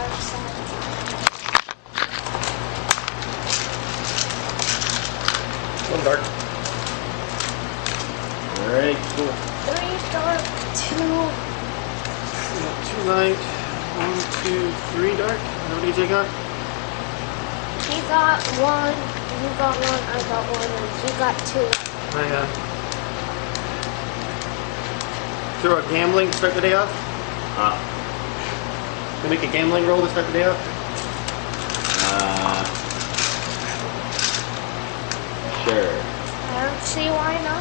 dark side. One dark. Alright, cool. 3 dark, 2. Two light. 1, 2, 3 dark. What did you got? He got 1, you got 1, I got 1, and he got 2. I throw a gambling to start the day off. You make a gambling roll to start the day off. Sure. I don't see why not.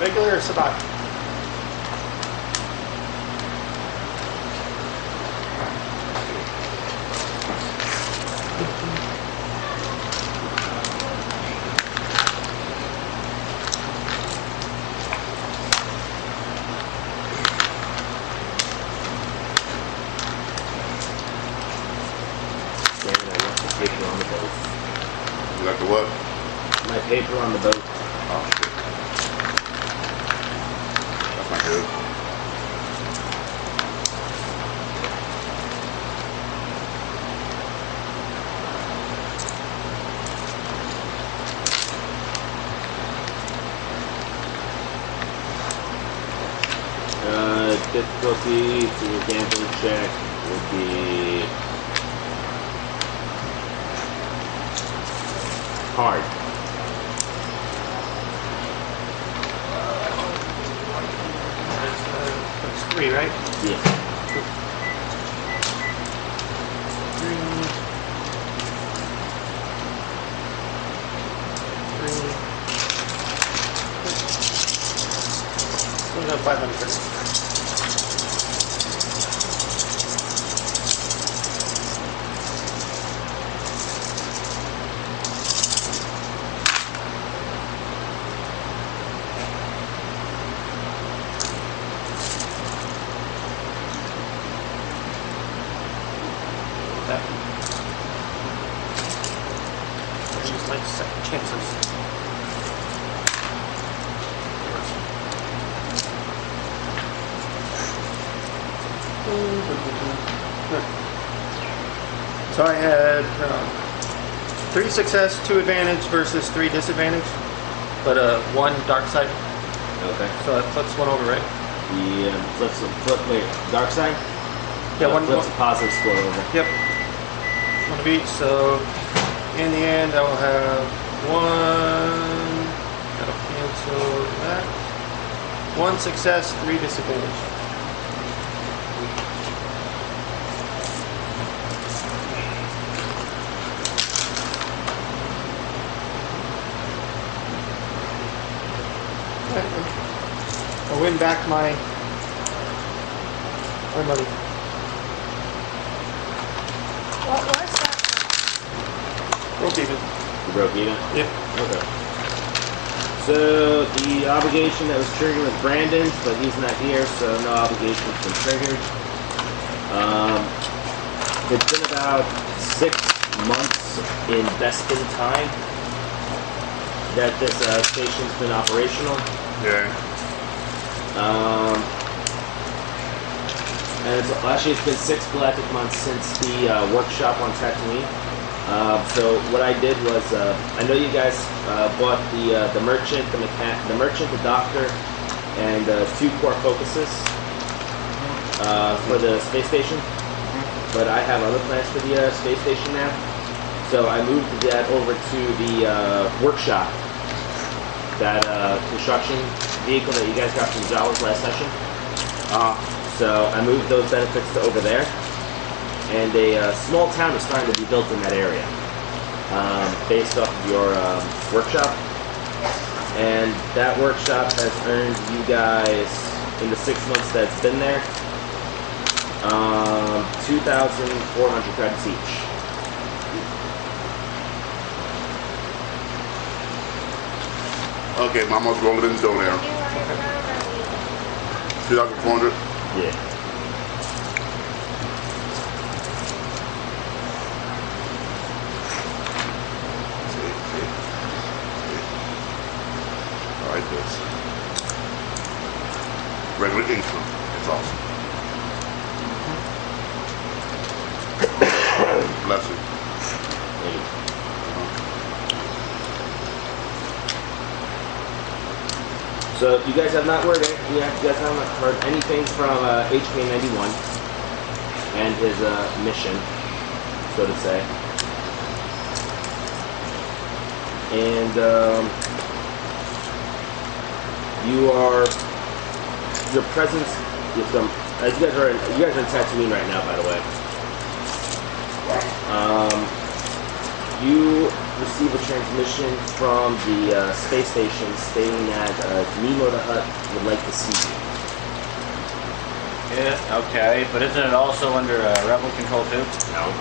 Regular or sabat? Damn it, I left the paper on the boat. You like the what? My paper on the boat. Oh shit. That's not good. Difficulty to your gambling check would be hard. That's 3, right? Yes. 3. 500. Just like second chances. So I had 3 success, 2 advantage versus 3 disadvantage, but 1 dark side. Okay. So that flips 1 over, right? The wait, dark side? Yeah, one flips a positive score over. Yep. 1 of each. So in the end, I will have 1. That'll cancel that. 1 success, 3 disadvantage. I'll win back my money. What was that? Broke even. You broke even? Yep. Okay. So the obligation that was triggered was Brandon's, but he's not here, so no obligation's been triggered. It's been about 6 months in Bespin time that this station's been operational. Yeah. And it's been 6 galactic months since the workshop on Tatooine. So what I did was, I know you guys bought the merchant, the doctor, and 2 core focuses for the space station. But I have other plans for the space station now. So I moved that over to the workshop, that construction vehicle that you guys got from Jawas last session. So I moved those benefits to over there. And a small town is starting to be built in that area, based off of your workshop. And that workshop has earned you guys, in the 6 months that it's been there, 2,400 credits each. Okay, Mama's rolling in the dough now. 2,400. Yeah. regular income. It's awesome. Bless you. Thank you. So you guys have not heard anything from HK91 and his mission, so to say. And your presence is some. You guys are in Tatooine right now, by the way. You receive a transmission from the space station stating that Nemo the Hutt would like to see you. Yeah, okay, but isn't it also under rebel control too? No.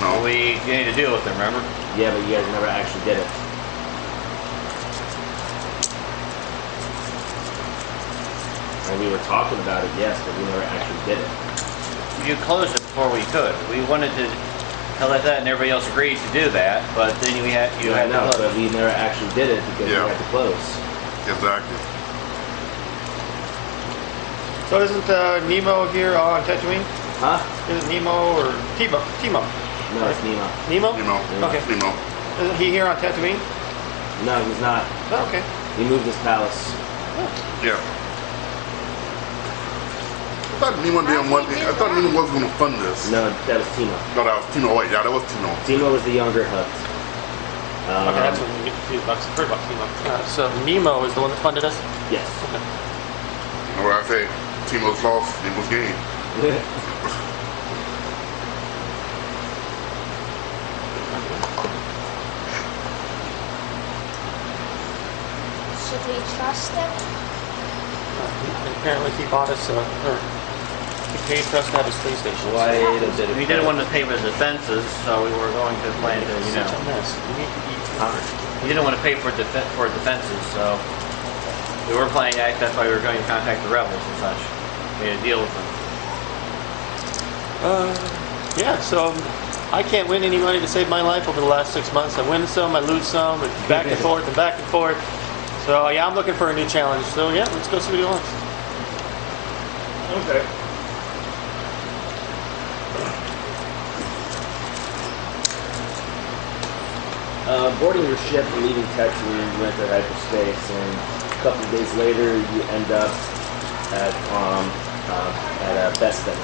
No. We need to deal with them, remember? Yeah, but you guys never actually did it. And we were talking about it, yes, but we never actually did it. You closed it before we could. We wanted to let that, and everybody else agreed to do that, but then you had I know, to close. but we never actually did it because Yeah. we had to close. Exactly. So isn't Nemo here on Tatooine? Huh? Is it Nemo or Timo? Timo. No, it's Nemo. Nemo? You know. Okay. You know. Isn't he here on Tatooine? No, he's not. Oh, okay. He moved his palace. Yeah. I thought Nemo didn't want. I thought Nemo was going to fund this. No, that was Timo. No, that was Tino. Wait, yeah, that was Tino. Timo was the younger Hutt. Okay, that's what we get $2. $3 Nemo. So Nemo is the one that funded us? Yes. Okay. You know what I say? Tino's lost, Nemo's gained. Should we trust him? Apparently he bought us, or he paid for us to have a space station. Why did it? We didn't want to pay for the defenses, so we were going to plan to, you Such a know. mess. You need to eat. We didn't want to pay for defenses, so we were planning that. That's why we were going to contact the rebels and such. We had to deal with them. Yeah, so I can't win any money to save my life over the last 6 months. I win some, I lose some, and back and forth and back and forth. So yeah, I'm looking for a new challenge. So yeah, let's go see what he wants. Okay. Boarding your ship and leaving Tatooine, you enter hyperspace, and a couple of days later, you end up at Bespin.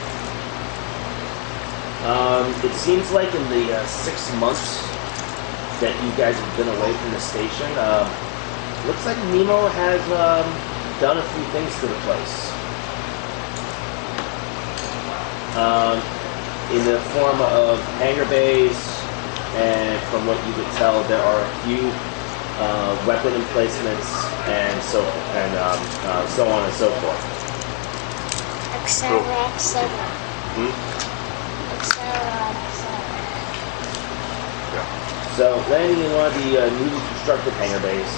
It seems like in the 6 months that you guys have been away from the station, looks like Nemo has done a few things to the place. In the form of hangar bays, and from what you could tell, there are a few weapon emplacements and so on and so forth. Etc. Etc. Hmm? Etc. Yeah. So landing in one of the newly constructed hangar bays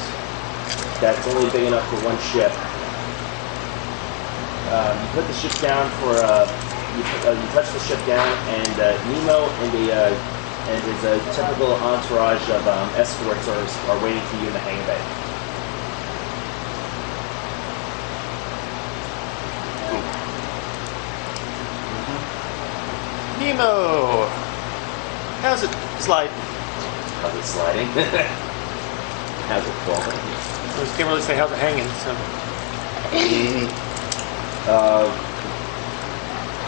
that's only big enough for one ship. You put the ship down for you touch the ship down, and Nemo and his typical entourage of escorts are waiting for you in the hangar bay. Nemo! How's it slide? How's it sliding? How's it falling? I just can't really say how's it hanging, so.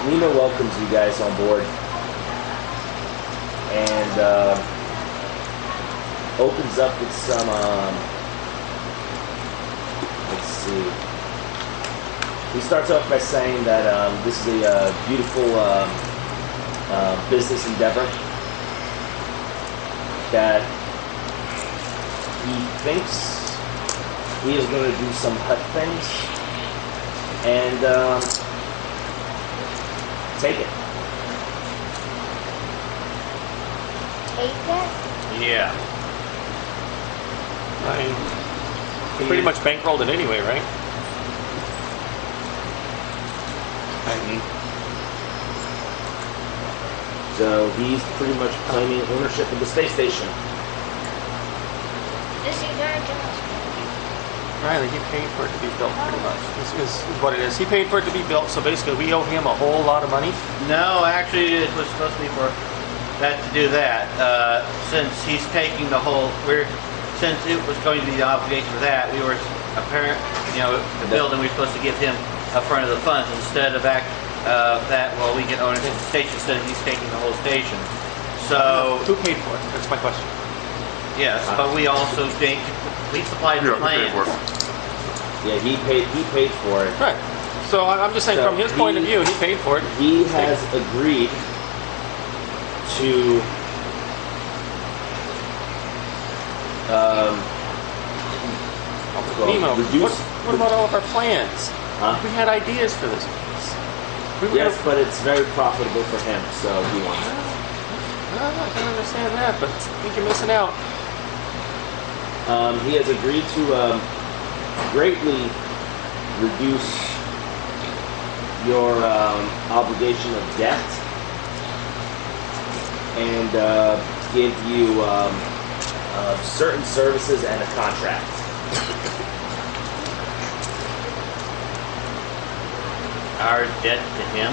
Nemo welcomes you guys on board and opens up with some, let's see. He starts off by saying that this is a beautiful business endeavor, that he thinks he is going to do some Hutt things, and take it. Take it? Yeah. I mean, we pretty much bankrolled it anyway, right? So he's pretty much claiming ownership of the space station. Is he gonna give us Riley, he paid for it to be built, pretty much. Is what it is. He paid for it to be built, so basically we owe him a whole lot of money. No, actually, it was supposed to be for that to do that. Since he's taking the whole, since it was going to be the obligation for that, we were apparent, the building we were supposed to give him a front of the funds instead of that. Well, we can own it in the station instead of he's taking the whole station. So Who paid for it? That's my question. yes, but we also we supplied the Yeah, he paid for plans. it. Yeah, he paid for it. Right. So I'm just saying, So from his point of view, he paid for it. He has agreed to Nemo, reduce. what about all of our plans? Huh? We had ideas for this place. We were Yes, but it's very profitable for him, so he wants it. I can understand that, but I think you're missing out. He has agreed to greatly reduce your obligation of debt and give you certain services and a contract. Our debt to him.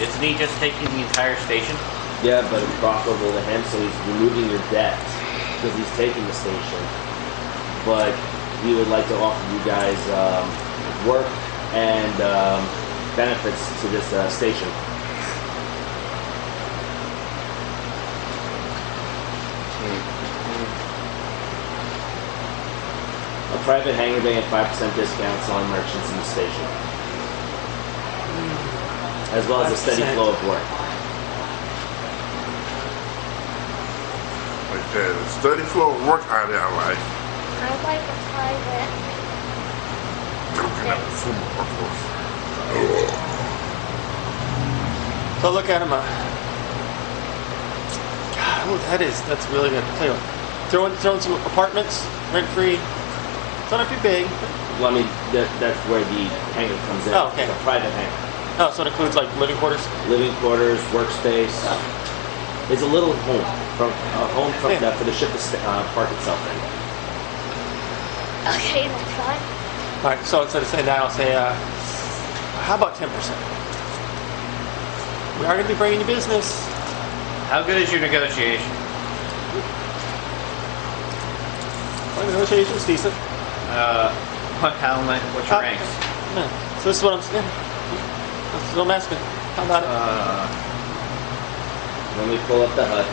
Isn't he just taking the entire station? Yeah, but it's profitable to him, so he's removing your debt because he's taking the station. But he would like to offer you guys work and benefits to this station. A private hangar bay and 5% discounts on merchants in the station, as well as a steady 5%. flow of work. Like that. A steady flow of work out there, like. I like a private. Don't have a full workforce. So look at him. God, that's really good. Tell you what, throwing some apartments, rent free. It's not too big. Well, I mean, that's where the hangar comes in. Oh, okay. It's a private hangar. Oh, so it includes like living quarters. Living quarters, workspace. It's a little home Yeah. for the ship to park itself in. Okay, that's fine. All right. So instead of saying that, I'll say, how about 10%? We are going to be bringing you business. How good is your negotiation? Well, negotiation's decent. What's your ranks? Yeah. So this is what I'm saying. This is what I'm asking. How about it? Let me pull up the hut.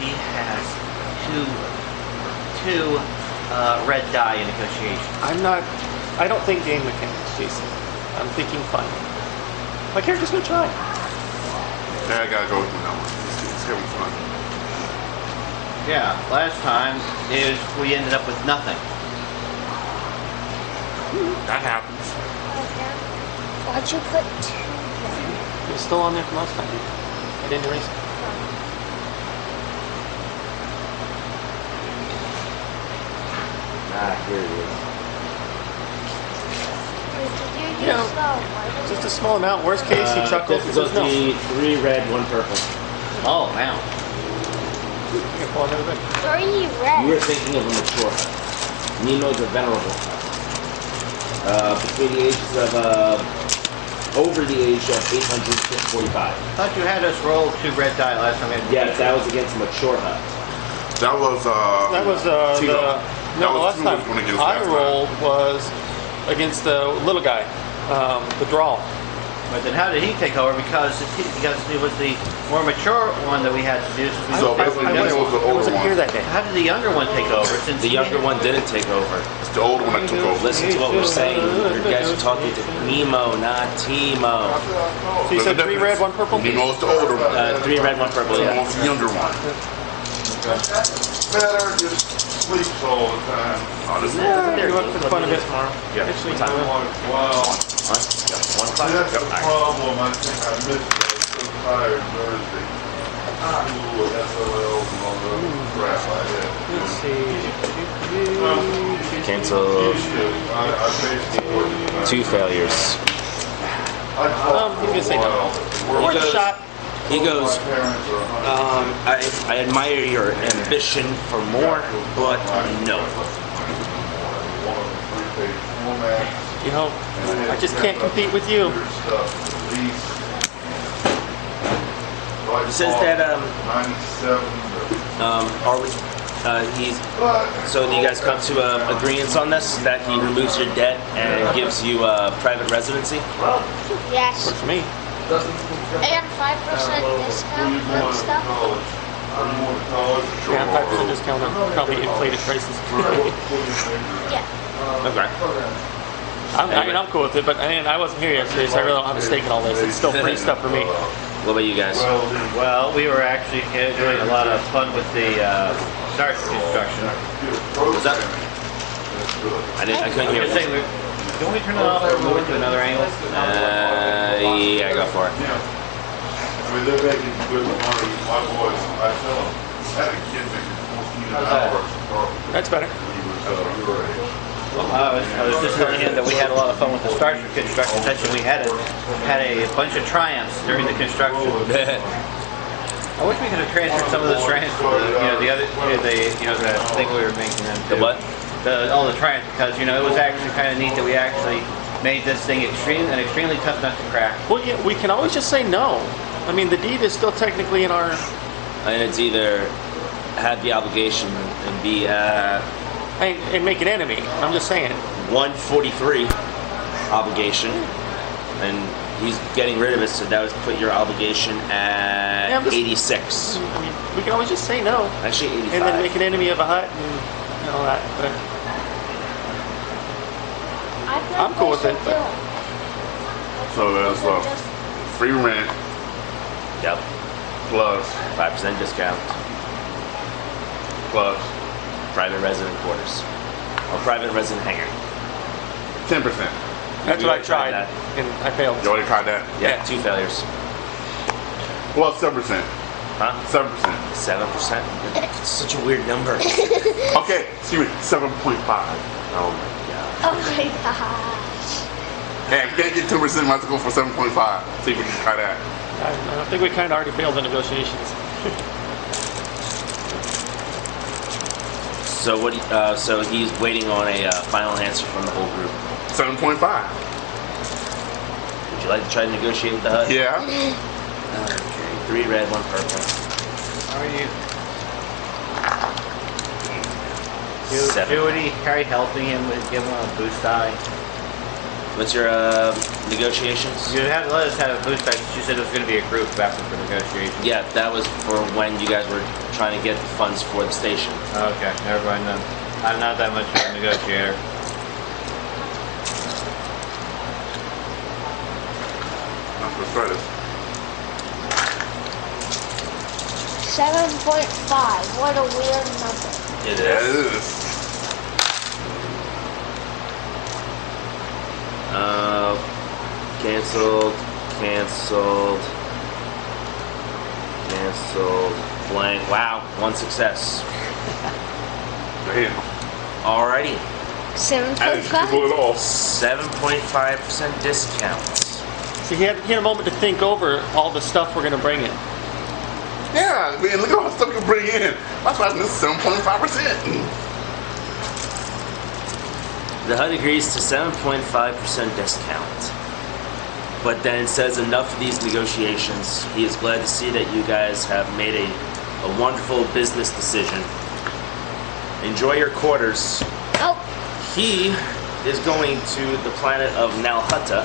He has two red die in negotiation. I don't think game mechanics, Jason. I'm thinking fun. My character's gonna try. Yeah, I gotta go through that one. It's having fun. Yeah, last time we ended up with nothing. That happens. Okay. Why'd you put two there? It's still on there from last time. I didn't erase it. Here it is. Did you use Yeah. the white? Just a small amount. Worst case, he chuckles. He says no. Difficulty 3 red, 1 purple. Oh, wow. You can pull another bit. 3 You red. were thinking of a mature hut. Nemo's a venerable hut. Between the ages of, over the age of 845. I thought you had us roll 2 red die last time. Yes, that was against a mature hut. That was That was Tito. the That was last Tito time was gonna get us I last time. rolled was against the little guy, the draw. But then how did he take over? Because it was the more mature one that we had to do. Since we So don't have basically, the this other was the one. I older wasn't here one. that day. How did the younger one take over? Since The younger one didn't take over. It's the older one that took over. Listen to what we're saying. You guys are talking to Nemo, not Timo. So you said 3 red, 1 purple? Nemo's the older one. 3 red, 1 purple, yeah. Timo's the younger one. Better just sleeps all the time. Oh, this You want for the fun of it tomorrow? Yeah. Actually, What time? Wow. 1 o'clock? That's the Yep. problem. I think I missed that. So tired Thursday. School with SOLs and all the crap I had. let's see. Cancel I paid 2 failures. I I'm gonna say no. Worth a shot. He goes, My parents are 100. I admire your ambition for more, but no. One of the 3-page formats. You know, I just can't compete with you. It says that 97. are we, so do you guys come to agreements on this, that he removes your debt and gives you private residency? Yes. Works for me. And 5% discount and stuff. Yeah, 5% discount on probably inflated prices. Yeah. Okay. I'm cool with it, but I wasn't here yesterday, so I really don't have a stake in all this. It's still free stuff for me. What about you guys? Well, we were actually doing a lot of fun with the Starship construction. What's that? I couldn't hear. Just saying, don't we turn it off or move it to another angle? Yeah, go for it. I mean, they're making good money. My boys, I tell them, I had a kid making $14 an hour. That's better. He was your age. I was just telling him that we had a lot of fun with the Starship construction session. We had a bunch of triumphs during the construction. I wish we could have transferred some of the triumphs to the thing we were making them. The what? All the triumphs, because it was actually kind of neat that we actually made this thing an extremely tough nut to crack. Well, yeah, we can always just say no. I mean, the deed is still technically in our... And it's either have the obligation and be And make an enemy. I'm just saying. 143 obligation, and he's getting rid of it, so that would put your obligation at Yeah, I'm just- 86. I mean, we can always just say no. Actually, 85. And then make an enemy of a hut and all that. But I think I'm cool with they it, should but- do it. So that's Just- free rent Yep, plus 5% discount. Private resident quarters. Or private resident hangar. 10%. that's You what I already tried tried, that. and I failed. You already tried that? Yeah, Yeah. 2 failures. Well, 7%. Huh? 7%. 7%? It's such a weird number. Okay, excuse me, 7.5. Oh my god. Oh my gosh. Hey, if you can't get 2%, you might have to go for 7.5. See if we can try that. I think we kind of already failed the negotiations. So what? So he's waiting on a final answer from the whole group. 7.5. Would you like to try to negotiate with the HUD? Yeah. Okay. 3 red, 1 purple. How are you? 7. Judy, Harry helping him with giving him a boost die. What's your negotiations? You had to let us have a boost die. She said it was going to be a group after for negotiations. Yeah, that was for when you guys were trying to get the funds for the station. Okay, never mind then. I'm not that much of a negotiator. Let's try this. 7.5. What a weird number. It Yeah, is. it is. Canceled, canceled, canceled, blank. Wow, 1 success. Damn. Alrighty, I didn't people 7.5. at all. 7.5% discount. See, he had a moment to think over all the stuff we're going to bring in. Yeah, man, look at all the stuff you bring in. That's why this is 7.5%. The HUD agrees to 7.5% discount. But then says enough of these negotiations. He is glad to see that you guys have made a wonderful business decision. Enjoy your quarters. Oh, He is going to the planet of Nalhutta,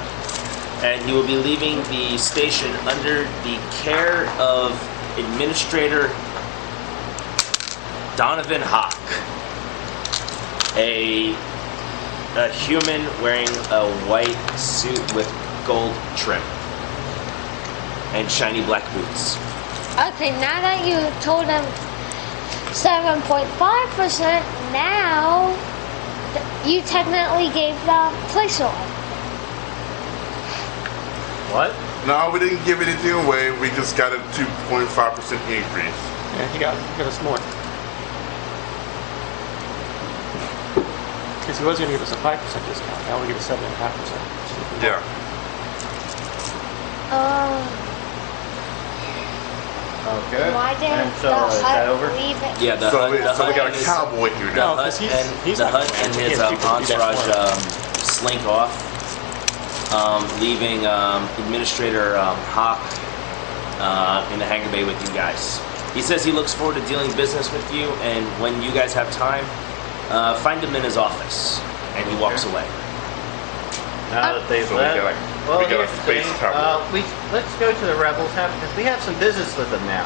and he will be leaving the station under the care of Administrator Donovan Hawk, a human wearing a white suit with gold trim and shiny black boots. okay. Now that you told him 7.5%, now you technically gave the place away. What? No, we didn't give anything away. We just got a 2.5% increase. Yeah, he got us more. Because he was going to give us a 5% discount. Now we give us 7.5%. Yeah. Good. Why didn't And so, the is that over? hut leave it? Yeah, the So hut. we, The so we hut got and a his- cowboy here The now. hut 'cause he's- and he's the not hut going and to his get people to do that entourage for him. slink off, leaving Administrator Hawk in the hangar bay with you guys. He says he looks forward to dealing business with you, and when you guys have time, find him in his office. And he walks away. Now that they've So we left. got a- Well, we got a here's the space thing. tower. Let's go to the rebels because we have some business with them now.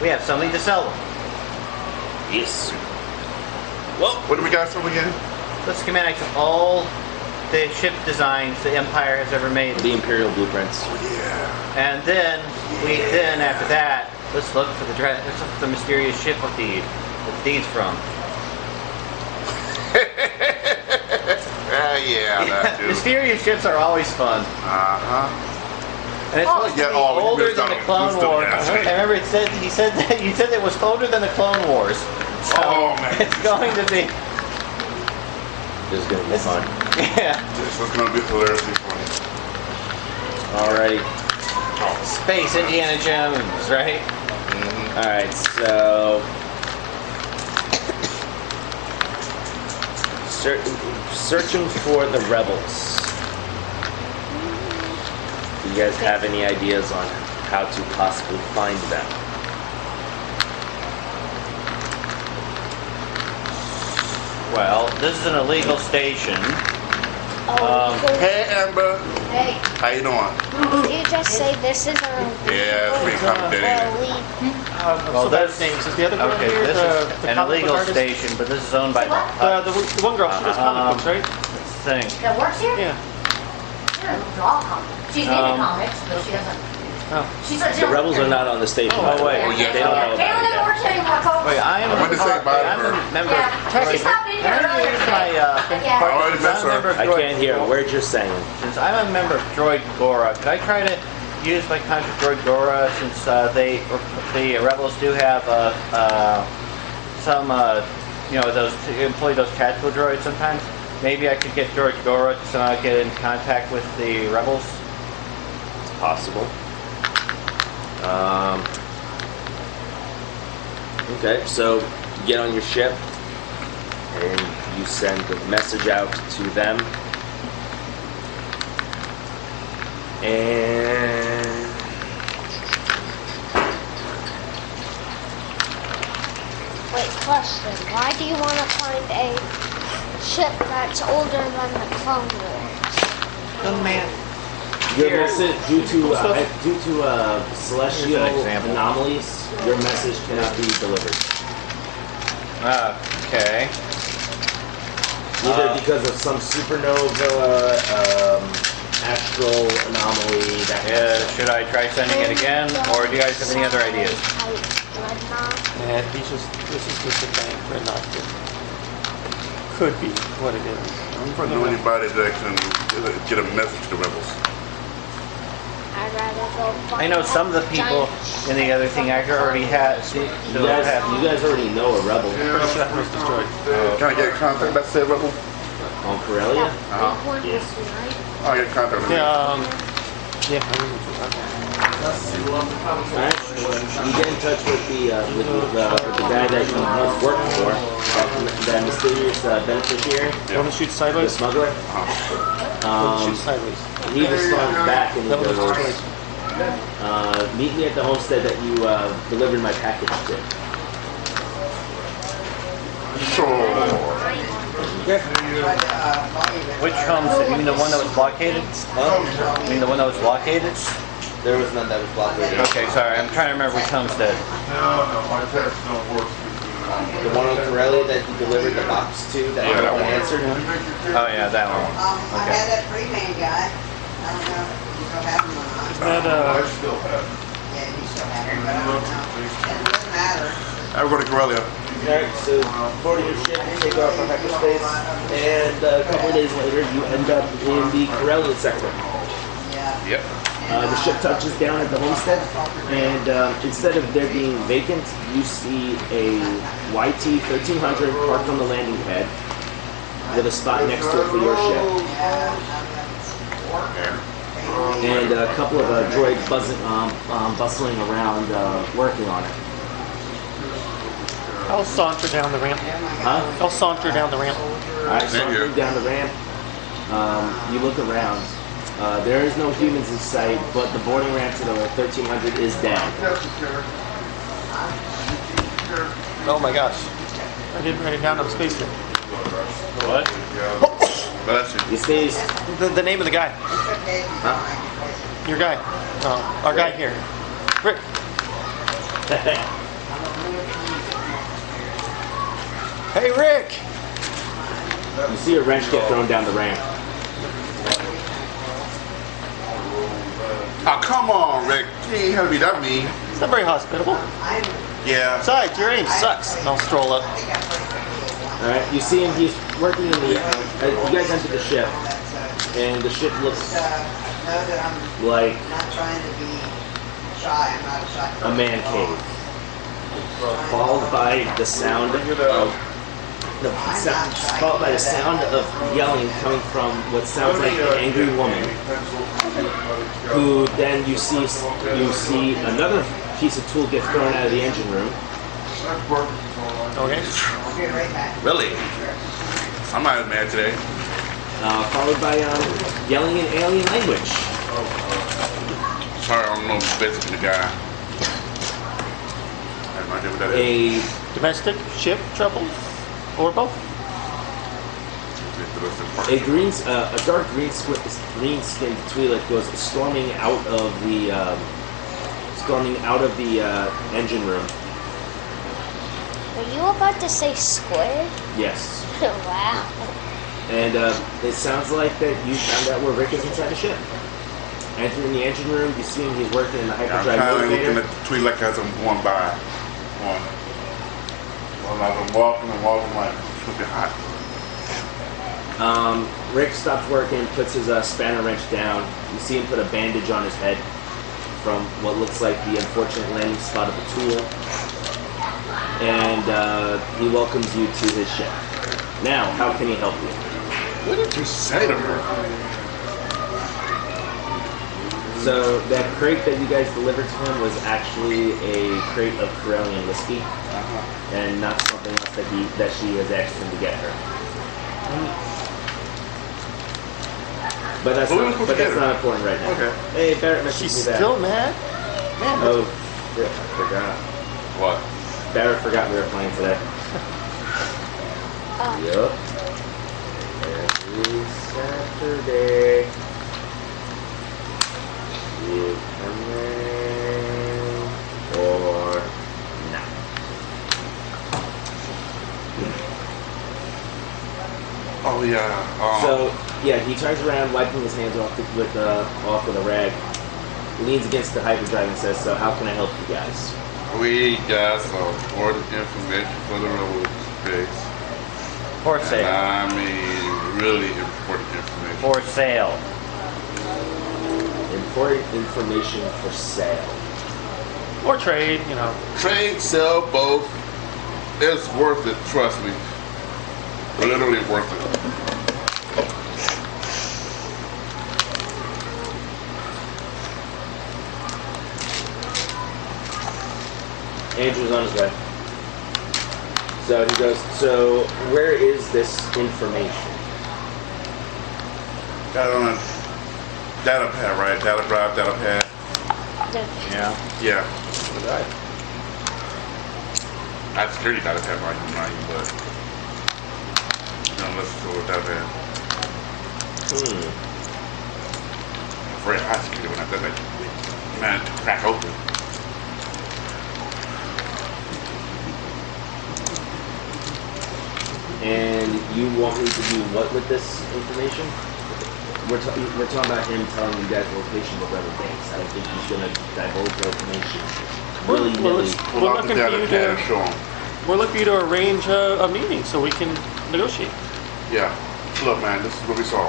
We have something to sell them. Yes. Well, What do we got from again? Let's schematics of all the ship designs the Empire has ever made. the Imperial blueprints. Oh, yeah. And then after that, let's look for let's look for the mysterious ship with the deeds from. Yeah, that too. Mysterious ships are always fun. Uh-huh. And it's supposed yeah, to be oh, we older missed than out the on Clone Bluestone Wars. Acid. I remember you said that it was older than the Clone Wars. So Oh, man. it's going to be This is gonna be fun. yeah. This is going to be hilariously funny. Alrighty. Space Indiana Jones, right? Alright, so searching for the rebels. Do you guys have any ideas on how to possibly find them? Well, this is an illegal station. Oh, so- Hey, Amber. hey, How you doing? did you just say this is our Yeah, it's pretty complicated. Well, So that's that's names. Is the other girl okay. here This the, is the an comic book illegal artist? station, but this is owned by The one girl. She does comic books, right? thing. That works here? Yeah. She doesn't draw comics. She's into comics, but she doesn't. Oh. She's a The rebels are not on the station. Oh, by the wait. way. Oh, yeah. They don't know Caitlin about never it works anymore, folks. Wait, I am. I went to say bye to I'm her. a member. Yeah. She stopped in here earlier Use today. my Yeah. I already missed I'm a member her. of yet. I Droid can't hear a word you're saying. Since I'm a member of Droid Gora, could I try to use my contract with Droid Gora since the rebels do have some those employ those tactical droids sometimes. Maybe I could get Droid Gora to somehow get in contact with the rebels. It's possible. Okay, so you get on your ship and you send a message out to them. And Wait, question. Why do you want to find a ship that's older than the Clone Wars? Good man. your message, due to celestial Here's an example. anomalies, your message cannot be delivered. Okay. Either because of some supernova, astral anomaly, that kind of stuff. Should I try sending it again, or do you guys have any other ideas? Yeah, this is just a thing for not to. Could be what it is. I'm trying to know anybody that can get a message to the rebels. I'd rather go find I know some of the people giant in the other thing I already had. You guys already know a rebel Pretty sure that was destroyed. Can I get contact? That's it, rebel. on Corellia. big one Yes. with the light. I'll get contact with Yeah. them. Yeah. I remember. Alright, you get in touch with the guy that you once worked for, that mysterious beneficiary, You want to shoot the sideways? smuggler. Shoot sideways. He responds back and he That was goes, destroyed. meet me at the homestead that you delivered my package to. Sure. Which homestead? You mean the one that was blockaded? You mean the one that was blockaded? There was none that was blockaded. Okay, sorry. I'm trying to remember which homestead. No, my text don't work. The one on Corellia that you delivered the box to that Yeah, no that one one. answered. Oh yeah, that one. I had that three-man guy. I don't know if you still have him or not. That I still have. Yeah, you still have him, but I don't know. It doesn't matter. Everybody, Corellia. Alright, so board your ship, you take off from hyperspace, and a couple of days later you end up in the Corellia sector. Yeah. Yep. The ship touches down at the homestead, and instead of there being vacant, you see a YT 1300 parked on the landing pad with a spot next to it for your ship. and a couple of droids bustling around, working on it. I'll saunter down the ramp. Huh? I'll saunter down the ramp. Alright, so you down the ramp. You look around. There is no humans in sight, but the boarding ramp to the 1300 is down. Oh my gosh. I didn't write it down. I'm spacing. What? Bless you. You stays. The name of the guy. Huh? Your guy. Our guy here. Rick. Hey, Rick. You see a wrench get thrown down the ramp. Oh, come on, Rick. You ain't have to be that mean. It's not very hospitable. Yeah. Besides, your aim sucks. And I'll stroll up. Alright, you see him, he's working in the, you guys enter the ship, and the ship looks Know that I'm like not trying to be shy. I'm not a shy a person. man cave, followed by the sound of, followed by the sound of yelling coming from what sounds like an angry woman, who then you see another piece of tool get thrown out of the engine room. Okay. I'll be right back. Really? I'm not as mad today. Followed by yelling in alien language. Sorry, I don't know basically the guy. I have no idea what that is. A Domestic, ship, troubles, or both. A dark green-skinned Twi'lek goes storming out of the engine room. Were you about to say squid? Yes, Wow. and it sounds like that you found out where Rick is inside the ship. Entering the engine room, you see him. He's working in the Yeah, I'm hyperdrive kind of looking motivator. at the tweet like as I'm going by. Well, as I'm walking like it's gonna be hot. Rick stops working, puts his spanner wrench down. You see him put a bandage on his head from what looks like the unfortunate landing spot of the tool. And he welcomes you to his ship. Now, how can he help you? What did you say to her? So that crate that you guys delivered to him was actually a crate of Corellian whiskey, and not something else that she has asked him to get her. But that's Well, we were supposed to get her. not important right now. Okay. Hey, Barrett messaged She's me that. still mad? Man, Oh, shit, I forgot. What? Barrett forgot we were playing today. Yup. Every Saturday. You coming or not? Oh yeah. So yeah, he turns around, wiping his hands off with a rag, leans against the hyperdrive and says, "So how can I help you guys?" We got some important information for the road space. For And sale. I mean, really important information. For sale. Important information for sale. or trade, you know. Trade, sell, both. It's worth it, trust me. Literally worth it. Andrew's on his way. So he goes, so where is this information? Got on a data pad, right? Data drive, data pad. Yeah. Yeah. Not security data pad, mind you, but let's go with data pad. I'm afraid high security when I did that. Man, it crack open. And you want me to do what with this information? We're talking about him telling you guys the location of other banks. I don't think he's going to divulge the information. Really, Well, really. Pull out the looking for data you pad to- and show them. We're looking to arrange a meeting so we can negotiate. Yeah. Look, man, this is what we saw.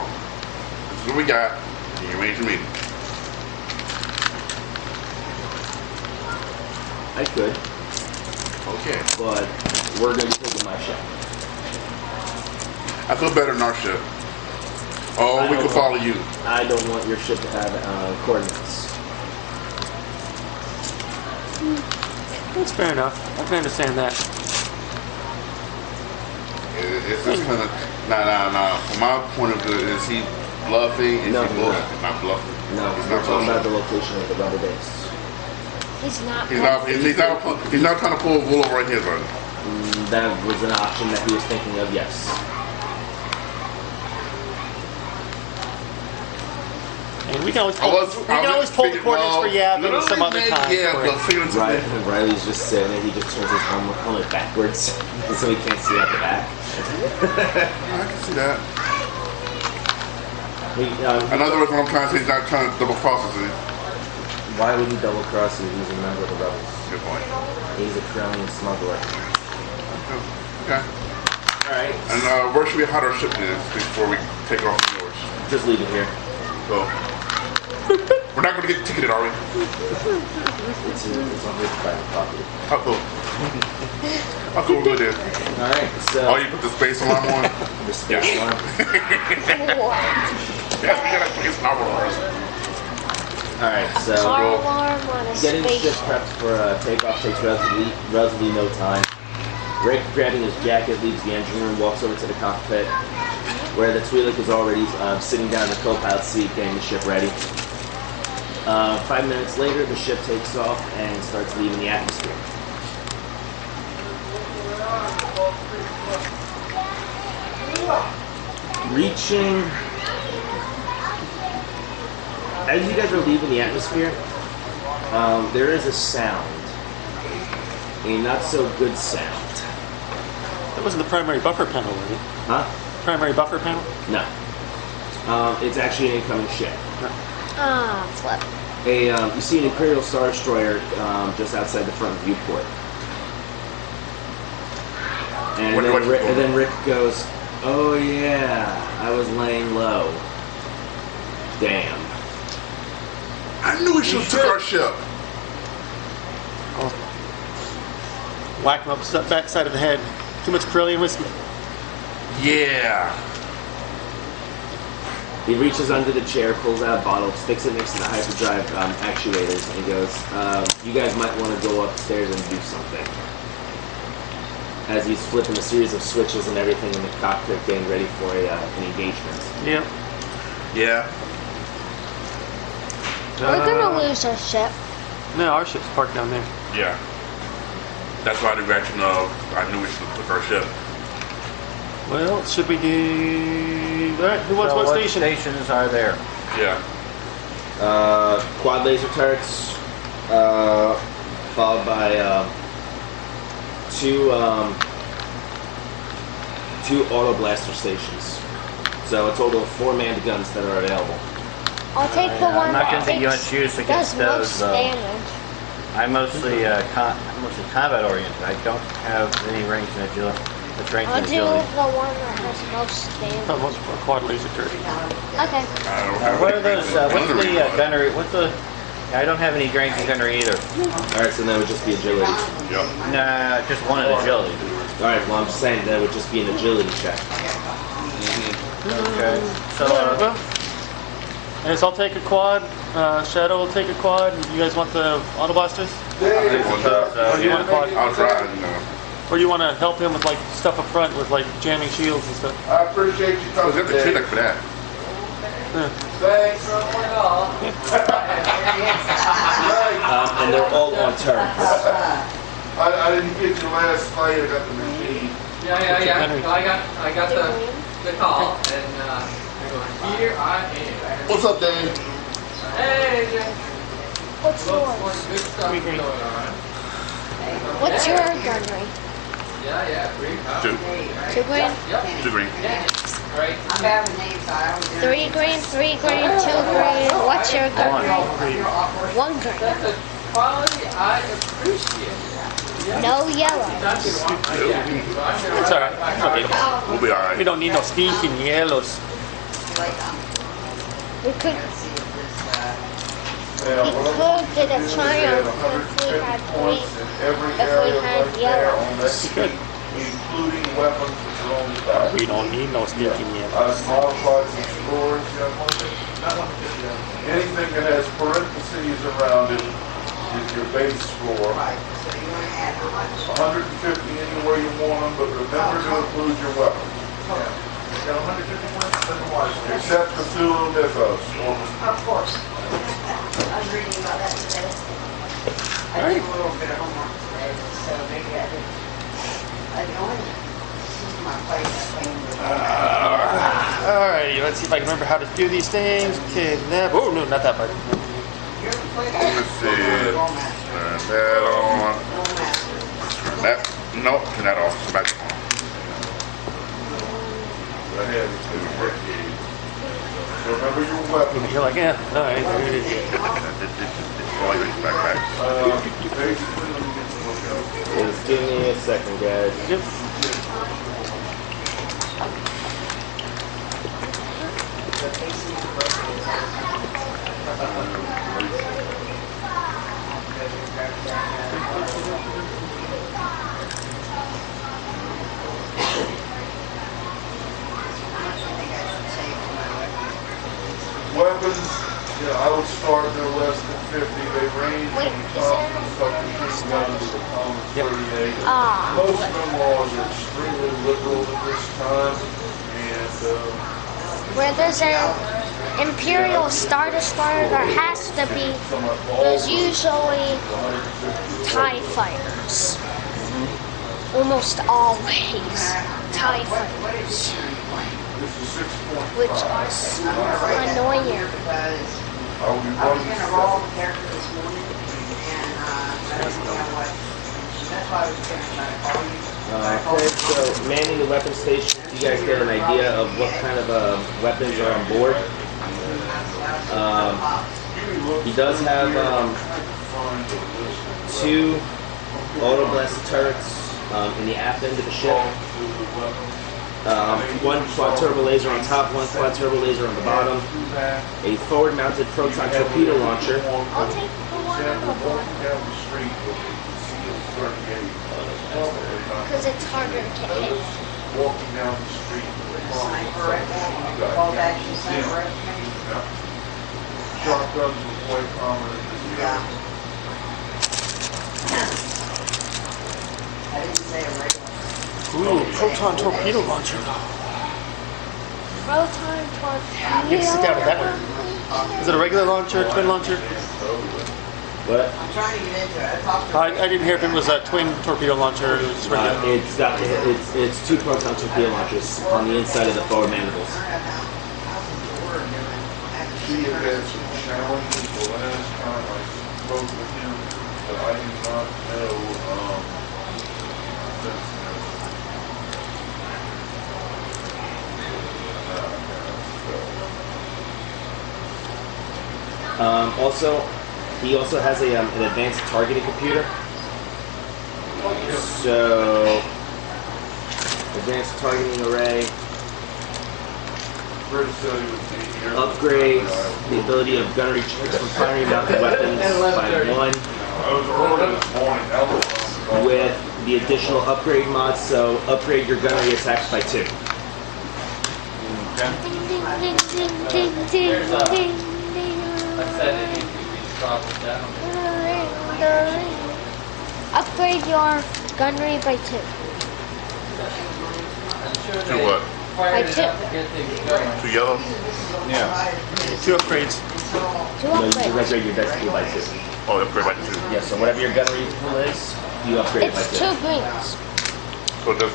This is what we got. And you arrange a meeting. I could, Okay. but we're going to be taking my ship. I feel better in our ship. Oh, I we don't can follow you. I don't want your ship to have coordinates. That's fair enough. I can understand that. It's just kind of nah. From my point of view, is he bluffing? Is No, he he's bullshit? not. Not bluffing. No, he's we're not talking about bluffing. the location of the rubber base. He's not. He's not trying to pull a wool over his eyes. That was an option that he was thinking of, yes. And we can always pull the coordinates for Yab and some other time. Yeah, for but it. figure to Right, Riley's just sitting there, he just turns his helmet backwards so he can't see out the back. I can see that. In In other words, what I'm trying to say is not trying to double cross us. Why would he double cross you? He's a member of the rebels. Good point. He's a Kremlin smuggler. Okay. Alright. And where should we hide our ship then before we take off from yours? Just leave it here. So, we're not going to get ticketed, are we? It's on his private property. How cool. How cool we're good then. Alright, so Oh, you put the space alarm on? the space alarm. What? Yeah, we got a space alarm on first. Alright, so Car alarm on a getting the ship spaceship. prepped for takeoff takes relatively no time. Rick, grabbing his jacket, leaves the engine room, walks over to the cockpit, where the Twi'lek is already sitting down in the co-pilot seat, getting the ship ready. 5 minutes later, the ship takes off and starts leaving the atmosphere. Reaching... As you guys are leaving the atmosphere, there is a sound. A not so good sound. That wasn't the primary buffer panel, was it? Huh? Primary buffer panel? No. It's actually an incoming ship. Ah, flip. You see an Imperial Star Destroyer just outside the front viewport. And then Rick goes, "Oh yeah, I was laying low. Damn." I knew we should have took our ship. Whack him up the backside of the head. Too much Corellian whiskey. Yeah. He reaches under the chair, pulls out a bottle, sticks it next to the hyperdrive actuators, and goes, "You guys might want to go upstairs and do something." As he's flipping a series of switches and everything in the cockpit, getting ready for an engagement. Yep. Yeah. We're gonna lose our ship. No, our ship's parked down there. Yeah. That's why the reaction of I knew we should have took our ship. Well, should we do... Alright, who wants So what what station? stations are there? Yeah. Quad laser turrets, followed by two auto blaster stations. So a total of 4 manned guns that are available. I'll take the I'm one not that going to be takes, much use does against those, most though. damage. I'm mostly combat oriented. I don't have any range and agility. That's range I'll and do agility. the one that has most damage. Almost a quad laser turret. Okay. I don't have What are any those? What's gunnery the on it. gunnery? What's the? I don't have any range and gunnery either. Alright, so that would just be agility. Yep. Nah, just one in agility. Alright, well I'm just saying that would just be an agility check. Okay. So Well, I guess I'll take a quad. Shadow will take a quad. You guys want the auto blasters? Or do you want a quad? I'll try, you know. Or you want to help him with like stuff up front with like jamming shields and stuff? I appreciate you I was coming at the clinic today. for that. Thanks. And they're all on turrets. I didn't get your last fight. I got the machine. Yeah. So I got the call, and I go, here I am. What's up, Dave? Hey, Jay. What's Look, yours? good stuff Green. going on. What's your gunnery? Yeah, green. 2. 2 green? Yep. 2 green. Right. I'm bad with names, so I always do. 3 green, 3 green, 2 green. What's your gunnery? 1 green. That's a quality I appreciate. No yellow. It's alright. It's okay. We'll be alright. We don't need no stinking yellows. We could get a triumph if we had green, if we had yellow. Good. including weapons which are on the back. We don't need no sneaking in. I've modified some scores, anything that has parentheses around it is your base score. Right, so you want to add how much? 150 anywhere you want them, but remember to include your weapons. Except Cthulhu Mythos. Of course. I was reading about that today. I did a little bit of homework today, so maybe I did. I only see my place, I came to. Alrighty, let's see if I can remember how to do these things. Okay, that. Oh no, not that button. You ever played Let's see. Turn that on. Turn that. No, turn that off. Back on. Go ahead. Remember your weapons. You're like, yeah, alright. Just give me a second, guys. Yep. Weapons, yeah, I would start no less than 50. They range Wait, from is top there- to submachine guns to the common 38. Ah. Most of them are extremely liberal at this time, and Where there's an Imperial Star Destroyer, there has to be, there's usually TIE fighters. Almost always TIE fighters, this is 6.5. which are super annoying. Because I will be I was running gonna roll the character this morning, and, I didn't know what, that's why I was gonna try to call you. Okay, so manning the weapon station, you guys get an idea of what kind of weapons are on board. He does have 2 auto blaster turrets in the aft end of the ship. 1 quad turbo laser on top, 1 quad turbo laser on the bottom. A forward mounted proton torpedo launcher. I'll take the one on the board down the street with the C-38. because it's harder to hit. Walking down the street with a Sniper rifle, bolt action sniper rifle. shotguns was quite prominent this year. I didn't say a regular. Ooh, proton torpedo launcher. Proton torpedo. You can sit down with that one. Is it a regular launcher, twin launcher? What? I'm trying to get into it. I talked to. I didn't hear if it was a twin torpedo launcher or just regular. It's 2 proton torpedo launchers on the inside of the forward mandibles. He had had some challenges the last time I spoke with him, but I do not know, since Also, he also has an advanced targeting computer. So, advanced targeting array upgrades the ability of gunnery checks from primary mounted weapons by 1 I was early this morning, that was with the additional upgrade mods. So, upgrade your gunnery attacks by 2. Ding, ding, ding, ding, ding, ding, ding. I said it needs to be throttled down. Upgrade your gunnery by 2. To what? By 2. 2 yellow? Yeah. 2 upgrades. 2 No, you just upgrades. upgrade your dex pool by 2. Oh, upgrade by 2. Yeah, so whatever your gunnery pool is, you upgrade it by It's 2. 2 greens. So it does,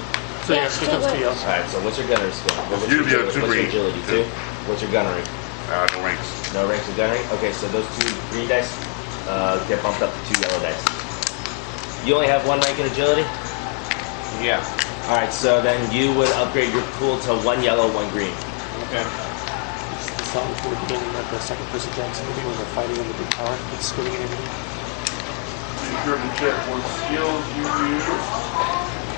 So yeah, Yes, it becomes two 2 yellow. Alright, so what's your gunnery skill? What's Usually your, a 2 what's your green. agility? 2? What's your gunnery? no ranks. No ranks of gunnery? Okay, so those 2 green dice get bumped up to 2 yellow dice. You only have 1 rank in agility? Yeah. Alright, so then you would upgrade your pool to 1 yellow, 1 green. Okay. The song from the beginning of the second person Jackson movie when they're fighting in the big tower, it's screaming and everything. Be sure to check what skills you use.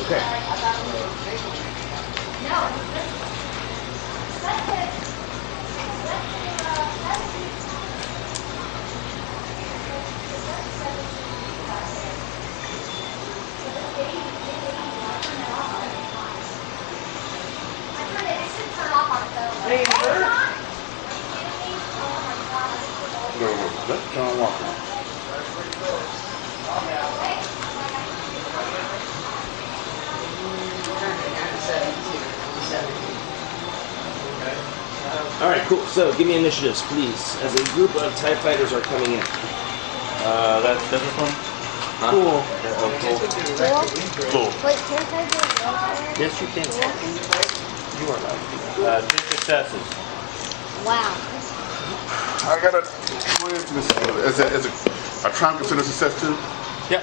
Okay. John Walker. All right, cool. So give me initiatives, please. As a group of TIE fighters are coming in. That's this one? Huh? Cool. Cool. Wait, can't I do it? Yes, you can. You are allowed. 2 successes. Wow. I got a, is a triumph considered a success too? Yep.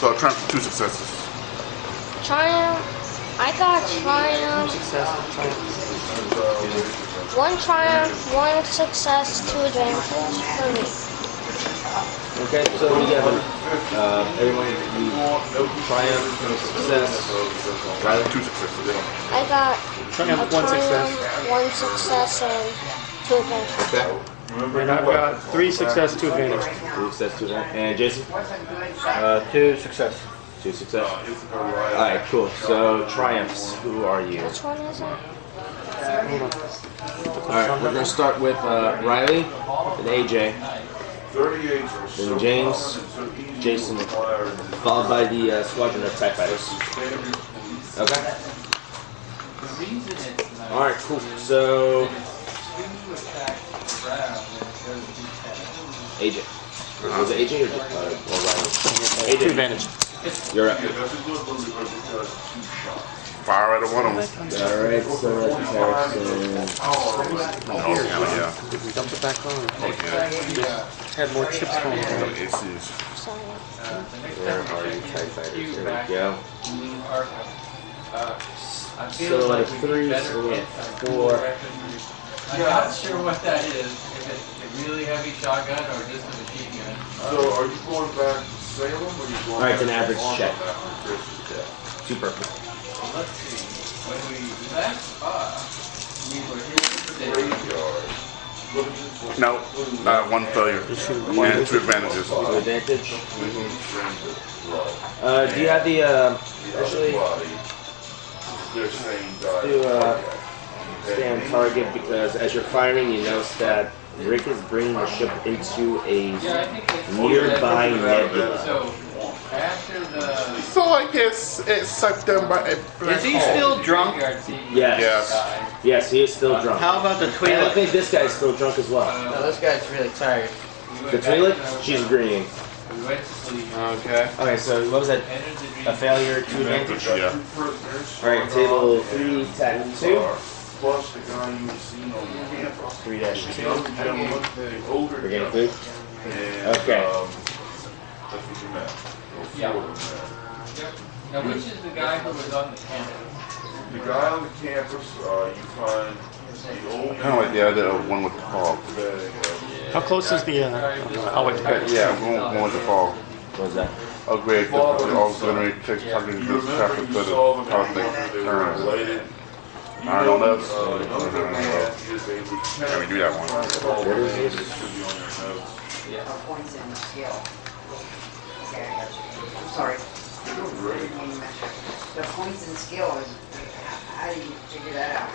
So a triumph 2 successes. Triumph. I got triumph. One triumph, 1 success, 2 advantages for me. Okay, so we have everyone you triumph, success. Right, 2 successes. I got Triumph, a 1 success. triumph, 1 success, and 2 advantages. Okay. And I've got 3 success, 2 advantage. 3 success, 2 advantage. And Jason? 2 success. 2 success. Alright, cool. So triumphs, who are you? Which one is it? Alright, we're gonna start with Riley and AJ. Then James, Jason, followed by the squadron of TIE fighters. Okay. Alright, cool. So AJ. Was it AJ or Riley? AJ. 2 advantage. You're up. Fire at one of them. Alright, so that's Harrison. Yeah. Did we dump it back on? Yeah. Had more chips going on. ACs. Sorry. Where are you, TIE fighters? There we go. So out of 3, so we have 4. I'm not sure what that is. If it's a really heavy shotgun or just a machine gun. So are you going back to Salem or are you going Alright, it's an back to average check. Farmville? 2 purple. Well, let's see. When we left, we were here today. Graveyard. No, not 1 failure. And 2 advantages. 2 advantage. Do you have the, actually, They're saying do, stay on target because as you're firing, you notice that Rick is bringing the ship into a nearby nebula. So, after the So I guess it sucked them by a Is he still drunk? graveyard scene, Yes. Yes, he is still drunk. How about the And I Twi'lek? think this guy's still drunk as well. no, this guy's really tired. The Twi'lek, she's agreeing. We went to sleep. Okay. Okay, so what was that? Entered the dream. A failure, 2 advantage? Yeah. Alright, table 3, tack 2. Plus the guy you were seeing on the campus. 3-2. The younger gentleman, the older We're getting gentleman. food? And, Okay. that's what you meant. Yeah. Four of them met. Now, which is the guy who was on the campus? The guy on the campus, you find the old. Kind of like the idea of one with the fog. How close is the, I'll wait. Yeah, one with the fog. What was that? Upgrade, all going to take targeting You this remember traffic you to the saw them conflict they were turn. related. Iron on us. Another man is a lieutenant. Yeah, we do that one. What is this? It should be on your notes. Points in skill. Okay, I got you. I'm sorry. You're doing great. The points in skill is, how do you figure that out?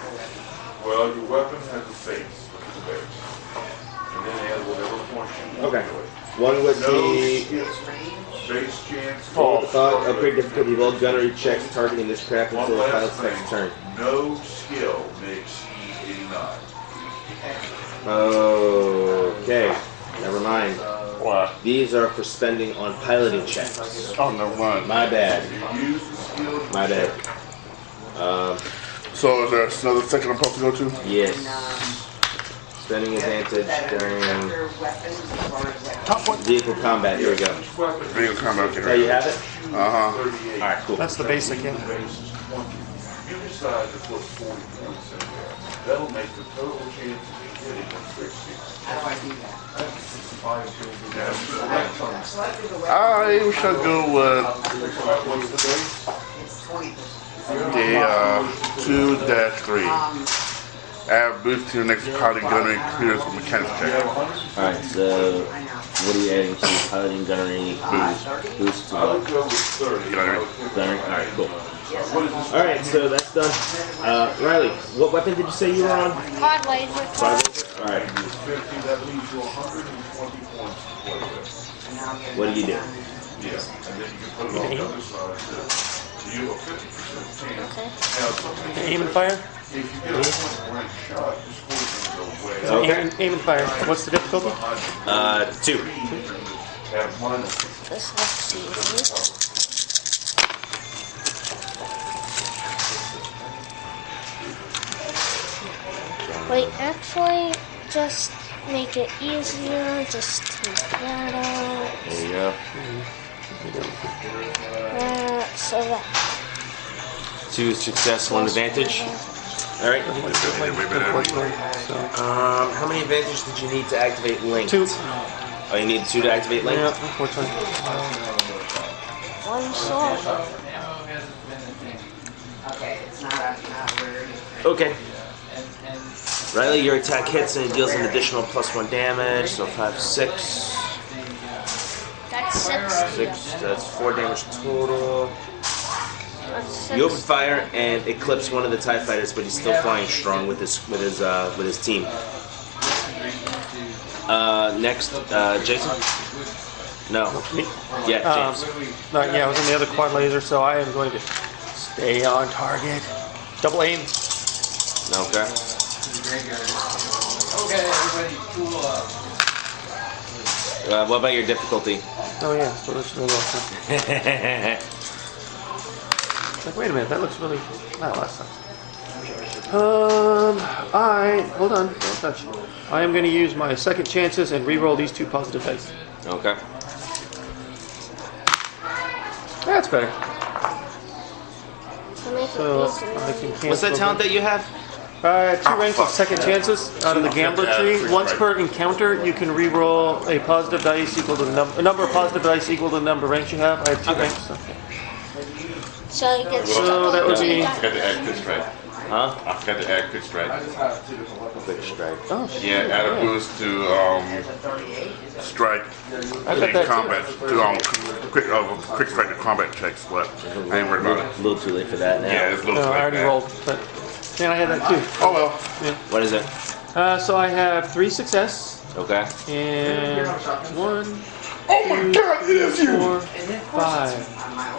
Well, your weapon has a face, which is a base. And then add whatever points you want Okay. to it. One would No be skill, Range? base chance. fog, upgrade difficulty of all gunnery checks targeting this craft One until the last pilot's thing. next turn. No skill makes E89. Okay, never mind. What? These are for spending on piloting checks. Oh, never mind. My bad. If you use the skill. My bad. So is there another section I'm supposed to go to? Yes. And, Spending advantage during Other weapons as far as weapons. vehicle combat. Here we go. Each weapon Vehicle combat. Oh, you have it? Uh-huh. 38. Alright, cool. That's the basic, yeah. Bases 20. You decide to put 40 points in there. That'll make the total chance of hitting 160. How do I do that? Yeah, So I do the weapon. I shall go with what's the base? It's 20%. the 2-3. Add boost to your next piloting gunnery experience with mechanics check. Alright, so what are we adding to piloting gunnery boost to I would what? go with 30. Gunnery. Gunnery? Alright, cool. Alright, so that's done. Riley, what weapon did you say you were on? Quad laser. Alright, 50, that leaves you 120 points to play with. what do you do? Yeah, and then you can put it on the other side too. You have a 50% chance. Okay. Now, something, Aim and fire? if you get a point blank shot, your score's gonna go way up. Okay. Aim and fire. What's the difficulty? 2. Have minus. This looks easy. Wait, actually, just make it easier. Just take that out. There you go. So that. 2 success, 1 advantage. Alright. How many advantage did you need to activate Link? 2. Oh, you need 2 to activate Link? Yeah, unfortunately. One sword. Okay, it's not weird. Okay. Riley, your attack hits and it deals an additional +1 damage, so 5, 6. That's 6. That's 4 damage total. That's You open 6. fire and eclipse one of the TIE fighters, but he's still flying strong with his team. Next, Jason? No. Yeah, James. Yeah, I was on the other quad laser, so I am going to stay on target. Double aim. Okay. Okay, everybody, cool up. What about your difficulty? Oh yeah, so that's really awesome. Like, wait a minute, that looks really. Wow, that sucks. Hold on, don't touch. I am going to use my second chances and re-roll these 2 positive dice. Okay. That's better. To make it So easier. I can cancel. What's that talent that you have? 2 ranks of second chances out of the gambler tree. Once per encounter, you can re-roll a positive dice equal to a number of positive dice equal to the number of ranks you have. I have 2 ranks. Okay. So you get So that would be. I forgot to add quick strike. Huh? I forgot to add quick strike. Quick strike. Oh, Yeah, add a boost to strike I got in that combat to quick strike to combat checks. But I ain't worried about it. A little too late for that now. Yeah, it's a too. little No, I already like that. rolled, but man, I had that too. Oh well. What is it? So I have 3 success Okay. and 1, Oh my God, it is you. 4, 5.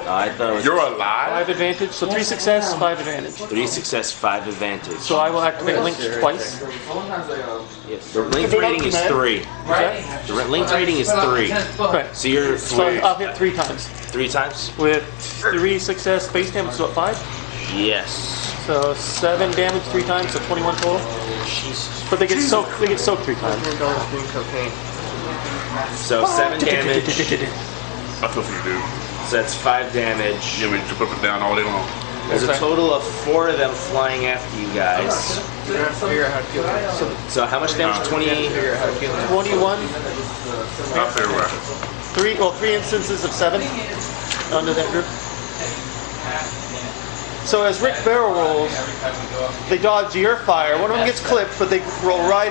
I thought it was You're alive. 5 advantage. So 3 success, 5 advantage. 3 success, 5 advantage. So I will activate Link twice. The link rating is 3. The link rating is 3. Okay. So you're So I'll hit 3 times 3 times? with 3 success base damage. So at 5. Yes. So 7 damage 3 times. So 21 total. But they get soaked. They get soaked 3 times. So 7 damage. I feel for you, dude. So that's 5 damage. Yeah, we just put it down all day long. There's a total of 4 of them flying after you guys. So how much damage? 20. 21. Not fair, right? 3 instances of 7 under that group. So as Rick barrel rolls, they dodge your fire. One of them gets clipped, but they roll right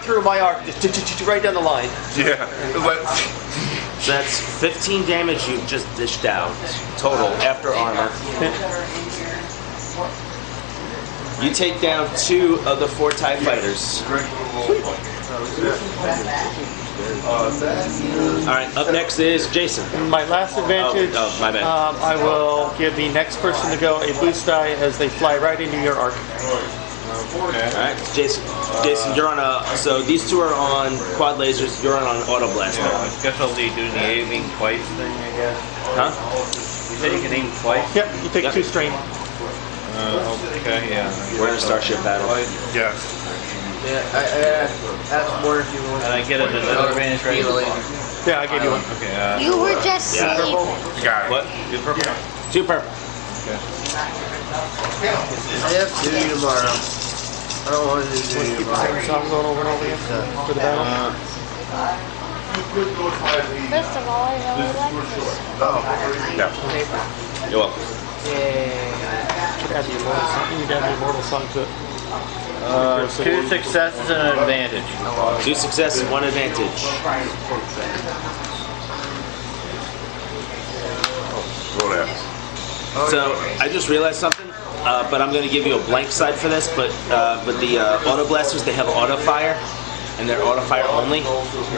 through my arc, just right down the line. Yeah. It's like, So that's 15 damage you've just dished out total after armor. You take down 2 of the 4 TIE fighters. Alright, up next is Jason. My last advantage, Oh, my bad. I will give the next person to go a boost die as they fly right into your arc. Alright, Jason. Jason, you're on a. So these 2 are on quad lasers, you're on an auto blaster. I guess I'll be doing the aiming twice thing, I guess. Huh? You said you can aim twice? Yep, you take Yep. 2 strain. Okay, yeah. We're in a Starship battle. yes. That's more if you want. And I get another advantage right away. Yeah, I gave you one. Okay, You were just Yeah. sleeping. You got it. What? do purple. 2 purple. I have to do tomorrow. I don't want to do Keep the tomorrow. same song going over and over again for the battle. First of all, I really like this. Yeah. You're welcome. Yay. Add the immortal song. You need to add the immortal song to it. 2 successes and an advantage. 2 successes, 1 advantage. Roll that. So I just realized something, but I'm going to give you a blank side for this. But the auto blasters, they have auto fire, and they're auto fire only.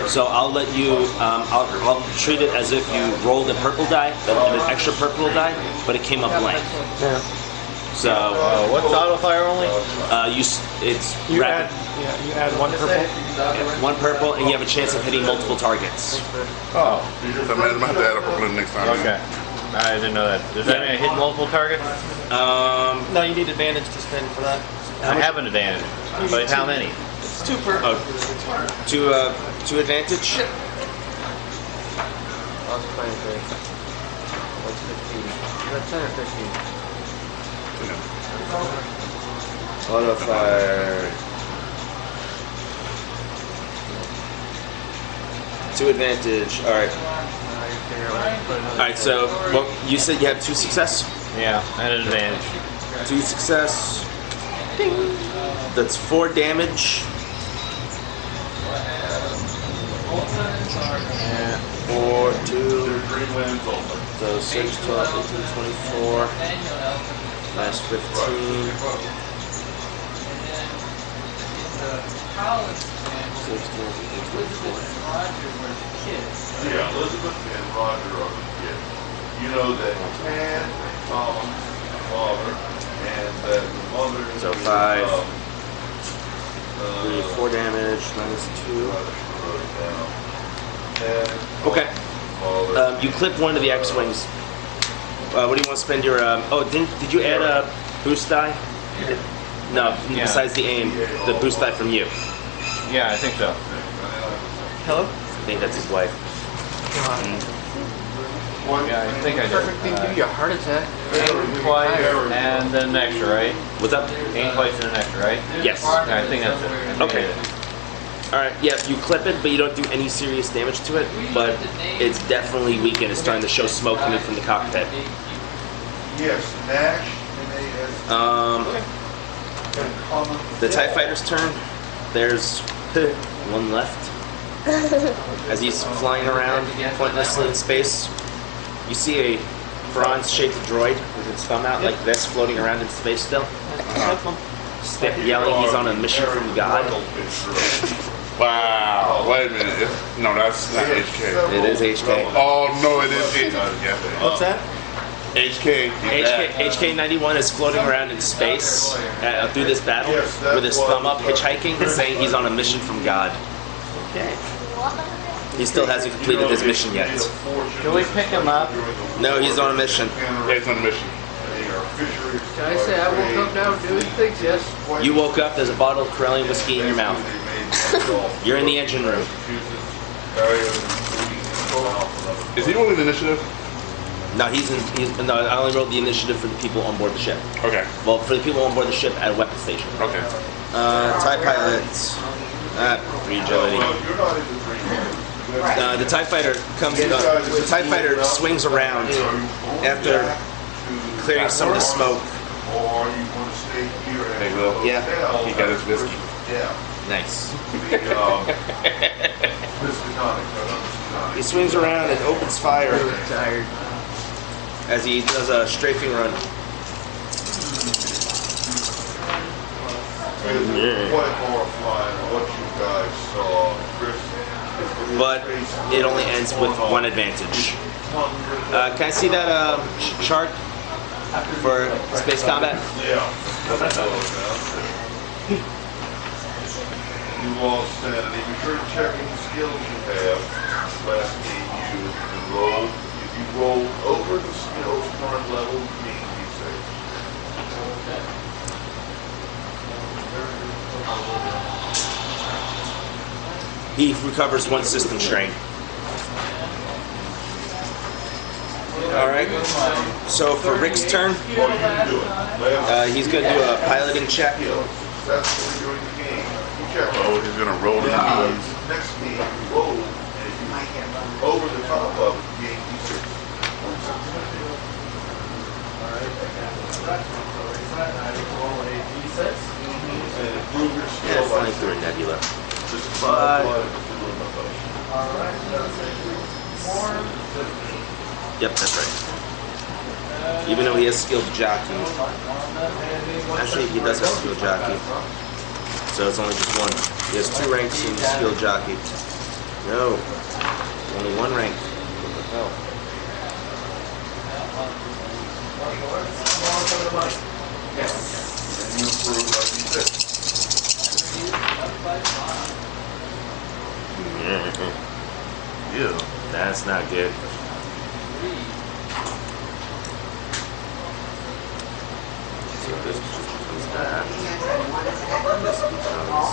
So I'll let you. I'll treat it as if you rolled a purple die, an extra purple die, but it came up blank. Yeah. So What's auto fire only? You rapid. you add 1 purple. 1 purple, and you have a chance of hitting multiple targets. Oh, So I'm gonna have to add a purple in next time. okay. I didn't know that. Does that mean I hit multiple targets? No, you need advantage to spend for that. I have an advantage. But how many? It's 2 per. Oh, 2 advantage. Auto fire. 2 advantage. All right. All right. So, well, you said you have 2 success. Yeah, and an advantage. 2 success. Ding. That's 4 damage. Yeah. 4, 2. So 6, 12, 18, 24. Last 15. 16, 24. Yeah, Elizabeth and Roger are the kids. You know that Tan, Tom, father, and that the mother. So 5. 3, 4 damage, minus 2. Okay. You clip one of the X-Wings. What do you want to spend your... did you add a boost die? No, Yeah. besides the aim, the boost die from you. Yeah, I think so. Hello? I think that's his wife. Yeah, I think I did. Perfect thing to give you a heart attack. Aim twice and then an extra, right? What's up? Aim twice and an extra, right? Yes. Yeah, I think that's it. I think I Okay. did. Alright, yeah, you clip it, but you don't do any serious damage to it, but it's definitely weak and it's starting to show smoke coming from the cockpit. Yes, Nash, N-A-S. The TIE Fighter's turn. There's 1 left. As he's flying around pointlessly in space, you see a bronze-shaped droid with its thumb out like this, floating around in space still. Yelling he's on a mission from God. Wow. Wait a minute. No, that's not HK. It is HK. Oh, no, it is HK. What's that? HK. HK91 is floating around in space through this battle with his thumb up, hitchhiking, saying he's on a mission from God. Okay. He still hasn't completed his mission yet. Can we pick him up? No, he's on a mission. Yeah, he's on a mission. Can I say I woke up now doing things? Yes. You woke up, there's a bottle of Corellian whiskey in your mouth. You're in the engine room. Is he rolling the initiative? No, no, I only rolled the initiative for the people on board the ship. Okay. Well, for the people on board the ship at a weapon station. Okay. TIE pilots. 3 agility. The TIE fighter comes. The TIE fighter swings around after clearing some of the smoke. Hey, Will. Yeah. He got his whiskey. Nice. He swings around and opens fire as he does a strafing run. Quite horrifying what you guys saw, Chris. But it only ends with 1 advantage. Can I see that chart for space combat? Yeah. You lost sanity. Be sure to check any skills you have. Last game you enrolled. If you roll over the skills current level, you need to be safe. He recovers 1 system strain. Alright, so for Rick's turn, he's going to do a piloting check. That's what we're doing in the game. You check Oh, he's gonna roll the ones. next game you roll, and if you over the top of it, you gain D6. And improve your Yeah, skill by flying through a nebula. just But- multiply it if you're doing my best. Yep, that's right. Even though he has skilled jockey. Actually, he does have skilled jockey. So it's only just one. He has 2 ranks in skilled jockey. No. Only 1 rank. What the hell? And you improve like you said. Ew, that's not good. So this just becomes that. This becomes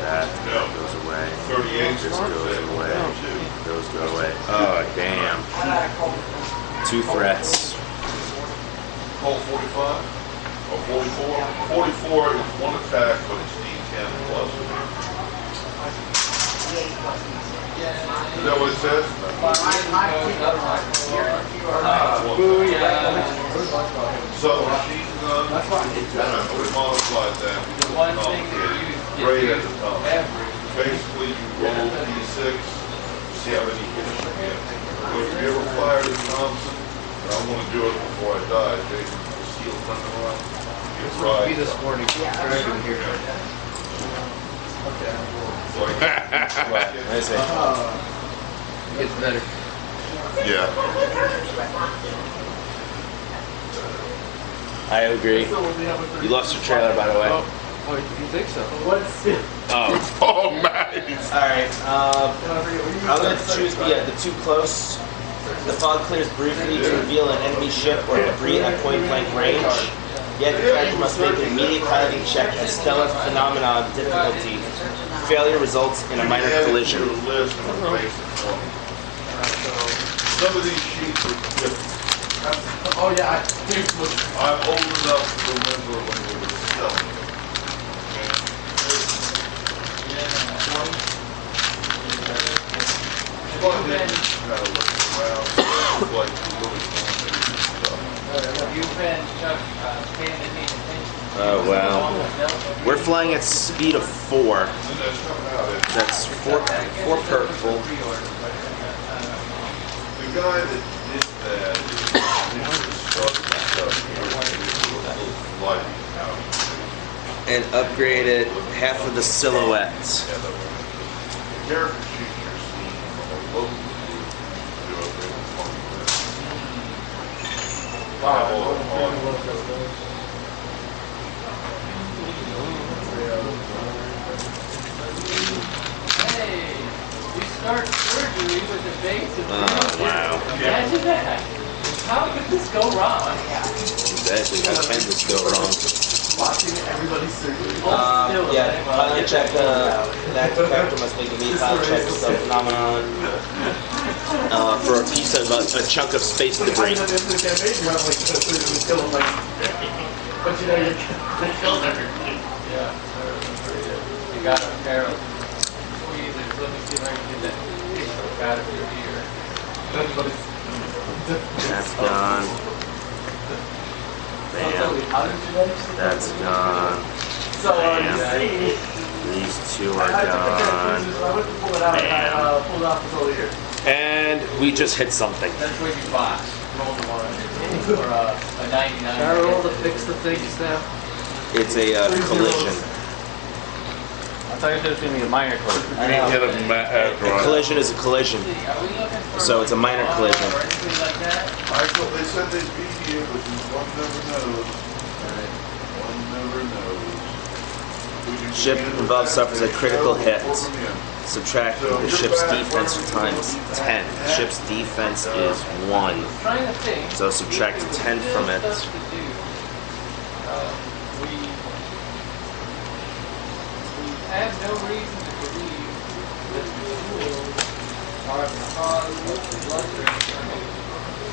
that. Goes away. 38 This goes away. Those go away. Oh, damn. 2 threats. Call 45 or 44. 44 is 1 attack, but it's D10 plus. Is that what it says? Submachine gun. I would modify that. Great at the top. Basically, you roll D6, see how many hits you get. So if you ever fired at Thompson, and I want to do it before I die, Jason, steel running around. It's right. Be this morning. Driving here. I say. It's better. Yeah. I agree. You lost your trailer, by the way. Oh, you think so? Oh. Oh, nice. Alright, I'm going to choose the 2 close. The fog clears briefly to reveal an enemy ship or debris at point blank range. Yet the character must make an immediate piloting check at stellar phenomenon difficulty. Failure results in a minor collision. Some of these sheets are different. Oh yeah, I'm old enough to remember when they were selling. But then kind of looking around, like really stuff. you've been paying any attention. Oh, wow. We're flying at speed of 4. And that's coming out. That's 4 purple. The guy that did that And upgraded half of the silhouette. The character sheet you're seeing are local to it. Hey, you start surgery with the base of Oh, wow. Imagine that. How could this go wrong? Exactly, how can this go wrong? Watching everybody's surgery. Yeah, pilot check, an active character must make a immediate pilot check of the phenomenon for a piece of, a chunk of space debris. But you know, you killed everything. Yeah. You got a pair of tweezers. Let me see if I can get that fish out of your ear. That's gone. Bam. That's gone. So, you Bam. see, These 2 are I took gone. tweezers, I went to pull it out, and I pulled off this over here. And we just hit something. That's where you buy. Roll the one. Or a 99. Can I roll to fix the things now? It's a collision. I thought you said it was going to be a minor collision. You didn't hit him after A I. collision is a collision. So it's a minor collision. Or anything like that? I thought they said they'd beat you, but one never knows. One never knows. Ship involved suffers a critical hit. Subtract the ship's defense times 10. The ship's defense is 1. Trying to think. So subtract 10 from it. We have no reason to believe that the tools are the cause of the blood pressure.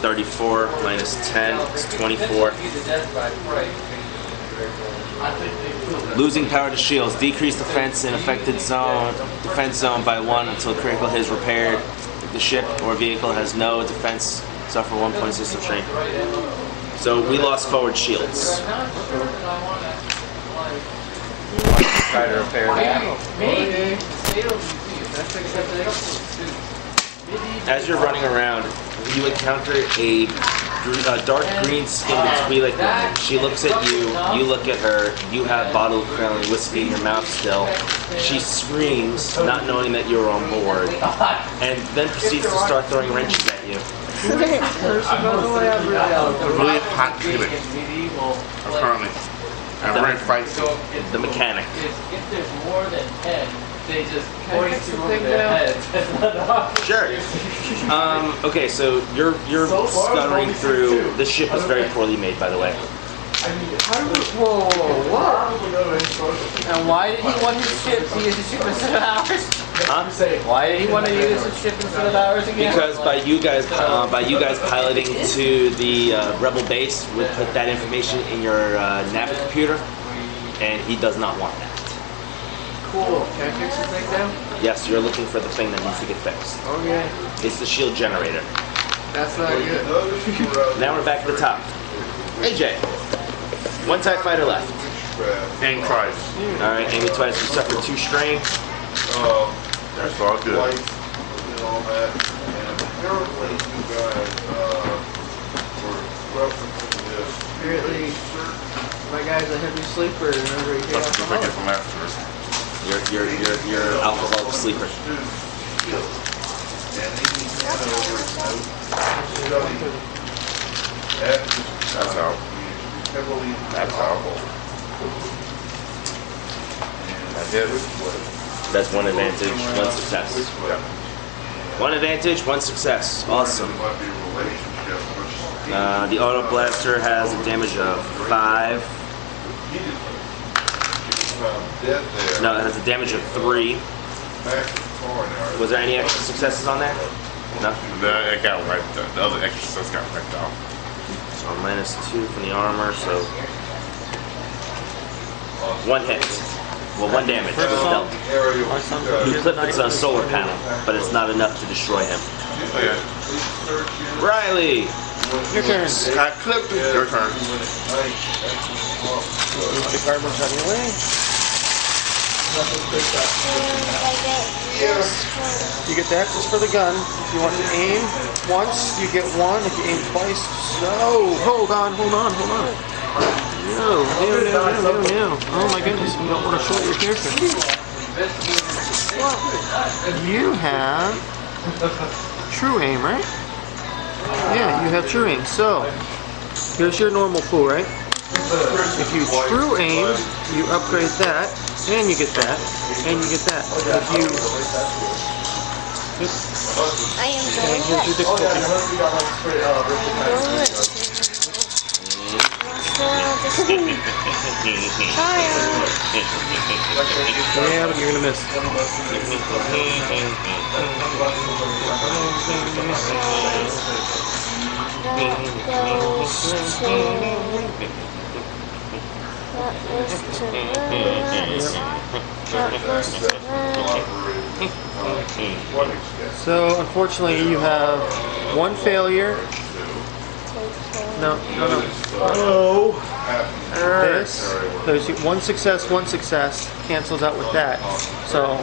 34 minus 10 is 24. Be the death by fright. I think they feel that. Losing power to shields. Decrease defense in affected defense zone by 1 until critical hit is repaired. If the ship or vehicle has no defense, suffer 1 point of strength. So we lost forward shields. Try to repair that. As you're running around, you encounter a dark green skinned Twi'lek woman. She looks at you, you look at her, you have bottle of Krellian whiskey in your mouth still. She screams, not knowing that you're on board, and then proceeds to start throwing wrenches at you. Really hot Twi'lek. Apparently. I'm very feisty. The mechanic. If there's more than 10, they just point to their heads. Sure. Okay, so you're scuttering through. This ship is very poorly made, by the way. Whoa, what? And why did he want his ship to use his ship instead of ours? Huh? Why did he want to use his ship instead of ours again? Because by you guys piloting to the rebel base, we put that information in your nav computer, and he does not want that. Cool. Can I fix the thing now? Yes, you're looking for the thing that needs to get fixed. Okay. It's the shield generator. That's not good. Now we're back at the top. AJ, one TIE fighter left. Aim twice. All right, aiming twice. You suffered 2 strain. That's all good. And all that. And apparently you guys were referencing this. Apparently, my guy's a heavy sleeper and never get That's what I get alcoholic. from after. You're alcoholic sleeper. And Amy Hanover studied at this That's how. heavily That's how. That's it. That's one advantage, one success. Yeah. One advantage, one success. Awesome. might be a relationship, which The auto blaster has a damage of 5. he found dead there. No, it has a damage of 3. Back to the coronary. Was there any extra successes on there? No. It got wiped out. The other extra stuff got wiped out. So -2 from the armor, so 1 hit. Well, 1 damage. It was dealt. Area You clip it's a solar panel, but it's not enough to destroy him. Okay. Riley! Your turn. I clipped it. Your turn. Move the garbage out of your way. And I get this one. You get the X's for the gun. If you want to aim once, you get 1. If you aim twice, no. Hold on. No. Oh my goodness, you don't want to short your character. You have true aim, right? Yeah, you have true aim. So, here's your normal pool, right? If you true aim, you upgrade that, and you get that, and you get that. If you... I am And going here's your difficulty. Yeah, but you're gonna miss. So, unfortunately, you have 1 failure. No. This, there's 1 success, 1 success, cancels out with that. So,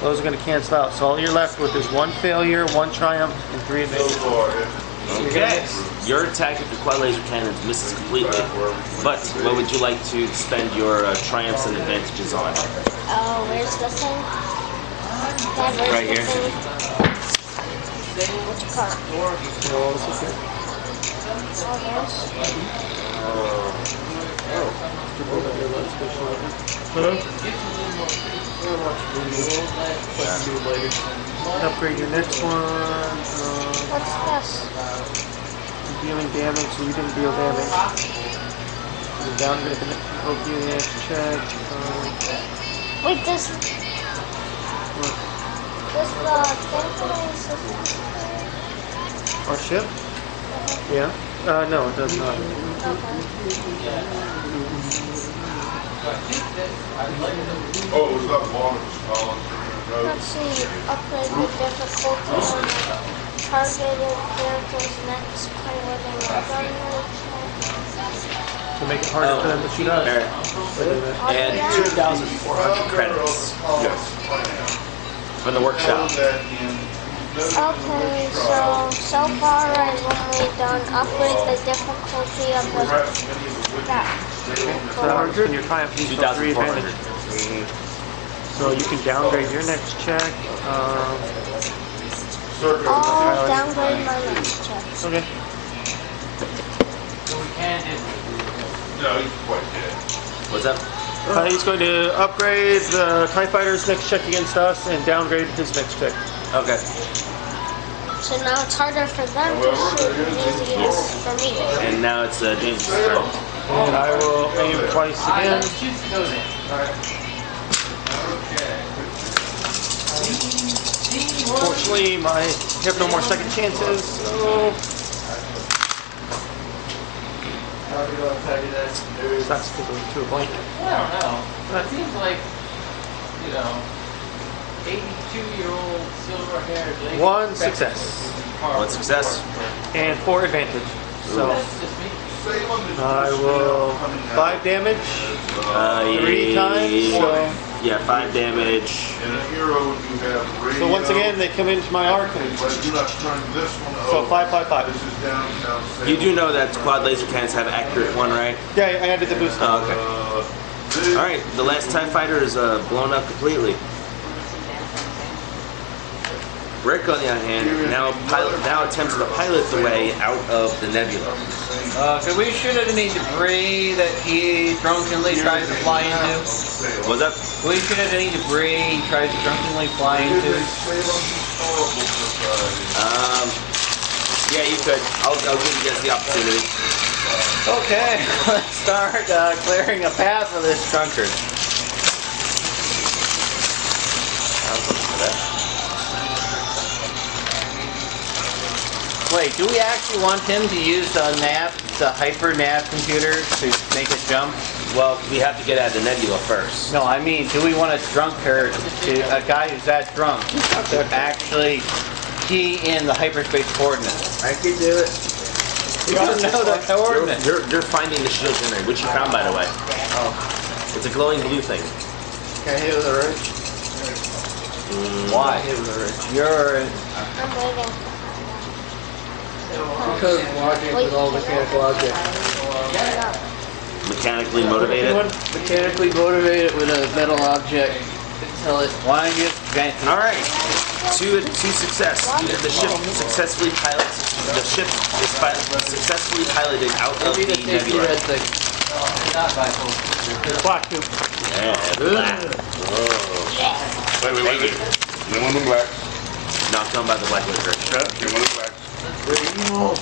those are going to cancel out. So, all you're left with is 1 failure, 1 triumph, and 3 advantages. Okay. Your attack with your quad laser cannons misses completely. But what would you like to spend your triumphs and advantages on? Oh, where's the thing? Dad, where's Right the here. thing? Which part? No, this is good. Upgrade your next one. What's this? Dealing damage, so you didn't deal damage. You're down to the OPS check. Wait, does What? the thing that I assisted? Our ship? Yeah. No, it does not. Oh, it was not long, it was Collins. Let's see. Upgrade the difficulty on the targeted character's next piloting ability check. To make it harder for them to shoot us. Alright. And 2,400 credits Yes. from the workshop. Okay, so far I've only done upgrade the difficulty of that. And your triumph needs 3 advantage. 2,400. So you can downgrade your next check. I'll downgrade my next check. Okay. So we can just No, he's quite dead. What's up? He's going to upgrade the TIE Fighter's next check against us and downgrade his next check. Okay. So now it's harder for them to shoot and easiest for me. And now it's James' turn. And I will aim twice again. shoots go then. Fortunately, I have no more second chances, so that's to go to a blank. I don't know. It seems like, you know, 82-year-old silver-haired lady. One success One success. and 4 advantage. So That's just me. I will 5 damage 3 times. So, Yeah, 5 damage. In a hero, you have radio. so once again, they come into my arc. And, But do not turn this one so over. 5, 5, 5. This is downtown. You do know that quad laser cannons have accurate 1, right? Yeah, I added the boost. Oh, okay. Alright, the last TIE fighter is blown up completely. Rick, on the other hand, now attempts to pilot the way out of the nebula. Could we shoot at any debris that he drunkenly tries to fly into? What's up? Could we shoot at any debris he tries to drunkenly fly into? Yeah, you could. I'll give you guys the opportunity. Okay, let's start clearing a path for this drunkard. Wait, do we actually want him to use the hyper nav computer to make it jump? Well, we have to get out of the nebula first. No, I mean, do we want a drunkard, a guy who's that drunk, to actually key in the hyperspace coordinates? I can do it. You don't know the coordinates. You're finding the shield generator, which you found, by the way. Oh. It's a glowing blue thing. Can I hit with a wrench? Why? Hit with a wrench. You're I'm waiting. Because logic with all mechanical objects. Mechanically motivated. Mechanically motivated with a metal object until it. why don't you just vent? All right, two success. The ship successfully pilots. The ship is successfully piloted out of the nebula. Red thing. Not bipolar. Black too. Yeah, black. Oh. Wait. Give one of the black. No, I'm talking about the black liquor. Give one of the black. All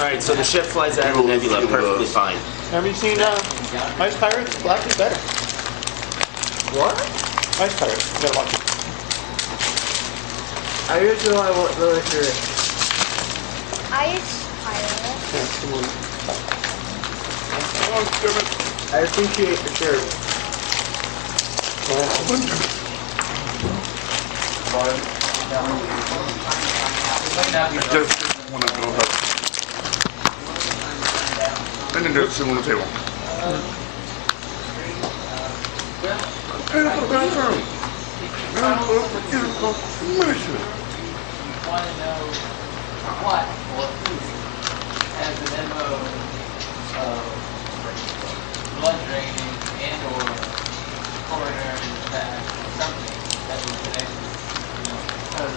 right, so the ship flies out of the nebula perfectly fine. Have you seen Ice Pirates? Black is better. What? Ice Pirates. You gotta watch it. I usually want military. Ice Pirate. Yeah, it's the movie. I appreciate the shirt. Just want to go up. And then there's 2 on the table. Hey, look at the bathroom. Want to know what or who has an MO of blood draining and or coronary attack, something that was connected. Because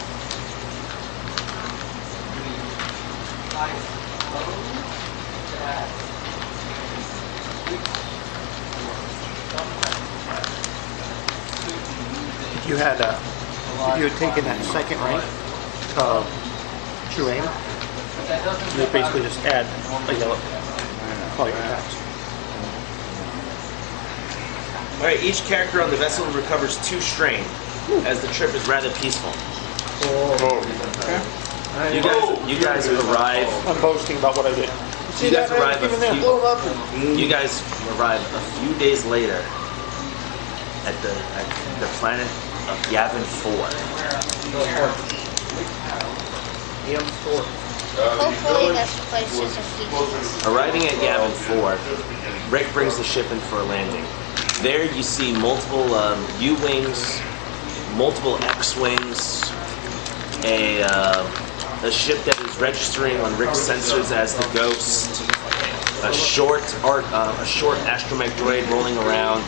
I suppose that If you had taken that second rank, true aim, you basically just add a yellow to all your attacks. All right, each character on the vessel recovers 2 strain, as the trip is rather peaceful. You guys arrive. I'm boasting about what I did. You guys arrive a few days later at the planet of Yavin 4. Hopefully this place isn't peaceful. Arriving at Yavin 4, Rick brings the ship in for a landing. There you see multiple U-wings, multiple X-wings, a ship that is registering on Rick's sensors as the Ghost, a short astromech droid rolling around,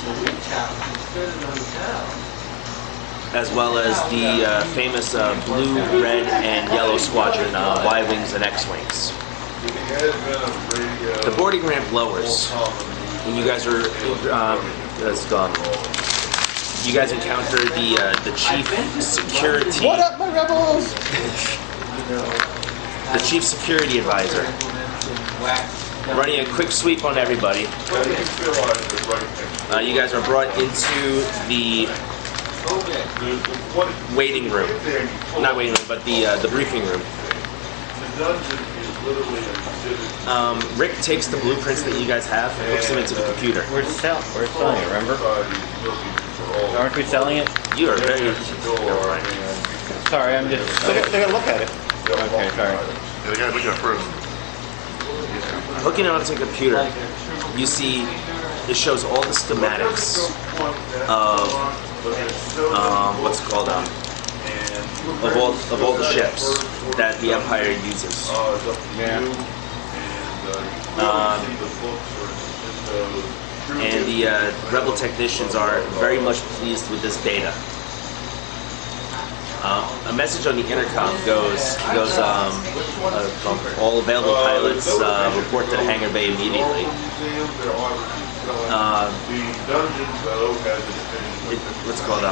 as well as the famous blue, red, and yellow squadron Y-wings and X-wings. The boarding ramp lowers, and you guys are you guys encounter the chief security. What up, my rebels? The chief security advisor, running a quick sweep on everybody. You guys are brought into the waiting room. Not waiting room, but the briefing room. Rick takes the blueprints that you guys have and hooks them into the computer. We're selling it, remember? Aren't we selling it? You are very... Sorry, I'm just... They gotta look at it. Okay, sorry. Yeah, they gotta look at it first. Hooking it onto the computer, you see it shows all the schematics of what's it called of all the ships that the Empire uses. Yeah. And the rebel technicians are very much pleased with this data. A message on the intercom goes all available pilots report to the hangar bay immediately. What's it called?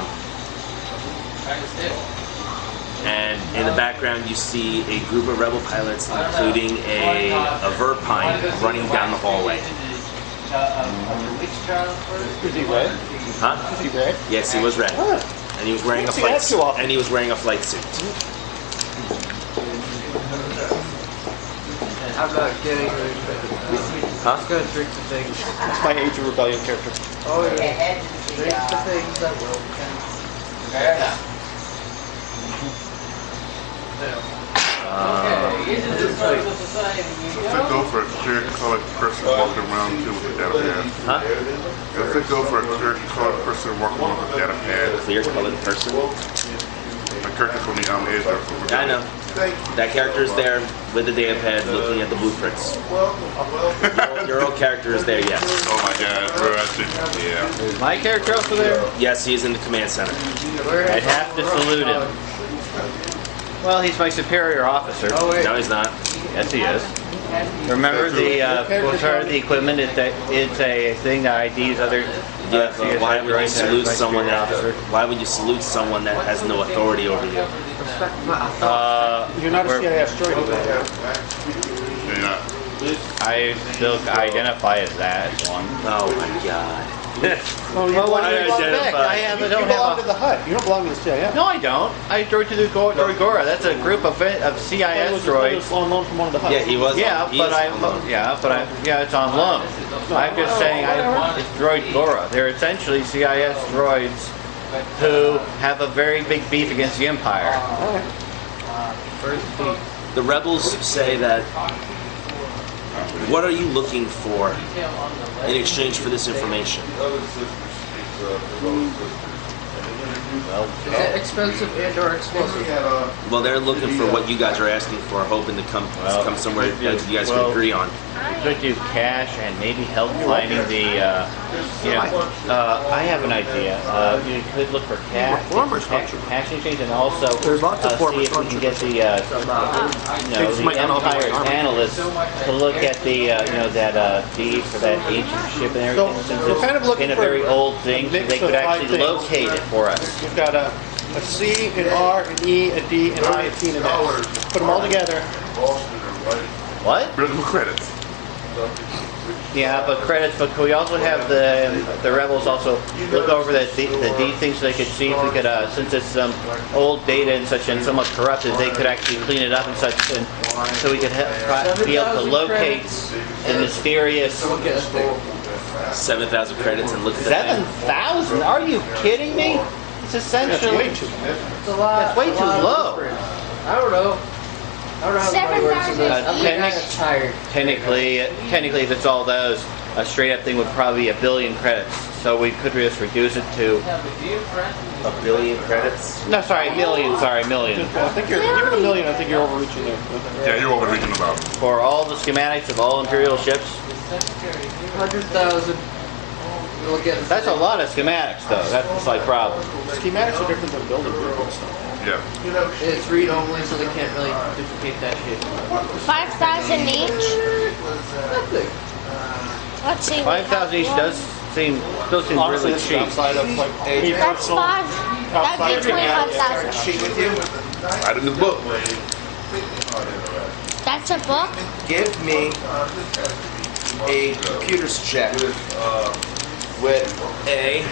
And in the background you see a group of rebel pilots, including a Verpine running down the hallway. Is he red? Huh? Is he red? Yes, he was red. Huh. And he was wearing a See, flight that's too suit. often. And he was wearing a flight suit. How about getting Huh? gonna drink the things. That's my Age of Rebellion character. Oh yeah. Ahead to Drink the, the things that will Okay, into this part of the society you Does it go for a clear colored person walking around too with a data pad? Huh? Does it go for a clear colored person walking around with a data pad? Clear colored person. My character's from the Age of I know. That character is there with the data pad looking at the blueprints. Your old character is there, yes. Oh my god, bro, I think, yeah. Is my character also there? Yes, he is in the command center. I'd have to salute him. Well, he's my superior officer. Oh wait. No, he's not. Yes, he is. Remember the part of the equipment? It's a thing that IDs other. Yeah, but why would you droids salute as my someone superior that? officer. Why would you salute someone that has no authority over you? You're not a We're- CIS droid. You're not. I still identify as that as one. Oh my god. Well, Well, what do I you expect? identify. I You don't belong have to a. the HUD. You don't belong to the CIS. No, I don't. I droid to the Droidgora. That's a group of CIS droids. on loan from one of the HUD. Yeah, he was. Yeah, he but is on loan. it's on loan. I'm just saying, it's Droidgora. They're essentially CIS droids who have a very big beef against the Empire. The rebels say that. What are you looking for in exchange for this information? Is it expensive and/or explosive? Well, they're looking for what you guys are asking for, hoping to come somewhere that you guys can agree on. We could do cash and maybe help finding the, I have an idea. You could look for cash exchange and also see if we can get the Empire's analysts to look at the, that deed for that ancient ship and everything. Since we're kind of looking in a for very old thing, mix they could of five actually things. locate it for us. You've got a C, an R, an E, a D, an I, a T, and an S. Put them all together. What? Critical credits. Yeah, but credits. But could we also have the rebels also look over the D thing so they could see if we could, since it's old data and such and somewhat corrupted, they could actually clean it up and such, and so we could be able to locate the mysterious 7,000 credits and look at the thing. 7,000. Are you kidding me? It's essentially That's way too much. It's a lot. That's way too low. I don't know. I don't know how the money works in this. I'm kind of tired. Technically, if it's all those, a straight up thing would probably be 1 billion credits. So we could just reduce it to, A billion credits. no, sorry, million. I think you're, even $1 million, I think you're overreaching there. Yeah, you're overreaching about it. For all the schematics of all Imperial ships. 100,000. We'll get That's a lot of schematics, though. That's the slight problem. Schematics are different than building blueprints. Yeah. It's read only, so they can't really duplicate that shit. 5,000 each. Nothing. Let's see. 5,000 each still seems Honestly, really this is cheap. outside of like me That's personal. five. That'd be 25,000. Sheet with you? Right in the book. That's a book. Give me a computer's check with a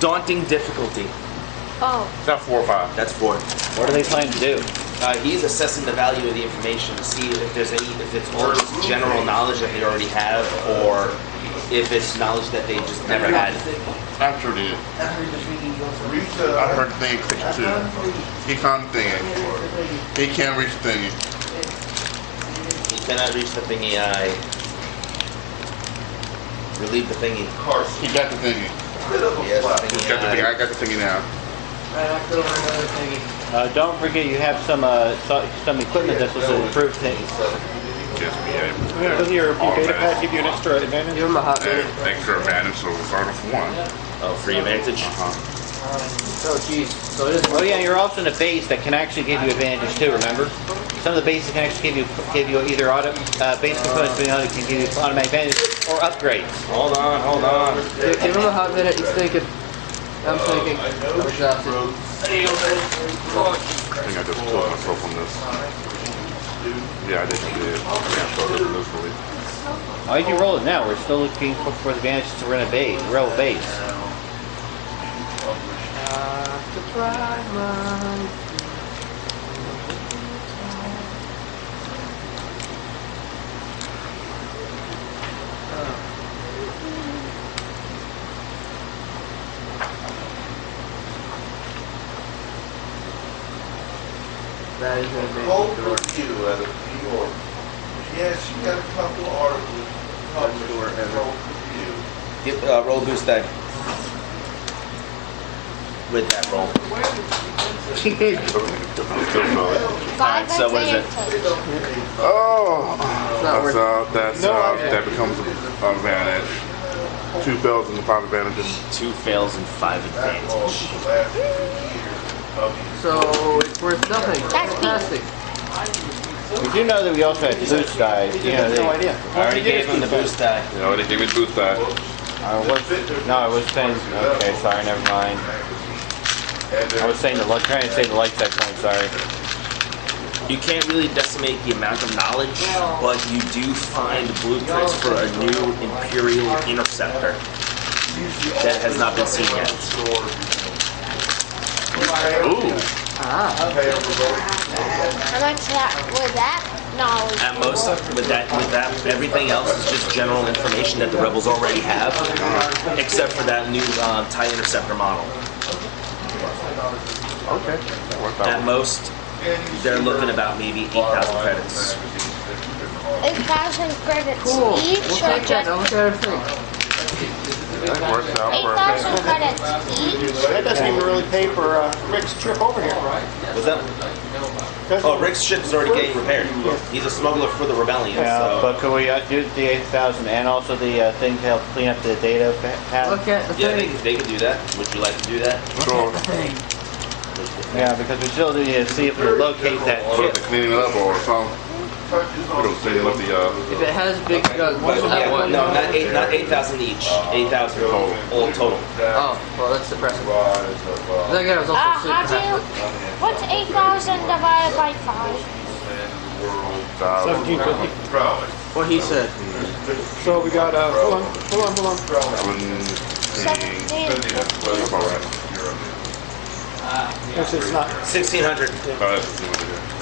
Daunting difficulty. Oh. Is that 4 or 5? That's 4. What are they planning to do? He's assessing the value of the information to see if there's if it's all just general knowledge that they already have, or if it's knowledge that they just never had. I sure did. I heard the thing click too. He found the thing. He can't reach the thingy. He cannot reach the thingy. I relieve the thingy. He got the thingy. Yes, the He's thingy. got the thingy. I got the thingy now. Right after another thingy. Don't forget you have some equipment that's supposed to improve things. Yes, we have. Yeah, doesn't your data pad give you an extra advantage? Give him a hot minute. Extra advantage, so we'll start with 1. Oh, free advantage. Oh, jeez. So it is. Oh yeah, you're also in a base that can actually give you advantage too. Remember, some of the bases can actually give you either base components, but the can give you automatic advantage or upgrades. Hold on. Give him a hot minute. He's thinking. I'm thinking. I'm exhausted. I think I just killed myself on this. Yeah, I did. Yeah, so this miserably. Why'd you roll it now? We're still looking for the advantages to run a base, real base. That is going to be Cold the door. review out of New York. Yeah, she got a couple of articles published in Cold Review. Get roll boost die. With that roll. Five so what is it? advantage. Oh, that becomes an advantage. 2 fails and 5 advantages. 2 fails and 5 advantage. So it's worth nothing. That's me. Fantastic. We do know that we also have boost die. You know, No idea. I already gave him the boost die. Yeah, they gave me the boost die. I was saying. Okay, sorry, never mind. I was saying trying to say the light side point. Sorry. You can't really decimate the amount of knowledge, but you do find blueprints for a new Imperial interceptor that has not been seen yet. Ooh. How much was that knowledge? At most, with that, everything else is just general information that the rebels already have, except for that new TIE interceptor model. Okay. At most, they're looking about maybe 8,000 credits. 8,000 credits Cool. each, We'll or take that. I'll just look at everything. That works out 8,000 perfect. credits each? That doesn't even really pay for Rick's trip over here. What's that? Oh, Rick's ship is already getting repaired. He's a smuggler for the rebellion, Yeah, so... but could we do the 8,000 and also the thing to help clean up the data pad? Look at the Yeah, thing. they could do that. Would you like to do that? Sure. Yeah, because we still need to see if we locate that Or if chip. they're cleaning it up or something. We don't say what If it has big guns, But, yeah, no, not 8,000 each. 8,000 Total. all total. Oh, well, that's depressing. That guy was also How do you, what's 8,000 divided by 5? 1750. What he said. So we got, hold on. 1750. That's all right. Yes, it's not. 1,600. That's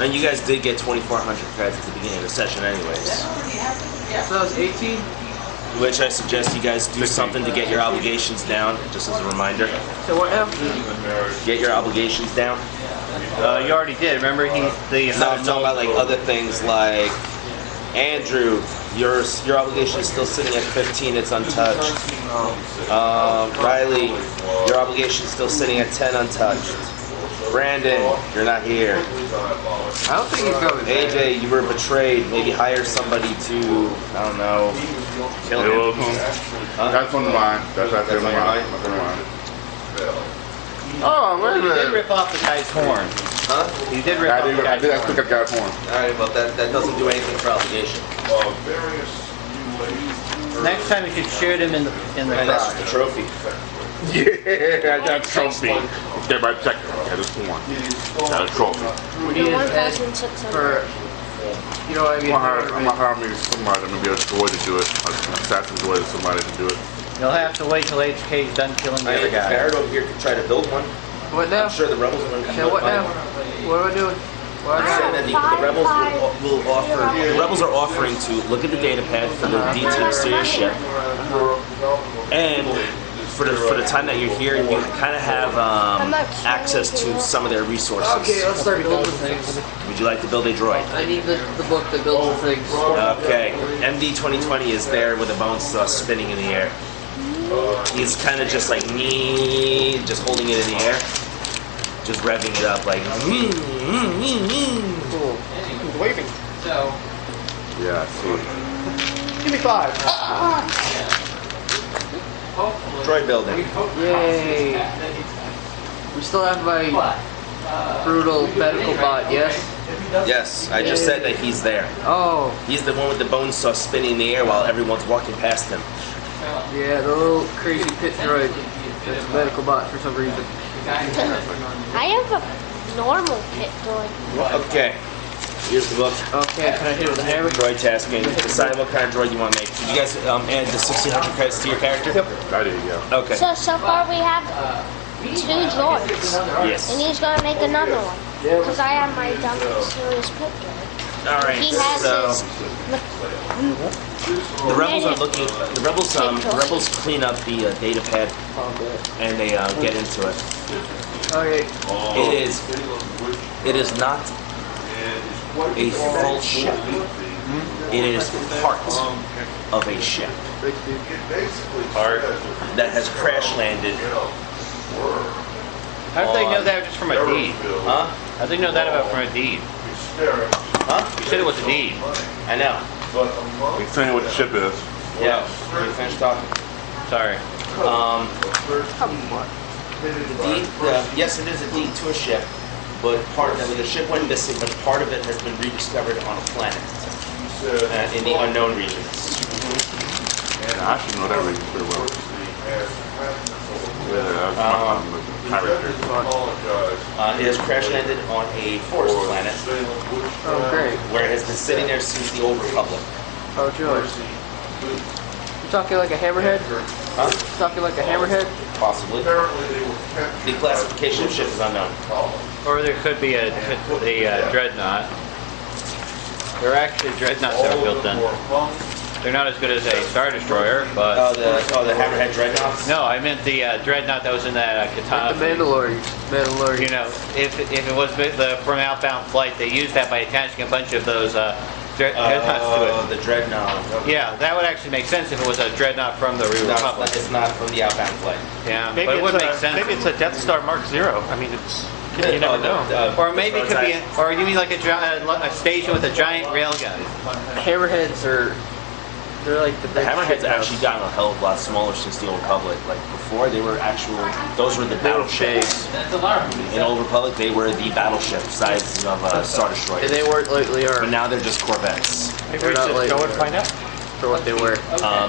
And you guys did get 2,400 credits at the beginning of the session anyways. So that was 18? which I suggest you guys do something to get your obligations down, just as a reminder. So what now? Get your obligations down. You already did. Remember, he's the. No, I'm talking about like other things like Andrew. Your obligation is still sitting at 15. It's untouched. Riley, your obligation is still sitting at 10 untouched. Brandon, you're not here. I don't think he's going to AJ, you were betrayed. Maybe hire somebody to, I don't know, kill him. That's one of mine. That's on your mind? That's one of mine. Oh, wait a You did minute. rip off the guy's horn. Huh? You did rip I off the did. I guy's did. I horn. think I got one. Alright, well that doesn't do anything for obligation. Various new ladies. Next time you should shoot him in the And that's just a crotch. trophy. Yeah, I got a trophy. Everybody check it. I just won. Got a trophy. The 1,600. You know what I mean? I'm gonna hire me somebody. I'm gonna be a droid to do it. An assassin droid or somebody to do it. You'll have to wait till HK's done killing the I other mean, guy. Barrett over here could try to build one. What now? I'm sure the rebels are going to Yeah, what now? What am I doing? What am I Saying doing? that the rebels will offer. The rebels are offering to look at the data pad for the D to exterior ship, and for the time that you're here, you kind of have access to some of their resources. Okay, let's start building things. Would you like to build a droid? I need the book that builds the things. Okay, MD 2020 is there with a bone saw spinning in the air. He's kind of just like just holding it in the air, just revving it up like. Cool. He's waving. So, Yeah, I see. give me 5. Droid building. Yay. We still have my brutal medical bot, yes? Yes, I just said that he's there. Oh, He's the one with the bone saw spinning in the air while everyone's walking past him. yeah, the little crazy pit droid. That's a medical bot for some reason. I have a normal pit droid. Okay, here's the book. Okay, can I hit it with a hammer? Droid tasking. Decide what kind of droid you want to make. Did you guys add the 1,600 credits to your character? Yep. I did, yeah. Okay. So far we have 2 droids. And Yes. he's gonna make another one. Because I have my dumb serious pit droid. All right. He has So his. the rebels are looking. The rebels clean up the data pad and they get into it. Okay. It is not a full ship. It is part of a ship that has crash landed. How did they know that just from a deed? Huh? How did they know that about from a deed? Huh? You said it was a deed. I know. Explain what the ship is. Yeah. We finished talking. Sorry. The deed. Yes, it is a deed to a ship, but part of it, the ship went missing, but part of it has been rediscovered on a planet in the unknown regions. Yeah, I should know that region pretty well. Yeah, It has crash landed on a forest planet Oh, great. where it has been sitting there since the Old Republic. Oh, joy. You talking like a hammerhead? Huh? Talking like a hammerhead? Possibly. The classification of ship is unknown. Or there could be a dreadnought. There are actually dreadnoughts that were built then. They're not as good as a Star Destroyer, but... the Hammerhead dreadnoughts? No, I meant the dreadnought that was in that Katana. Like the Mandalorian. You know, if it was from Outbound Flight, they used that by attaching a bunch of those dreadnoughts to it. The dreadnought. Yeah, that would actually make sense if it was a dreadnought from the No, Republic. it's not from the Outbound Flight. Yeah, Maybe but it would it's make sense. Maybe it's a Death Star Mark Zero. I mean, it's you never know. Or maybe it could be, or you mean like a station with a giant railgun. Hammerheads are... They're like the The big Hammerhead's shit actually gotten a hell of a lot smaller since the Old Republic. Like before, they were those were the battleships. In Old Republic, they were the battleship size of Star Destroyers. And they weren't lately But now they're just corvettes. Maybe we should go and find out. For what they were.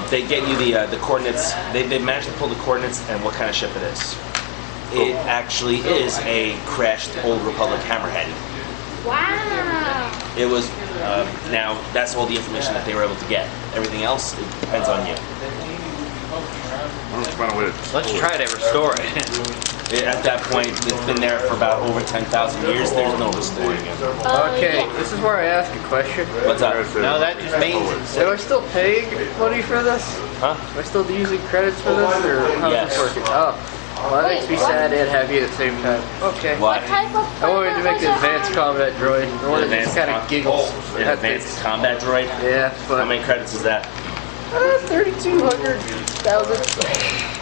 They get you the coordinates. They managed to pull the coordinates and what kind of ship it is. It actually is a crashed Old Republic Hammerhead. Wow. It was, now that's all the information that they were able to get. Everything else, it depends on you. Let's try to restore it. At that point, it's been there for about over 10,000 years. There's no restoring it. Okay, yeah. this is where I ask a question. What's up? No, that just means Am I still paying money for this? Huh? Am I still using credits for this, or how's Yes. this working? Oh, well, that makes me sad and happy at the same time. Okay. Why? What type of I wanted to make was an it? advanced combat droid. The one that just kind of giggles. An That's advanced combat droid? it. Yeah, How but many credits is that? 3,200,000.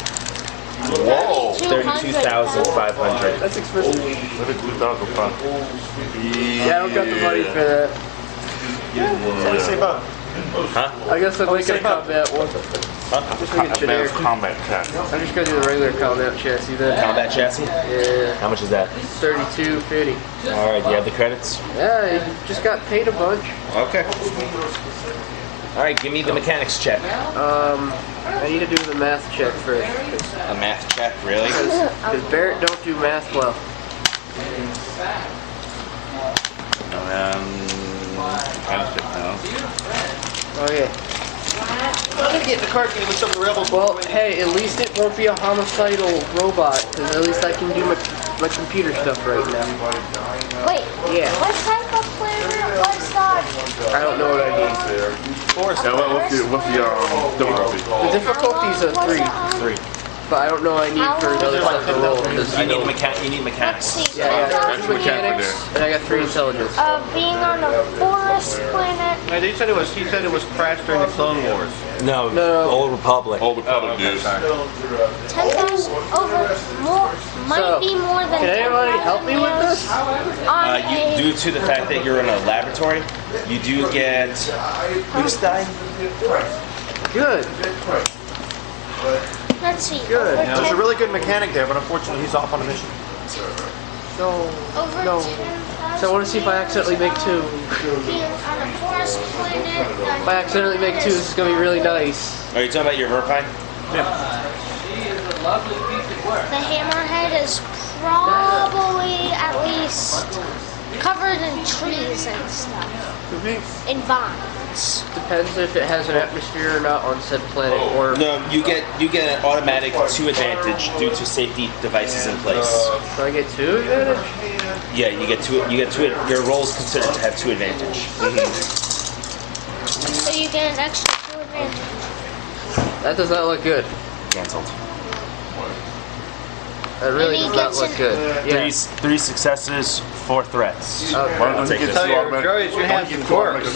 Whoa. 32,500. That's expensive. 32,500. Yeah, I don't got the money for that. Huh? I guess I'm making a combat one. Just make it generic. Advanced combat chassis. I'm just gonna do the regular combat chassis then. Combat chassis? Yeah, How much is that? 32.50. All right, do you have the credits? Yeah, you just got paid a bunch. Okay. All right, give me the mechanics check. I need to do the math check first. A math check, really? Because Barrett don't do math well. Okay. I'm gonna get in the car to with some of the rebels. Well, hey, at least it won't be a homicidal robot, because at least I can do my computer stuff right now. Wait. Yeah. What type of planet was that? I don't know what I mean. What's the difficulty? The difficulty's a 3. But I don't know what I need for the other stuff to roll. Because You need mechanics. Let's see. Yeah, I got That's 2 what you have mechanics, and I got 3 intelligence. Being on a forest planet. No, he said it was crashed during the Clone Wars. No, No. Old Republic. Old Republic dude. 10,000 over more. Might So, be more than. Can anybody help me with this? On a. Due to the fact that you're in a laboratory, you do get boost die. Good. Let's see. Good. Over There's a 10 really good mechanic there, but unfortunately he's off on a mission. No. Over No. 10,000 So I want to see if I accidentally make 2. being on a forest planet. If I accidentally make 2, this is going to be really nice. Are you talking about your Verpine? The hammerhead is probably at least covered in trees and stuff. In vines. Depends if it has an atmosphere or not on said planet, or No, you get an automatic 2 advantage due to safety devices in place. do I get 2 advantage? Yeah, you get 2. Your roll is considered to have 2 advantage. So you get an extra 2 advantage. That does not look good. Cancelled. That really And he does not gets look an- good. Yeah. 3 successes, 4 threats. Okay. I'll take You this. tell your droids you have some quirks.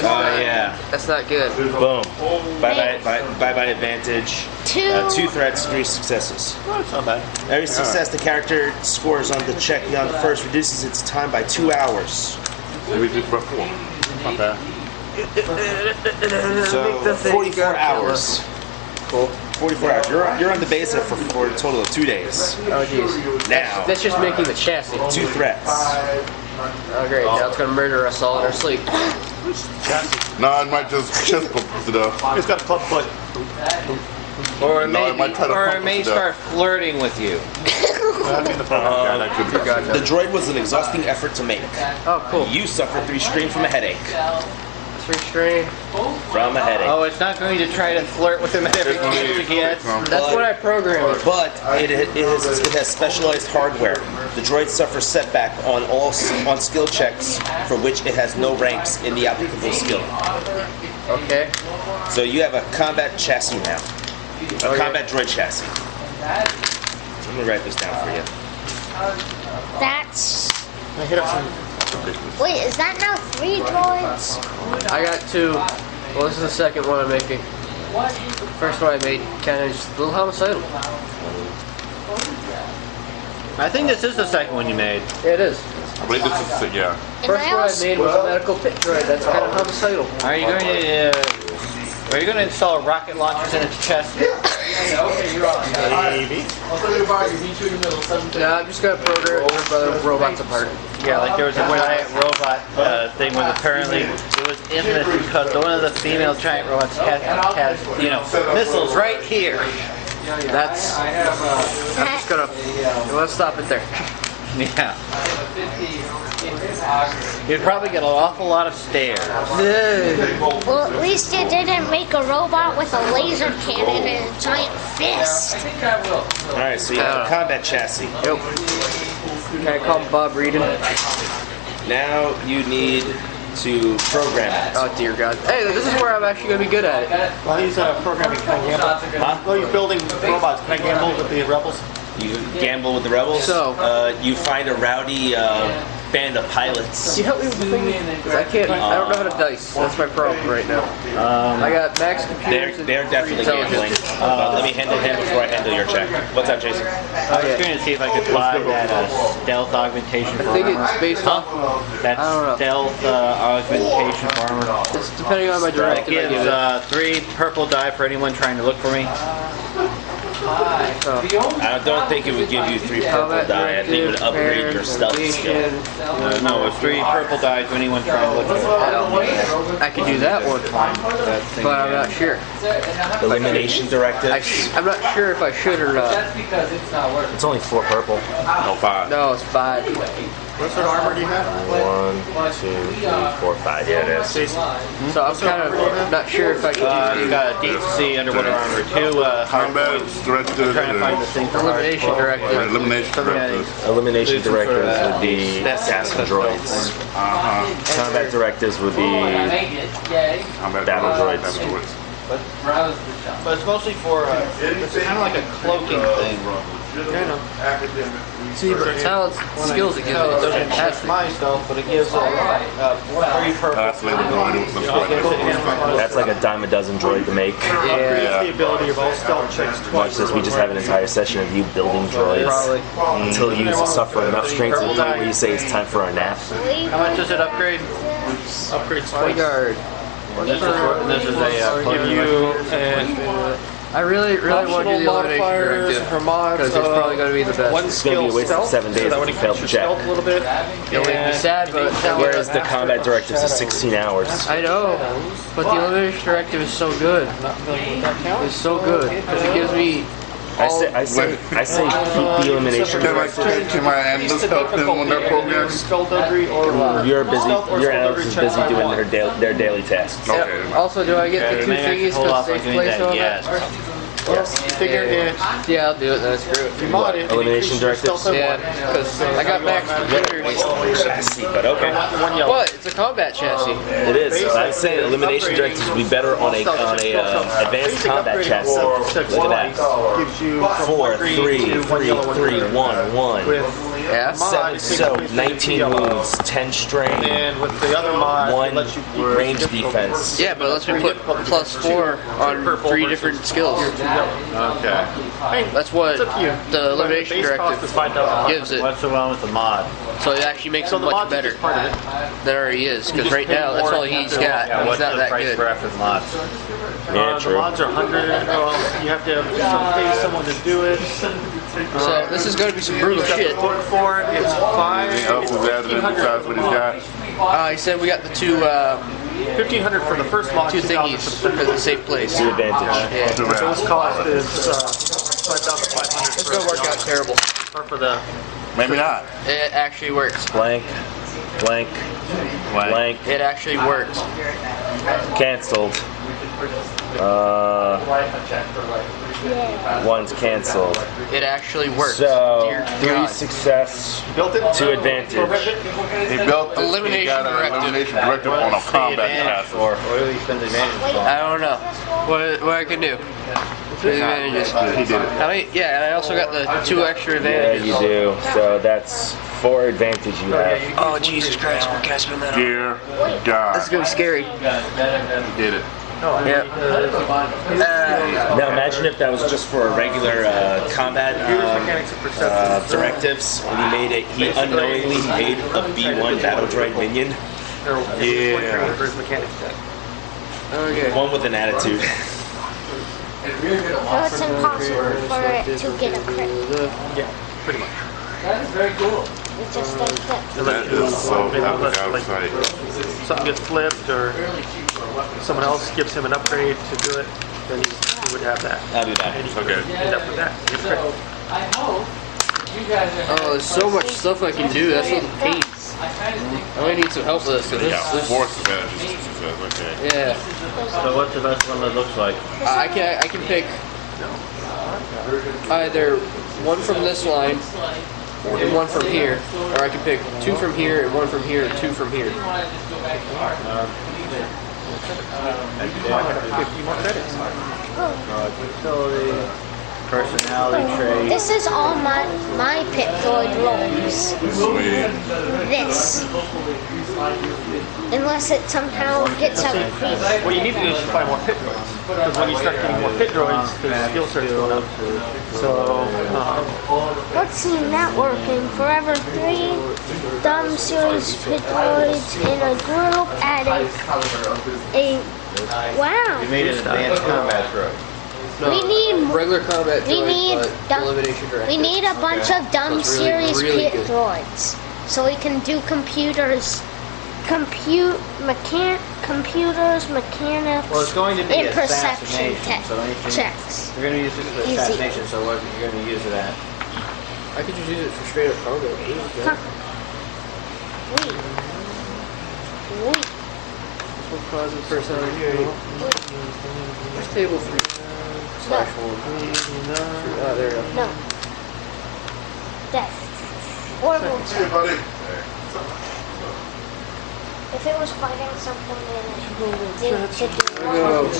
Yeah. That's not good. Boom. Bye bye advantage. 2 threats, 3 successes. That's not bad. Every success the character scores on the check beyond the first reduces its time by 2 hours. Maybe just for 4. Not bad. So Make the thing 44 go hours. Cool. 44 hours. You're on the base for a total of 2 days. Oh jeez. Now, That's just making the chassis. 2 threats. Oh great. Now it's gonna murder us all in our sleep. No, it might just chest bump it up. He's got a club foot. Or it might try to or pump it may us to start flirting with you. The droid was an exhausting effort to make. Oh cool. You suffered 3 strain from a headache. 3 strain. From a headache. Oh, it's not going to try to flirt with him at every chance it gets. That's what I programmed. But it has specialized hardware. The droid suffers setback on skill checks for which it has no ranks in the applicable skill. Okay. So you have a combat chassis now. A combat droid chassis. Let me write this down for you. That's. Wait, is that now 3 droids? I got 2. Well, this is the second one I'm making. First one I made kind of just a little homicidal. I think this is the second one you made. Yeah, it is. I believe this is it, yeah. First one I made was a medical pit droid. That's kind of homicidal. Are you going to install rocket launchers in its chest? Maybe. Yeah, I'm just gonna program it to rip robots apart. Yeah, like there was a giant robot thing with apparently it was infamous because one of the female giant robots has missiles right here. That's. I'm just gonna. Let's stop it there. Yeah. You'd probably get an awful lot of stares. Well, at least you didn't make a robot with a laser cannon and a giant fist. All right, so you have a combat chassis. Yep. Can I call him Bob Reedon? Now you need to program it. Oh dear God. Hey, this is where I'm actually gonna be good at it. While he's programming, can I gamble? Huh? While you're building robots, can I gamble with the rebels? You gamble with the rebels. So- you find a rowdy band of pilots. Can you help me with the thing? 'Cause I can't. I don't know how to dice. That's my problem right now. I got max computers. They're definitely gambling. Let me handle him before I handle your check. What's up, Jason? I was going to see if I could buy that stealth augmentation for I think armor. it's based off. That I don't know. stealth augmentation for armor. It's depending on my It directive. I give gives it. 3 purple die for anyone trying to look for me. I don't think it would give you 3 purple die. I think it would upgrade your stealth skill. No, it's 3 purple die to anyone trying to look for me. I could do that one, but I'm not sure. Elimination directive. I'm not sure if I should or not. It's only 4 purple. No, 5. No, it's 5. What sort of armor do you have? 1, 2, 3, 4, 5. Yeah, it is. So I'm kind of not sure if I You can got deep sea underwater armor, 2 Combat directive. I'm trying to find the thing for elimination directive. Elimination directive. Elimination directives would be assassin droids. Combat directives would be Combat battle droids. But it's mostly for, it's kind of like a cloaking thing. See, but talents, skills it gives No, it it. doesn't affect my stealth, but it gives 3 purple. That's what we're going to do with the That's like a dime a dozen droid to make. Increase the ability of all stealth checks Watch twice. this, we just have an entire session of you building droids until you suffer enough strength to the point where you say it's time for a nap. How much does it upgrade? Upgrades twice. Bodyguard. This is a Give you and I really want to do the elimination directive because it's probably going to be the best. one It's going to be a skill waste of stealth, 7 days so that if would you fail increase to your check. stealth a little bit. It would be sad, but Whereas the combat directives is 16 hours. I know. But the elimination directive is so good. It's so good because it gives me. I say keep the elimination directive. Can my analyst help them on their program? Skullduggery or You're busy. stealth or Your skullduggery analyst is check busy on doing one. their daily tasks. Yeah. Okay. Also, do I get the 2 maybe I should thingies hold for off on safe doing place that, on yes. that? You figure it. Yeah, I'll do it. That's true. You mod it. Elimination directives? Yeah, because I got max computers. Chassis, but okay. One yellow. What? It's a combat chassis. It is. I'm saying elimination directives would be better on a advanced combat chassis. Look at that. Gives you 4, 3, 3, 3, 1, 1. With Yeah, 7 soak, 19 wounds, 10 strain, and with the other mod, 1 it lets you keep range defense. Yeah, but let's put +4 on 3 different skills. Okay. That's what It's up to you. the elimination The base cost directive is $5,000. gives it. What's the one with the mod? So it actually makes So him the much mod's better just part of it. than already is. Because just right pay now, that's more all and he's have to- got. Yeah, He's what's not the that price good. for after the mods? Yeah, The true. mods are 100. Well, you have to pay someone to do it. So this is going to be some brutal You have shit. to work for it. It's Anything else $5. was added in besides what he's got? He said we got the 2 $1,500 for the first mod. 2 $2,000 thingies for the for the safe place. To advantage. Yeah. Too So bad. this cost is $5,500. It's going to work out terrible. Or for the Maybe not. It actually works. Blank, blank, blank, It actually works. canceled. One's canceled. It actually works. So, Dear 3 God. success, built it 2 advantage. He built this. He Elimination got an directive. elimination directive on a combat chassis. Or what do we spend the advantage for? I don't know what I can do. For the advantages. He did it. I mean, yeah, and I also got the 2 extra Yeah, advantages. you do. So that's 4 advantage you have. Oh Jesus Christ! Where can I spend that on? Dear God. This is gonna be scary. He did it. Yeah. Now imagine if that was just for a regular combat directives, and he unknowingly made a B1 battle droid minion. Yeah. Okay. One with an attitude. So it's impossible for it to get a crit. Yeah, pretty much. That is very cool. It just does that. That is so out of sight. Something gets flipped or someone else gives him an upgrade to do it, then he would have that. I'll do that. And he Okay. could end up with that. Get a crit. I hope you guys are. Oh, there's so much stuff I can do. That's what the pain. I might need some help with this. 'Cause Yeah, this force advantages. She says, okay. yeah. So what's the best one that looks like? I can pick either one from this line and one from here, or I can pick two from here and one from here and two from here. 50 more credits. Utility, personality trait. This is all my Pipdroid rolls. Sweet. This. Unless it somehow gets upgraded. What you need to do is find more pit droids. Because when you start getting more pit droids, the skill starts going up. So, Let's see that working. Forever 3 dumb series Pipdroids in a group adding a wow. You made an advanced combat droid. No, We need regular combat we droid, need but dumb- elimination director. We need a bunch of dumb So it's really, series really pit good. droids, so we can do computers, computers, mechanics, Well, it's going to be and perception assassination, so anything. checks. You're going to use this for Easy. assassination, so what you're going to use it at? I could just use it for straight up combat. Huh. Wait. Wait. This one causes personality. Where's table 3? /1. Ah, there we go. No. Death. Horrible. Hey, buddy. If it was fighting something in it, it should do There we go. The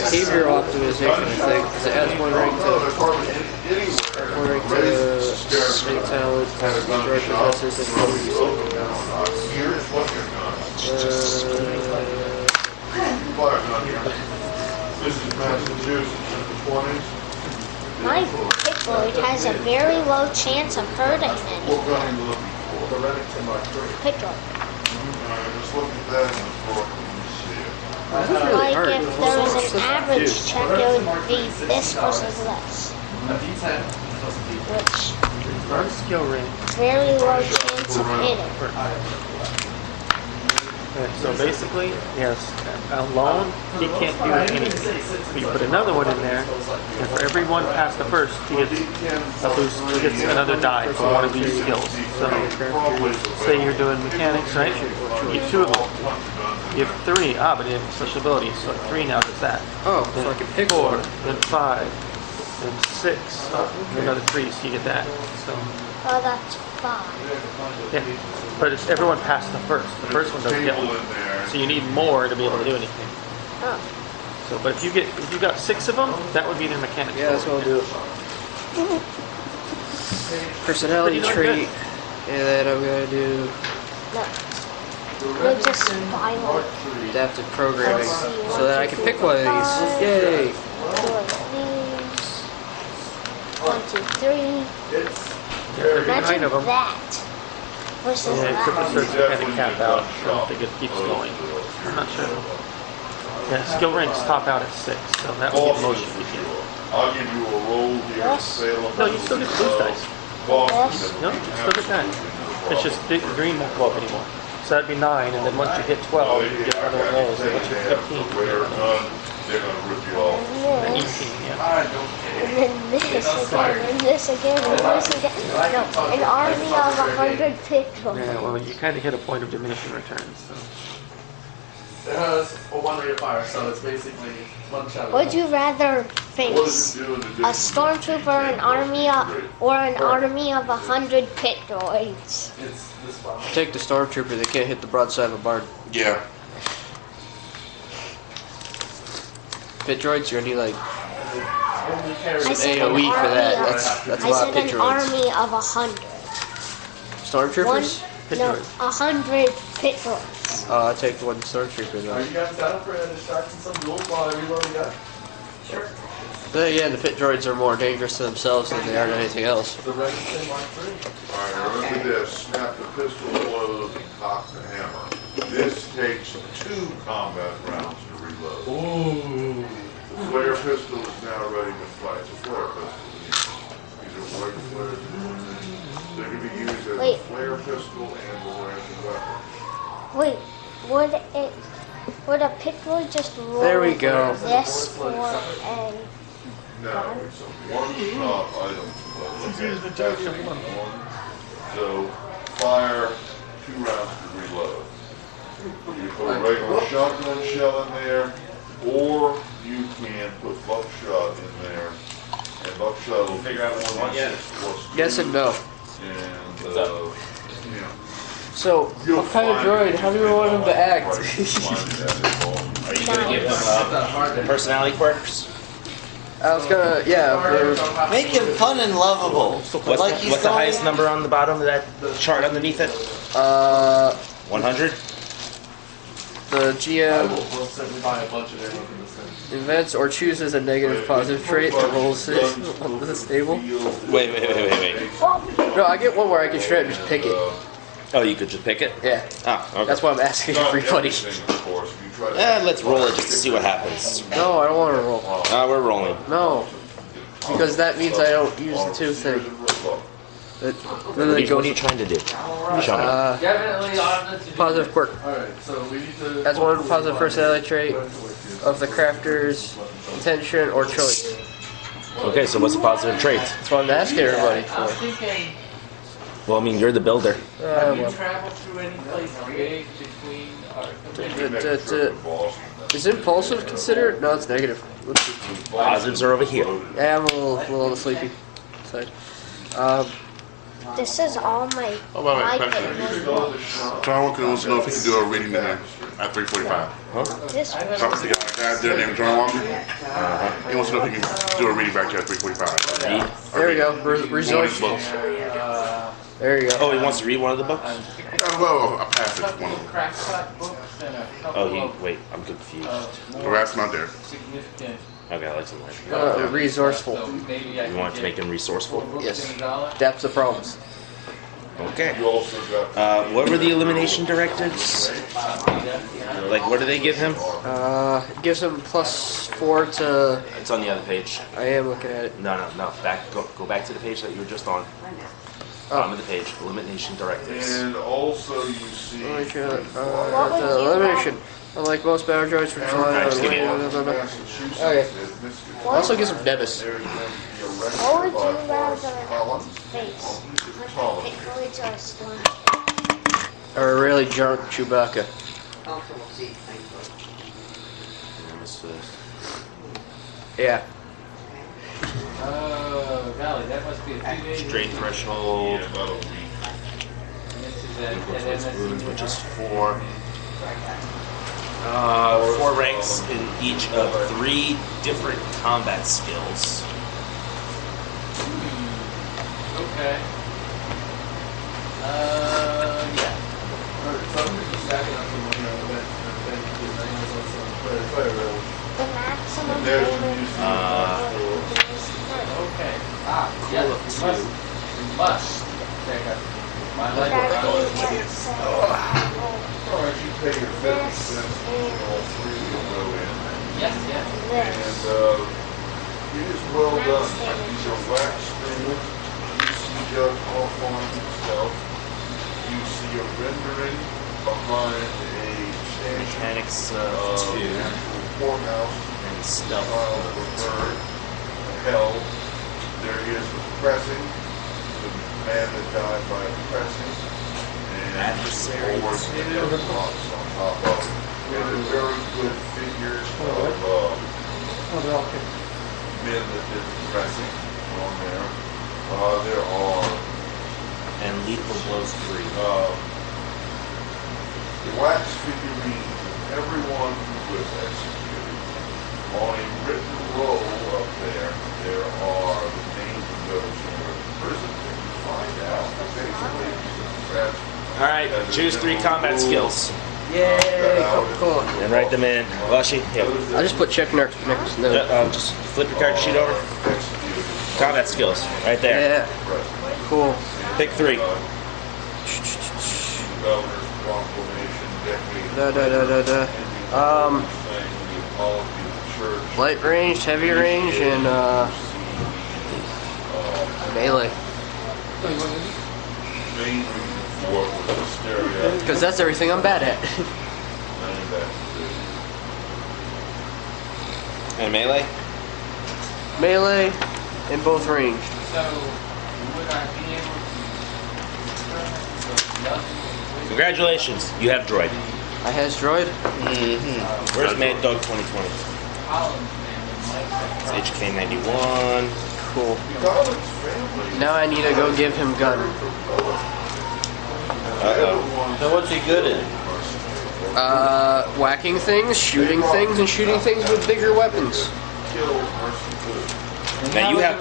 behavior optimization, I think, because it adds one rank to strength talent, direct possesses, and Here's what you're This is Massachusetts in the 20s. My Pipdroid has a very low chance of hurting What anything. gun are you looking for? Pipdroid. Just look at that in the book and you see it. This is really Like hard. if there was There's so an much average stuff check, it would be this versus this. Which run skill range. very low chance of hitting. Okay, so basically, yes, alone, he can't do anything. But you put another one in there, and for every one past the first, he gets a boost, he gets another die for one of these skills. So, say you're doing mechanics, right? You get 2 of them. You have 3, but you have special abilities, so 3 now does that. Oh, Then so I can pick 4, one. then 5, then 6, and another 3, so you get that. So, Oh, that's 5. yeah, but it's everyone past the first. The first one doesn't get one. So you need more to be able to do anything. Oh. So, but if you got 6 of them, that would be their mechanics. Yeah, that's what I'll do. Personality But you're doing trait, and then I'm gonna do No. They're just violent. adaptive programming, so that I can pick one of these. Yay! 2 of these. 1, 2, 3. There's 9 Imagine of them. that. Versus Yeah, except that. it starts to kind of cap out. I don't think it keeps going. I'm not sure. Yeah, skill ranks top out at 6, so that would be motion begin. I'll give you a roll here in Yes. Salem. No, you still get boost dice. Boston. No, you still get that. It's just the green won't go up anymore. So that'd be 9, and then once you hit 12, you get another one rolls, and once you're 15, you get Rare another one. none, they're gonna rip you off. And 18, this. yeah. And then this again, and this again, and this again. No, an army of 100 Pipdroids. Yeah, well, you kind of hit a point of diminishing returns, so. It has a 1 rate of fire, so it's basically 1 shot. Would you rather face a stormtrooper, an army or an army of 100 Pipdroids? It's this one. Take the stormtrooper. They can't hit the broadside of a barn. Yeah. Pit droids, you're gonna need like I some said an AOE for that. army That's a I lot of said pit an droids. army of 100. Stormtroopers? No, 100 Pipdroids. Oh, I'll take one stormtrooper Are though. you guys down for distracting some duels while I reload the gun? Sure. But yeah, the pit droids are more dangerous to themselves than they are to anything else. The Remington Mark III. Alright, remember this, snap the pistol close and cock the hammer. This takes 2 combat rounds to reload. Ooh. The flare pistol is now ready to fight. It's a flare pistol. These are flare flares. They can be used as a Wait. flare pistol and or as a weapon. Wait, would a Pipdroid just roll There we go. this for a... No, it's a one-shot item. Look at it. That's one. So, fire 2 rounds to reload. You put a regular shotgun shell in there, or you can put buckshot in there, and buckshot will figure out what you want yet. Yes and no. And, yeah. So, what kind of droid? How do you want him to act? Are you gonna give him personality quirks? I was gonna, yeah. Make him fun and lovable. What's the highest number on the bottom of that chart underneath it? 100? The GM We'll simply buy a bunch of ammo from this thing. invents or chooses a negative positive trait that rolls it on this table. Wait. No, I get one where I can straight up just pick it. Oh, you could just pick it? Yeah. Ah, okay. That's why I'm asking everybody. Let's roll it just to see what happens. No, I don't want to roll. We're rolling. No. Because that means I don't use the 2 thing. Then it What are you goes trying to do? Show me. Definitely on the positive quirk. Alright, so we need to... That's one positive personality trait of the crafter's intention or choice. Okay, so what's a positive trait? That's what I'm asking everybody I was for. thinking, Well, I mean, you're the builder. have you Well. traveled through any place big between our Is impulsive considered? No, it's negative. Let's see. Positives are over here. Yeah, I'm a little sleepy. Sorry. This is all my Oh, by the way, like question. John Walker wants to know if he can do a reading in here at 3:45. This Talk to the guy there named John Walker. He wants to know if he can do a reading back here at 3:45. There we go. Resource. Books. There you go. Oh, he wants to read one of the books? Well, a passage, one of them. crackpot books and a couple Wait, I'm confused. The rest not there. significant. Okay, I like something. Resourceful. So maybe I You want to make him resourceful? Yes. $100. Depths of problems. Okay. You also got What were the elimination directives? Like, what do they give him? It gives him +4 to. It's on the other page. I am looking at it. No. Go back to the page that you were just on. Bottom of the page. Elimination directives. And also you see. The elimination. Unlike most battle droids from Okay. Also gives him Nevis. What would you rather face? Droids or Stormtroopers? Or a really drunk Chewbacca. Yeah. Oh, golly, that must be a few days. Straight threshold. Equals wounds, which is 4. 4 ranks in each of 3 different combat skills. Okay. Yeah. The maximum And there's damage. the museum. Okay. Yes, we must take my leg around. Or as you pay your 50 cents, all 3 will go in. Yes. And it is well done. These are wax figures. You see Judge Hawthorne himself. You see a rendering behind a Mechanics actual 2 courthouse. and stealth. Trial occurred, held. There is the pressing, the man that died by pressing, and Adversary boards and blocks on top of it. And they're very good figures of men that did the pressing on there. There are And lethal blows 3. the wax figurines of everyone who was executed. On a written roll up there, there are the names of those who were in prison. You find out that basically that's Alright, choose 3 combat skills. Yay! Cool. And write them in. Washi, here. I just put check next. No. Just flip your card sheet over. Combat skills, right there. Yeah. Cool. Pick 3. governor's proclamation decade. Light range, heavy range, and melee. Main reason for it was hysteria. Because that's everything I'm bad at. And melee? Melee and both ranged. So, would I be able to determine the dozen Congratulations, you have droid. I has droid. Where's Mad Dog 2020? It's HK 91. Cool. Now I need to go give him gun. So what's he good in? Whacking things, shooting things, and shooting things with bigger weapons. Now you have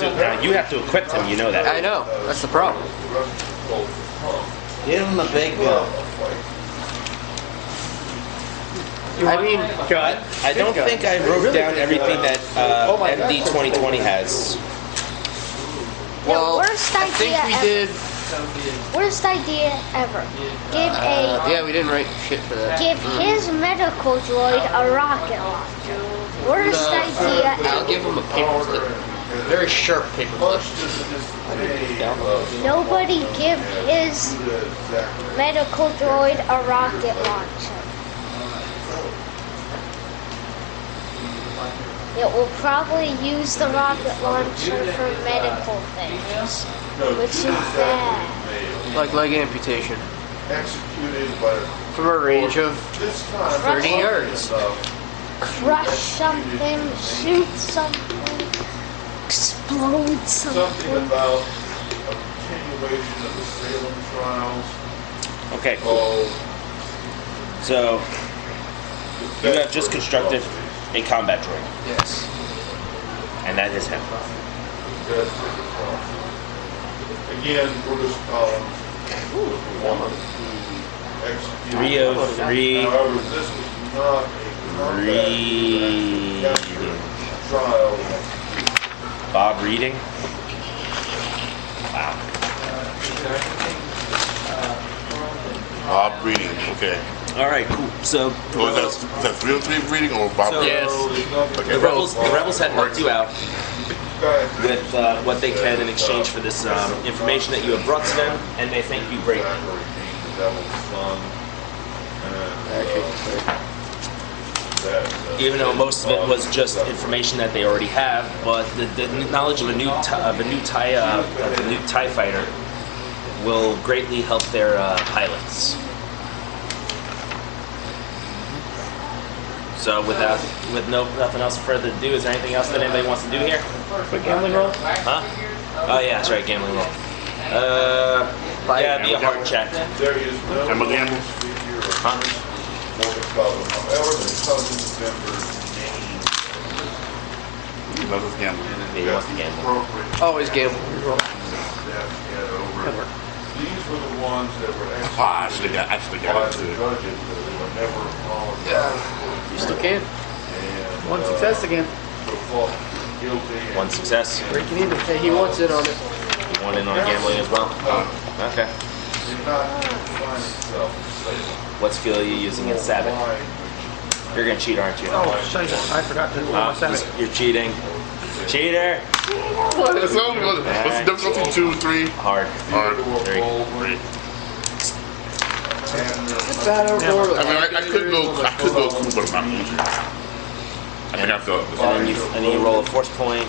to equip him. You know that. I know. That's the problem. Give him a big gun. I mean, I don't think I wrote down everything that MD 2020 has. Well, worst I think idea we ever. did. Worst idea ever. Give Yeah, we didn't write shit for that. give his medical droid a rocket launcher. Worst idea I'll ever. give him a paper clip. Very sharp paper clip. Nobody give his medical droid a rocket launcher. It will probably use the rocket launcher for medical things, which is bad. Like leg amputation. Executed by From a range of this time 30 yards. Crush something, shoot something, explode Something something. about a continuation of the Salem trials. Okay, cool. So you have just constructed a combat droid, Yes. and that is him. Again, we're just calling one to execute. 303. However, this is not a combat trial. Bob Reading. Wow. Bob reading. Okay. All right, cool. So So is that 303 reading or Bob? So- Yes. Okay. the rebels have helped you out with what they can in exchange for this information that you have brought to them, and they thank you greatly. The devil's son. Even though most of it was just information that they already have, but the knowledge of a new TIE fighter will greatly help their pilots. So with nothing else further to do, is there anything else that anybody wants to do here? Quick gambling roll? Huh? Oh yeah, that's right, gambling roll. Yeah, it'd be a hard check. There is no I'm a gamble. Huh? However, the cousin's members name That was gambling. Yeah, he wants to gamble. Always gamble. These were the ones that were Oh, I should have got by it the too. judges that they were never followed. You still can. And, One success again. so fought guilty. and One success. Breaking even. Hey, he wants in on it. You want in on gambling as well? Okay. did not find itself safe. What skill are you using in Sabbath? You're gonna cheat, aren't you? Oh, shite. I forgot to roll my savage. You're cheating. Cheater! What's the difference between 2 and 3? Hard. Hard. 3. 3. Bad overlord. I mean, I could go cool, but I'm not going to. I think I have to. And then you roll a force point.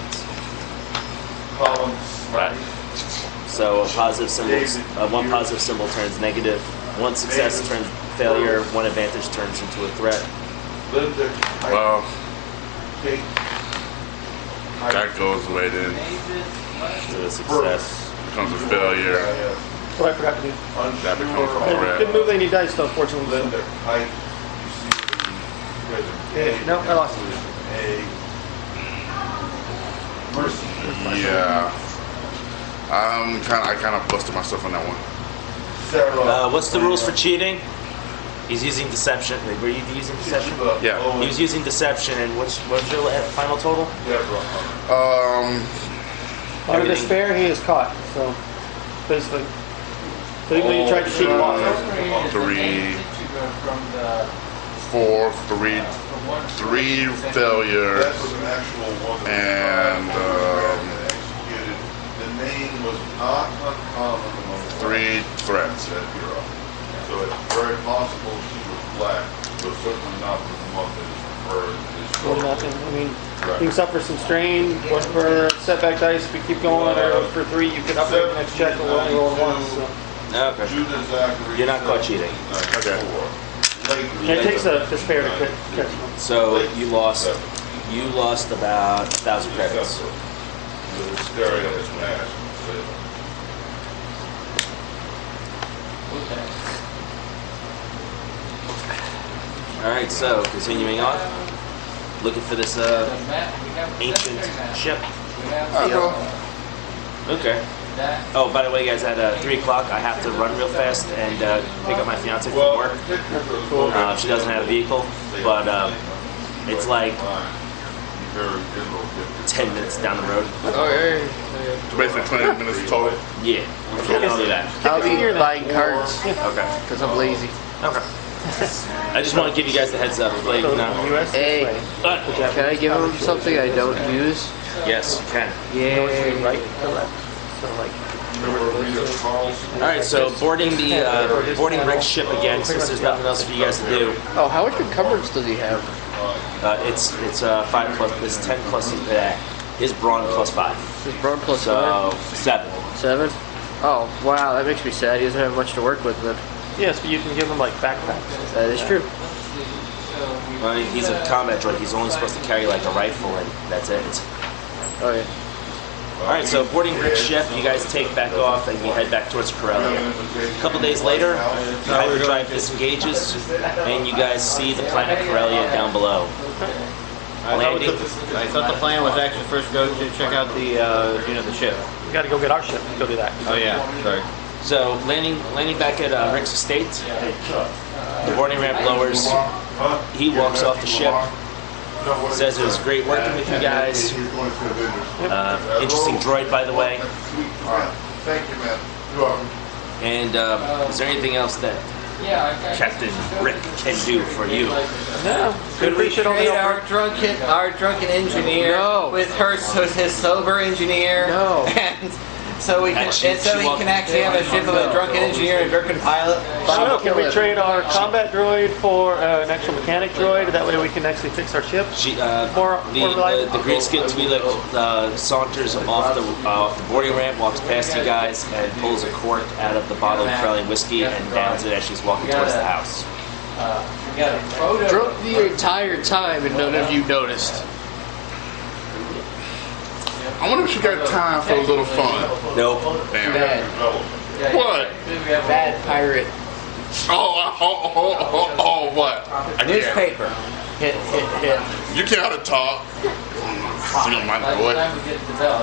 Right. So a positive symbol, one positive symbol turns negative. One success turns failure. One advantage turns into a threat. Well, that goes away then. So a success. Becomes a failure. What I forgot to do. That becomes a Didn't threat. move any dice though, fortunately. No, I lost. Yeah. I kind of busted myself on that one. What's the rules for cheating? He's using deception. Wait, were you using deception? Yeah. He was using deception, and what's your final total? Under despair, he is caught. So, basically. So even when you tried to cheat, you lost. 3, 4, 3 failures, and the name was not uncommon among 3 threats. So it's very possible she was black, but certainly not the month that is preferred. Well, nothing. I mean, you can suffer some strain. One for setback dice. If you keep going, or for 3, you can upgrade the next check, or only roll once. So. Okay. Judah Zachary. You're not caught cheating. Okay. It takes a despair to catch. So you lost about 1,000 credits. Staring at his mask. All right, so continuing on, looking for this ancient ship. Okay. Oh, by the way, guys, at 3 o'clock, I have to run real fast and pick up my fiance from work. She doesn't have a vehicle, but it's like 10 minutes down the road. Okay. Basically 20 minutes total. Yeah, I'll do that. I'll be here buying cards Okay. because I'm lazy. Okay. I just want to give you guys the heads up. Like, no. Hey, can I give him something I don't use? Yes, you can. Yeah. Right to left. So like. All right, so boarding Rick's ship again, since there's nothing else for you guys to do. Oh, how much encumbrance does he have? It's 5 plus. It's 10 plus his brawn plus 5. His brawn plus so 7. 7? Oh, wow, that makes me sad. He doesn't have much to work with then. Yes, but you can give him like backpacks. That is true. Well, he's a combat droid. He's only supposed to carry like a rifle, and that's it. Oh yeah. All right, so boarding Rick's ship, you guys take back off and you head back towards Corellia. A couple days later, hyperdrive disengages, and you guys see the planet Corellia down below. I thought the plan was actually first go to check out the the ship. We got to go get our ship. Go do that. Oh yeah, sorry. So landing back at Rick's estate, the boarding ramp lowers. He walks off the ship. Says it was great working with you guys. Interesting droid, by the way. Thank you, man. You're welcome. And is there anything else that Captain Rick can do for you? No. Could we trade our drunken engineer with his sober engineer? No. And so we can, and so he can actually have a ship of a drunken engineer and drunken pilot. So can we trade our combat droid for an actual mechanic droid? That way we can actually fix our ship. More reliable. The greenskin Twi'lek saunters off the boarding ramp, walks past you guys, and pulls a cork out of the bottle of Corellian whiskey and downs it as she's walking towards the house. Drunk the entire time and none of you noticed. I wonder if she got time for a little fun. Nope. Damn. Bad. What? Bad pirate. Oh, what? Newspaper. Hit. You can't how to talk. You don't mind the boy.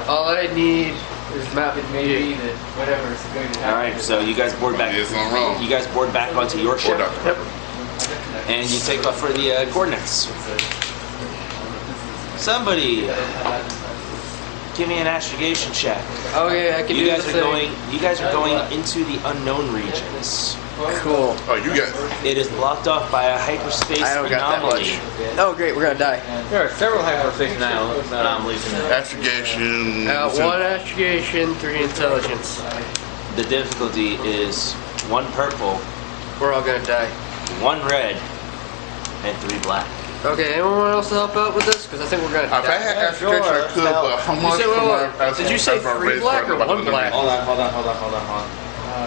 All I need is map. Maybe that whatever is going to happen. All right, so you guys board back. You guys board back onto your ship. Yep. And you take off for the coordinates. Somebody. Give me an astrogation check. Okay, I can do guys the are thing. going. You guys are going into the unknown regions. Cool. Oh, you got. It is blocked off by a hyperspace I don't got that anomaly. much. Oh, great, we're gonna die. There are several hyperspace anomalies in there. Astrogation. 1 astrogation, 3 intelligence. The difficulty is 1 purple, We're all gonna die. 1 red, and 3 black. Okay, anyone else to help out with this? Because I think we're gonna If I die. had astrogation, I could, but how much? Did you say 3 black or 1 black? Hold on.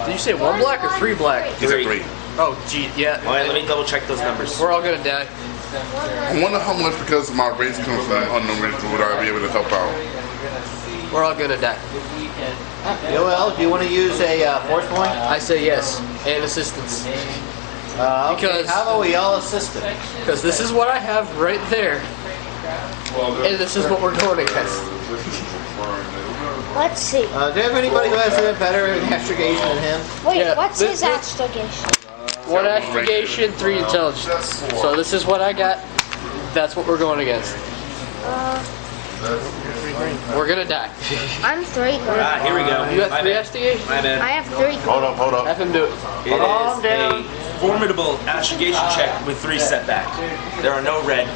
Did you say 1 black or 3 black? He said 3. Oh, gee, yeah. All right, let me double check those numbers. We're all gonna die. I wonder how much, because my race comes from an unknown race, would I be able to help out? We're all gonna die. Yoel, do you want to use a force point? I say yes, and assistance. Okay, Because- how about we all assist him? Because this is what I have right there, and this is what we're going against. Let's see. Do you have anybody who has a better astrogation than him? Wait, Yeah, what's this- his astrogation? 1 astrogation, 3 intelligence. So this is what I got. That's what we're going against. We're gonna die. I'm 3 gold. Ah, here we go. You got 3 astrogation? My bad. I have 3 gold. Hold up. Have him do it. It is a formidable astrogation check with 3 setback. There are no red,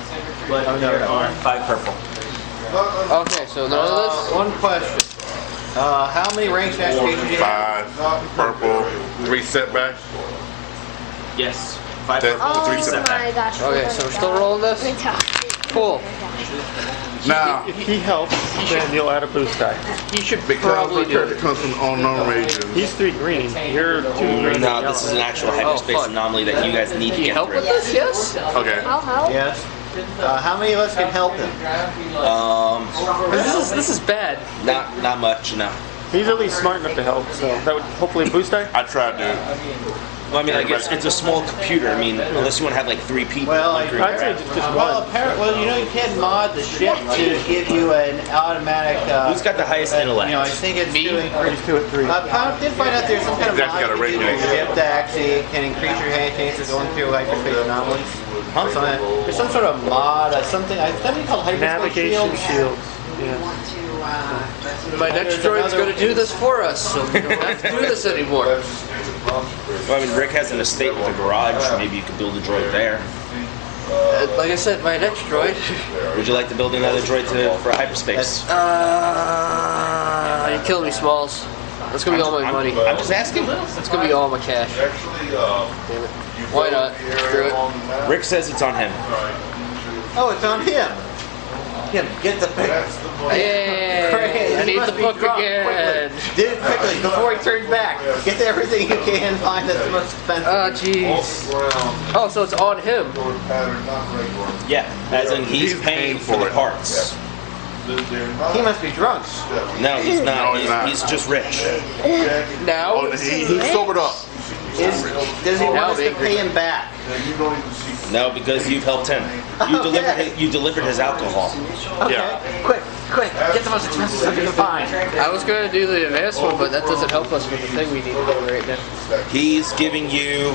but there are 5 purple. Okay, so none of this. One question. How many ranks in astrogation do you have? 5 purple, 3 setbacks. Yes, 5 That- purple, Oh 3 my setback. gosh. Okay, so we're still rolling this? Cool. Now, If he helps, then you'll add a boost die. He should because probably the do character it. comes from unknown regions. He's 3 green. You're 2 green. No, and this is an yellow. actual hyperspace fuck. anomaly that you guys need to Can you get help through. with this? Yes? Okay. I'll help. Yes. How many of us can help him? This is bad. Not much, no. He's at least smart enough to help, so that would hopefully boost die. I tried to. Well, I mean, like it's a small computer. I mean, unless you want to have like 3 people. Well, one group. I'd say just Well, one. apparently, well, you know, you can mod the ship to give you an automatic. Who's got the highest intellect? You know, I think it's doing pretty. He's 2 at 3. I did find out there's some kind of Exactly, mod got a you can do rating. with the ship that actually can increase your chances of going through hyperspace anomalies. There's some sort of mod, something called hyperspace Navigation shields. shields. Yeah. My next droid's going to do this for us, so we don't have to do this anymore. Well, I mean, Rick has an estate with a garage. Maybe you could build a droid there. Like I said, my next droid. Would you like to build another droid for hyperspace? You're killing me, Smalls. That's going to be all my money. I'm just asking. That's going to be all my cash. Damn it. Why not? Screw it. Rick says it's on him. Oh, it's on him. Him, get the pick. Hey, I need the book again. Do it quickly before he turns back. Get everything you can find that's most expensive. Oh, jeez. Oh, so it's on him. Yeah, as in he's paying for the parts. He must be drunk. No, he's No, not. he's not. He's just rich. Now? Oh, he's sobered up. Does he want us to pay him back? No, because you've helped him. You delivered his alcohol. Okay. Yeah. Quick, get the most expensive stuff you can find. I was going to do the advanced one, but that doesn't help us with the thing we need to do right now. He's giving you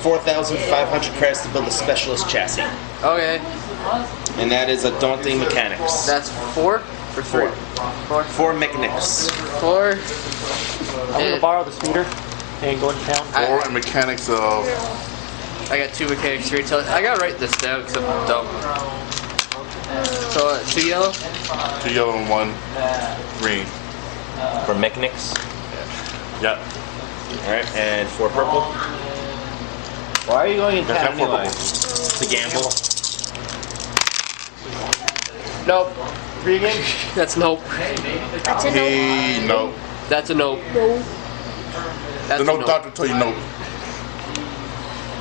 4,500 credits to build a specialist chassis, Okay. and that is a daunting mechanics. That's 4 or 3? 4 mechanics. 4. I'm going to borrow the speeder and go into town. Or in mechanics of. I got 2 mechanics, 3 intelligence. I gotta write this down because I'm dumb. So, 2 yellow? 2 yellow and 1 green. For mechanics. Yeah. Alright, and 4 purple. Why are you going in That's town not 4 anyway? To gamble. Nope. 3 again? That's nope. That's a no. No. That's a nope. That's The a no nope. doctor tell you no.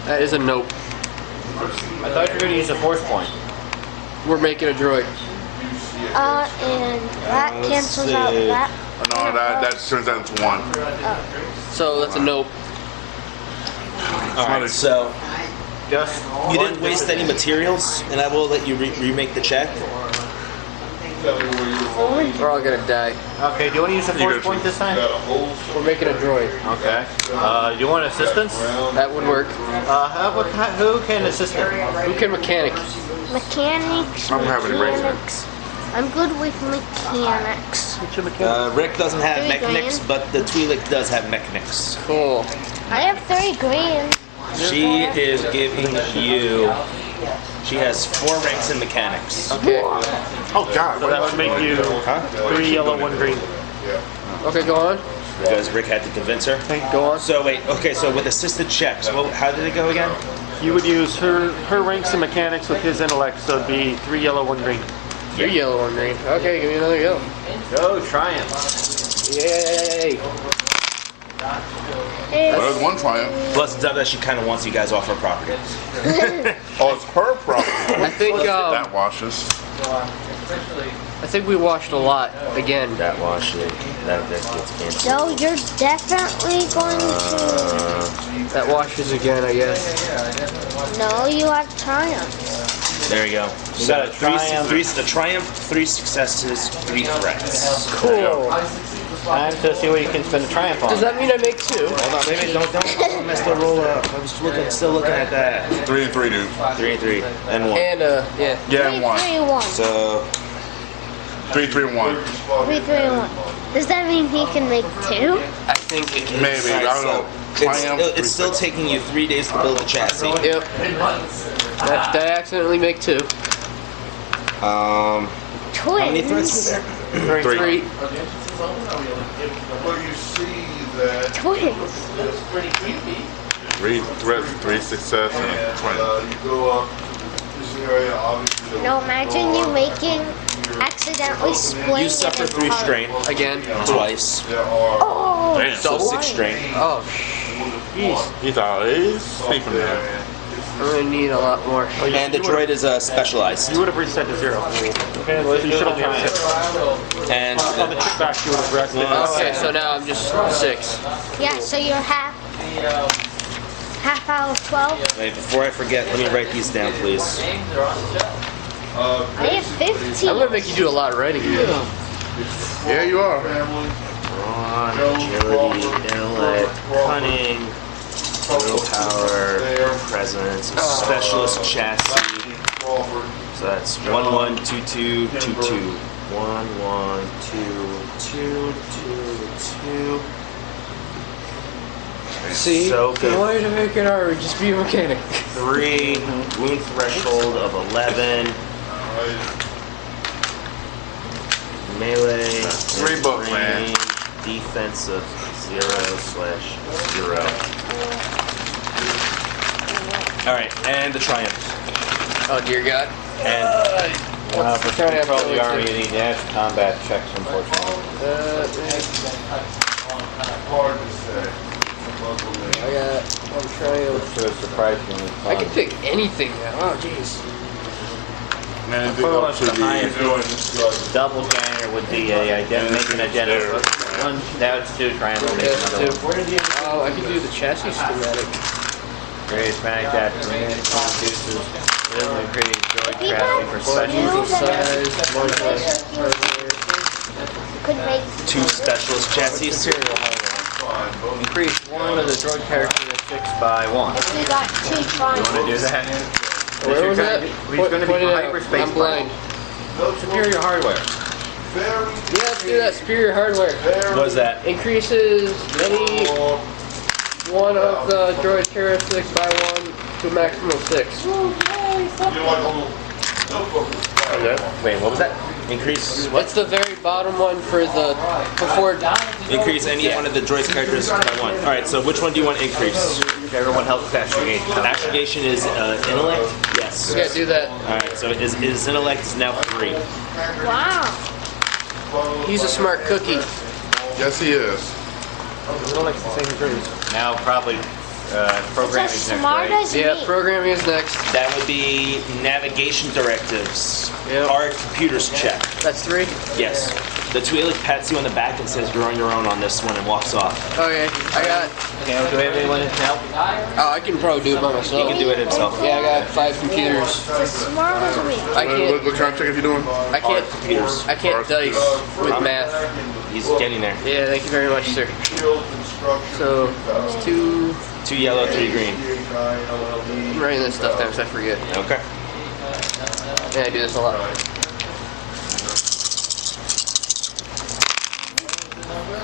That is a nope. I thought you were going to use a force point. We're making a droid. And that cancels out that. No, that turns out into 1. So that's a nope. Alright, so Just you didn't waste any materials, and I will let you remake the check. We're all gonna die. Okay, do you want to use a force point this time? We're making a droid. Okay. You want assistance? That would work. Who can assist him? Who can mechanic? Mechanics. I'm having a race. mechanics. I'm good with mechanics. Rick doesn't have 3 mechanics, grand. but the Twi'lek does have mechanics. Cool. I have 3 grand. She is giving you. She has 4 ranks in mechanics. Okay. Oh, God. So that would make you 3 yellow, 1 green. Okay, go on. Because Rick had to convince her. Go on. So wait, okay, so with assisted checks, how did it go again? You would use her ranks in mechanics with his intellect, so it'd be 3 yellow, 1 green. 3 yellow, 1 green. Okay, give me another go. Go, Triumph. Yay! Well, there's 1 triumph. Plus, on top of that, she kind of wants you guys off her property. Oh, it's her property. I think That washes. I think we washed a lot again. That washing, that gets canceled. So you're definitely going to. That washes again, I guess. No, you have Triumph. There you go. You got a Triumph. A triumph, 3 successes, 3 threats. Cool. Time to see what you can spend a Triumph on. Does that mean I make 2? Hold on, wait, don't mess the roll up. I was still looking at that. 3 and 3, dude. 3 and 3, and 1. And, yeah. Yeah, and 1. 3, 1. So 3, 3, and 1. 3, 3, 1. Does that mean he can make 2? I think it can. Maybe. I don't know. Triumph. It's still taking you 3 days to build the chassis. Yep. Did I accidentally make 2? How many threats were there? 3. But you see that Twins. 3 threats, 3 success, and 20. you go up. This is area, obviously. No, imagine you accidentally splitting You suffer it 3 apart. strain. Again. Twice. There are. Oh, Damn. So 6 strain. Oh, He's always sleeping there. I'm gonna need a lot more. And the droid is specialized. You would have reset to 0. Okay, so you should only have 6. And On the chip back, you would have rested. Okay, so now I'm just 6. yeah, so you're half out of 12. wait, before I forget, let me write these down, please. I have 15. I'm gonna make you do a lot of writing. Yeah, you are. Brawn, agility, intellect, cunning, willpower, presence, specialist chassis. So that's 1 1 2 2 2 2. 1 1 2 2 2 2. See? So good. Why to make it hard? Just be a mechanic. 3, wound threshold of 11, melee, 3 book, man. defense of 0/0. Alright, and the triumph. Oh dear God. And For control the army, you need dash combat checks, unfortunately. Hard to say. I'm trying. So it's surprisingly fun. I can pick anything now. Oh jeez. Man, is it Pretty up much to the the highest double gainer would be a make an agenda. One, that's 2, try and make another one. Oh, I can do the chassis schematic. Greatest magic that reduces literally creating droid If you crafting for guys special. knew that size, you could make 2 specialist chassis. Increase one of the droid characteristics by 1. if you got 2 You triangles. want to do that? Where was that? He's going to be Point it out. hyperspace. I'm blind. Superior hardware. Yeah, let's do that. Superior hardware. What is that? Increases any one of the droid characteristics by 1 to a maximum of 6. Wait, what was that? Increase what? What's the very bottom one for the before? Increase any one of the droid's characteristics by 1. Alright, so which one do you want to increase? Everyone helps astrogation. Astrogation is intellect? Yes. Yeah, do that. Alright, so his intellect is now 3. Wow. He's a smart cookie. Yes, he is. Now probably programming It's as next, smart right? as Yeah, me. programming is next. That would be navigation directives. Yep. Hard computers check. That's 3. Yes. The Twi'lek pats you on the back and says you're on your own on this one and walks off. Okay, I got. Okay, do we have anyone that can help? Oh, I can probably do it by He myself. can do it himself. Yeah, I got 5 computers. As smart as me. I can't. What kind of check are you doing? I can't. Computers. I can't dice with math. He's getting there. Yeah, thank you very much, sir. So it's 2. 2 yellow, 3 green. I'm writing this stuff down because I forget. Okay. Yeah, I do this a lot.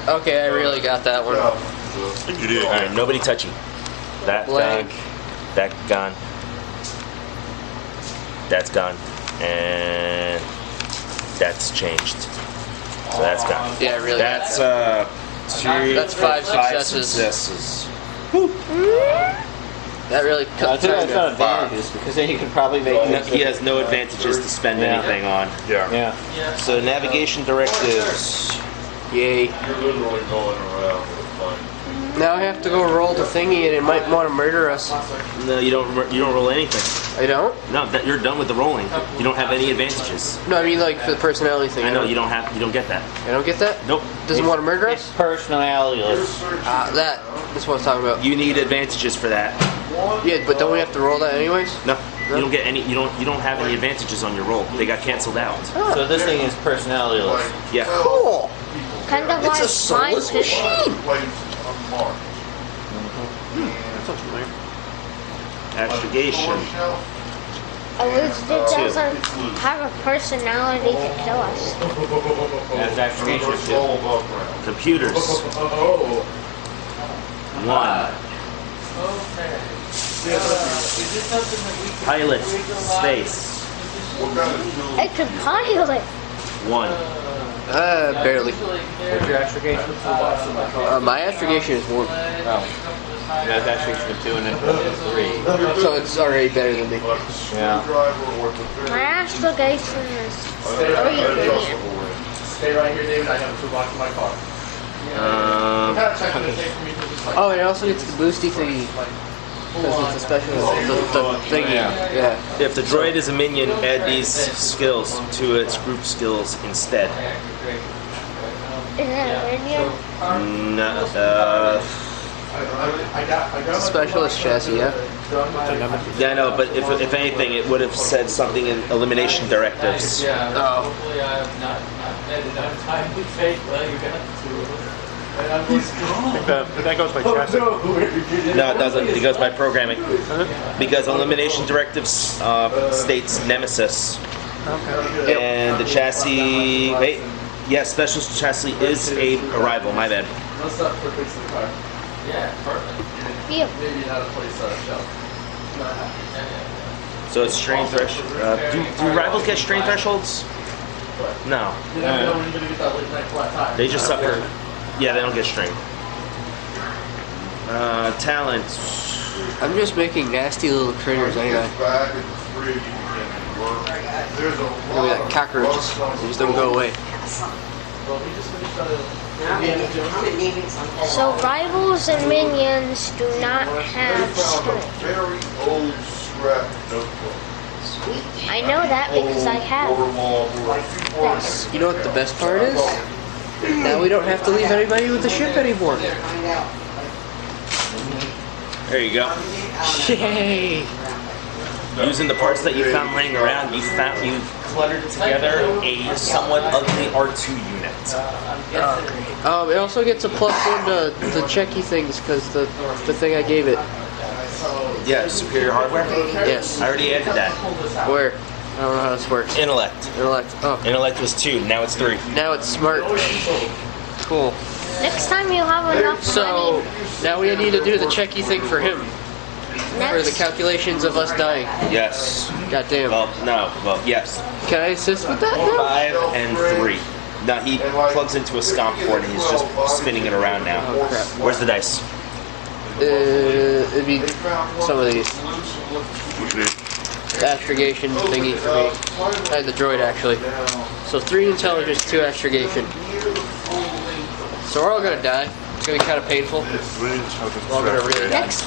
Okay, I really got that one. I think you did. Alright, nobody touching. That Blank. gone. That gone. That's gone. And that's changed. So that's gone. Yeah, I really got That's that. 2. That's 5 successes. successes. That really cut That's not advantages because then you can probably make. No, he has no advantages to spend Yeah. anything on. Yeah. So navigation directives. Yay. You're literally going around with fun. Now I have to go roll the thingy and it might want to murder us. No, you don't roll anything. I don't? No, you're done with the rolling. You don't have any advantages. No, I mean like for the personality thing. I know you don't get that. I don't get that? Nope. Doesn't want to murder It's us? personality-less. That's what I'm talking about. You need advantages for that. Yeah, but don't we have to roll that anyways? No, you don't get any. You don't have any advantages on your roll. They got canceled out. So this thing is personality-less. Yeah. Cool. Kind of like mine. Astrogation. At least it doesn't have a personality to kill us. That's astrogation too. Computers. 1. Pilot. Space. It can pilot. 1. Barely. What's your astrogation? My astrogation is 1. Oh. That's actually from 2 and then from 3. So it's already better than me. Yeah. My astrogation is 3 million. Stay right here, David. I have a toolbox in my car. Oh, and it also gets the boosty thingy. Because it's a special the thingy. Yeah. If the droid is a minion, add these skills to its group skills instead. Is that a minion? No, Specialist chassis, yeah? yeah, I know, but if anything, it would have said something in elimination directives. Oh. That goes by chassis. No, it doesn't. It goes by programming. Because elimination directives states Nemesis. Okay. And the chassis, wait, yes, specialist chassis is a arrival, my bad. No stuff for fixing the car. Yeah, perfect. Yeah. Maybe not a place shelf. So it's strain threshold. Do rivals get strain thresholds? No. You never know when you're gonna get that late night flat tire. They just suffer. Yeah, they don't get strain. Talent. I'm just making nasty little critters anyway. Look at that, cockroaches. They just don't go away. So rivals and minions do not have strength. Very old scrap notebook. I know that because I have this. You know what the best part is? Now we don't have to leave anybody with the ship anymore. There you go. Yay! Using the parts that you found laying around, you cluttered together a somewhat ugly R2 unit. It also gets a +1 to the checky things because the thing I gave it. Yeah, superior hardware? Yes. I already added that. Where? I don't know how this works. Intellect. Intellect. Oh. Intellect was 2, now it's 3. Now it's smart. Cool. Next time you have enough So money. now we need to do the checky thing for him. For the calculations of us dying. Yes. Goddamn. Well, no. Well, yes. Can I assist with that now? 5 and 3. Now he plugs into a stomp port and he's just spinning it around now. Oh crap. Where's the dice? It'd be some of these. The astrogation thingy for me. I had the droid actually. So 3 intelligence, 2 astrogation. So we're all gonna die. It's gonna be kind of painful. We're all gonna really die. Next,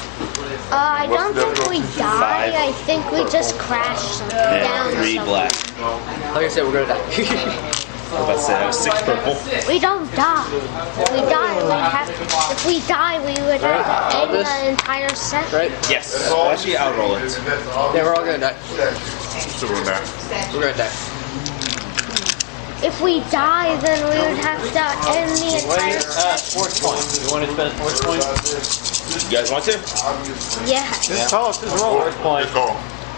I don't think we die. I think we just crash something down. 3 somewhere. black. Like I said, we're gonna die. I was about to say that was 6 purple. We don't die. If we die, we have. If we die, we would have to end the entire set. Right? Yes. Well, actually, I'll roll it. Yeah, we're all gonna die. We're gonna die. If we die, then we would have to end the entire set. Sports points. You want to spend sports points? You guys want to? Yeah. Just call us. Just roll. Sports points.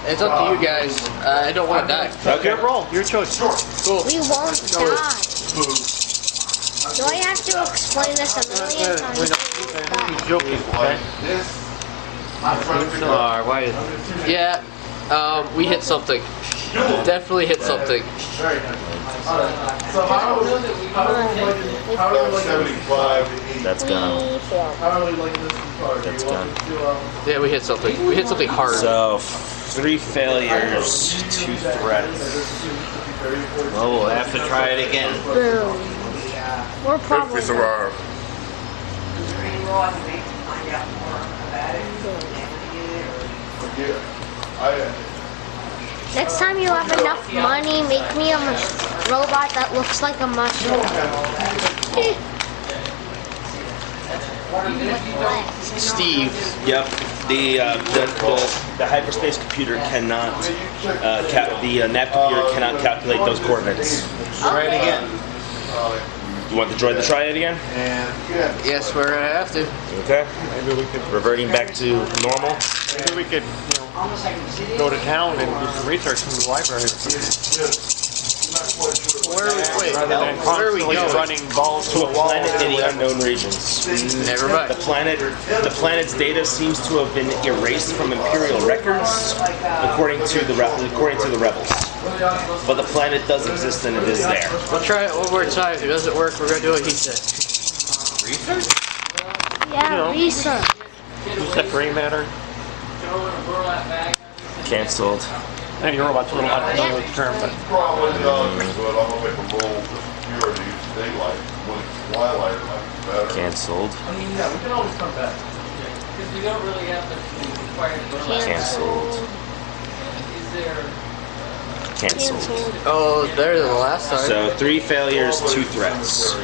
It's up to you guys. I don't want to die. Okay. Your roll. Your choice. Cool. We won't die. Do I have to explain this a million times? He's joking. Okay. Why? Yeah. We hit something. Definitely hit something. So how are we 75 to 80. That's gone. How are we like this car? That's gone. Yeah, we hit something. We hit something hard. So, 3 failures, 2 threats. Well, we'll have to try it again. Boom. We're probably. We survive. Next time you have enough money, make me a robot that looks like a mushroom. Steve. Yep. The hyperspace computer cannot, the nav computer cannot calculate those coordinates. Try it again. You want the droid to try it again? Yes, we're gonna have to. Okay. Maybe we could reverting back to normal. Maybe we could, go to town and do some research in the library. Where are we Constantly running balls To a planet in the unknown regions. Never mind. The planet's data seems to have been erased from Imperial records, according to the rebels. But the planet does exist and it is there. We'll try it one more time. If it doesn't work, we're gonna do what he said. Yeah, research. Who's that gray matter? Canceled. And your robot's a little unfamiliar with the term, but Probably does, but I'm gonna make a rule for security, daylight, when it's twilight, it might be better. Canceled. Yeah, we can always come back. Because we don't really have the required. Canceled. Is there? Canceled. Oh, it's better than the last time. So 3 failures, 2 threats.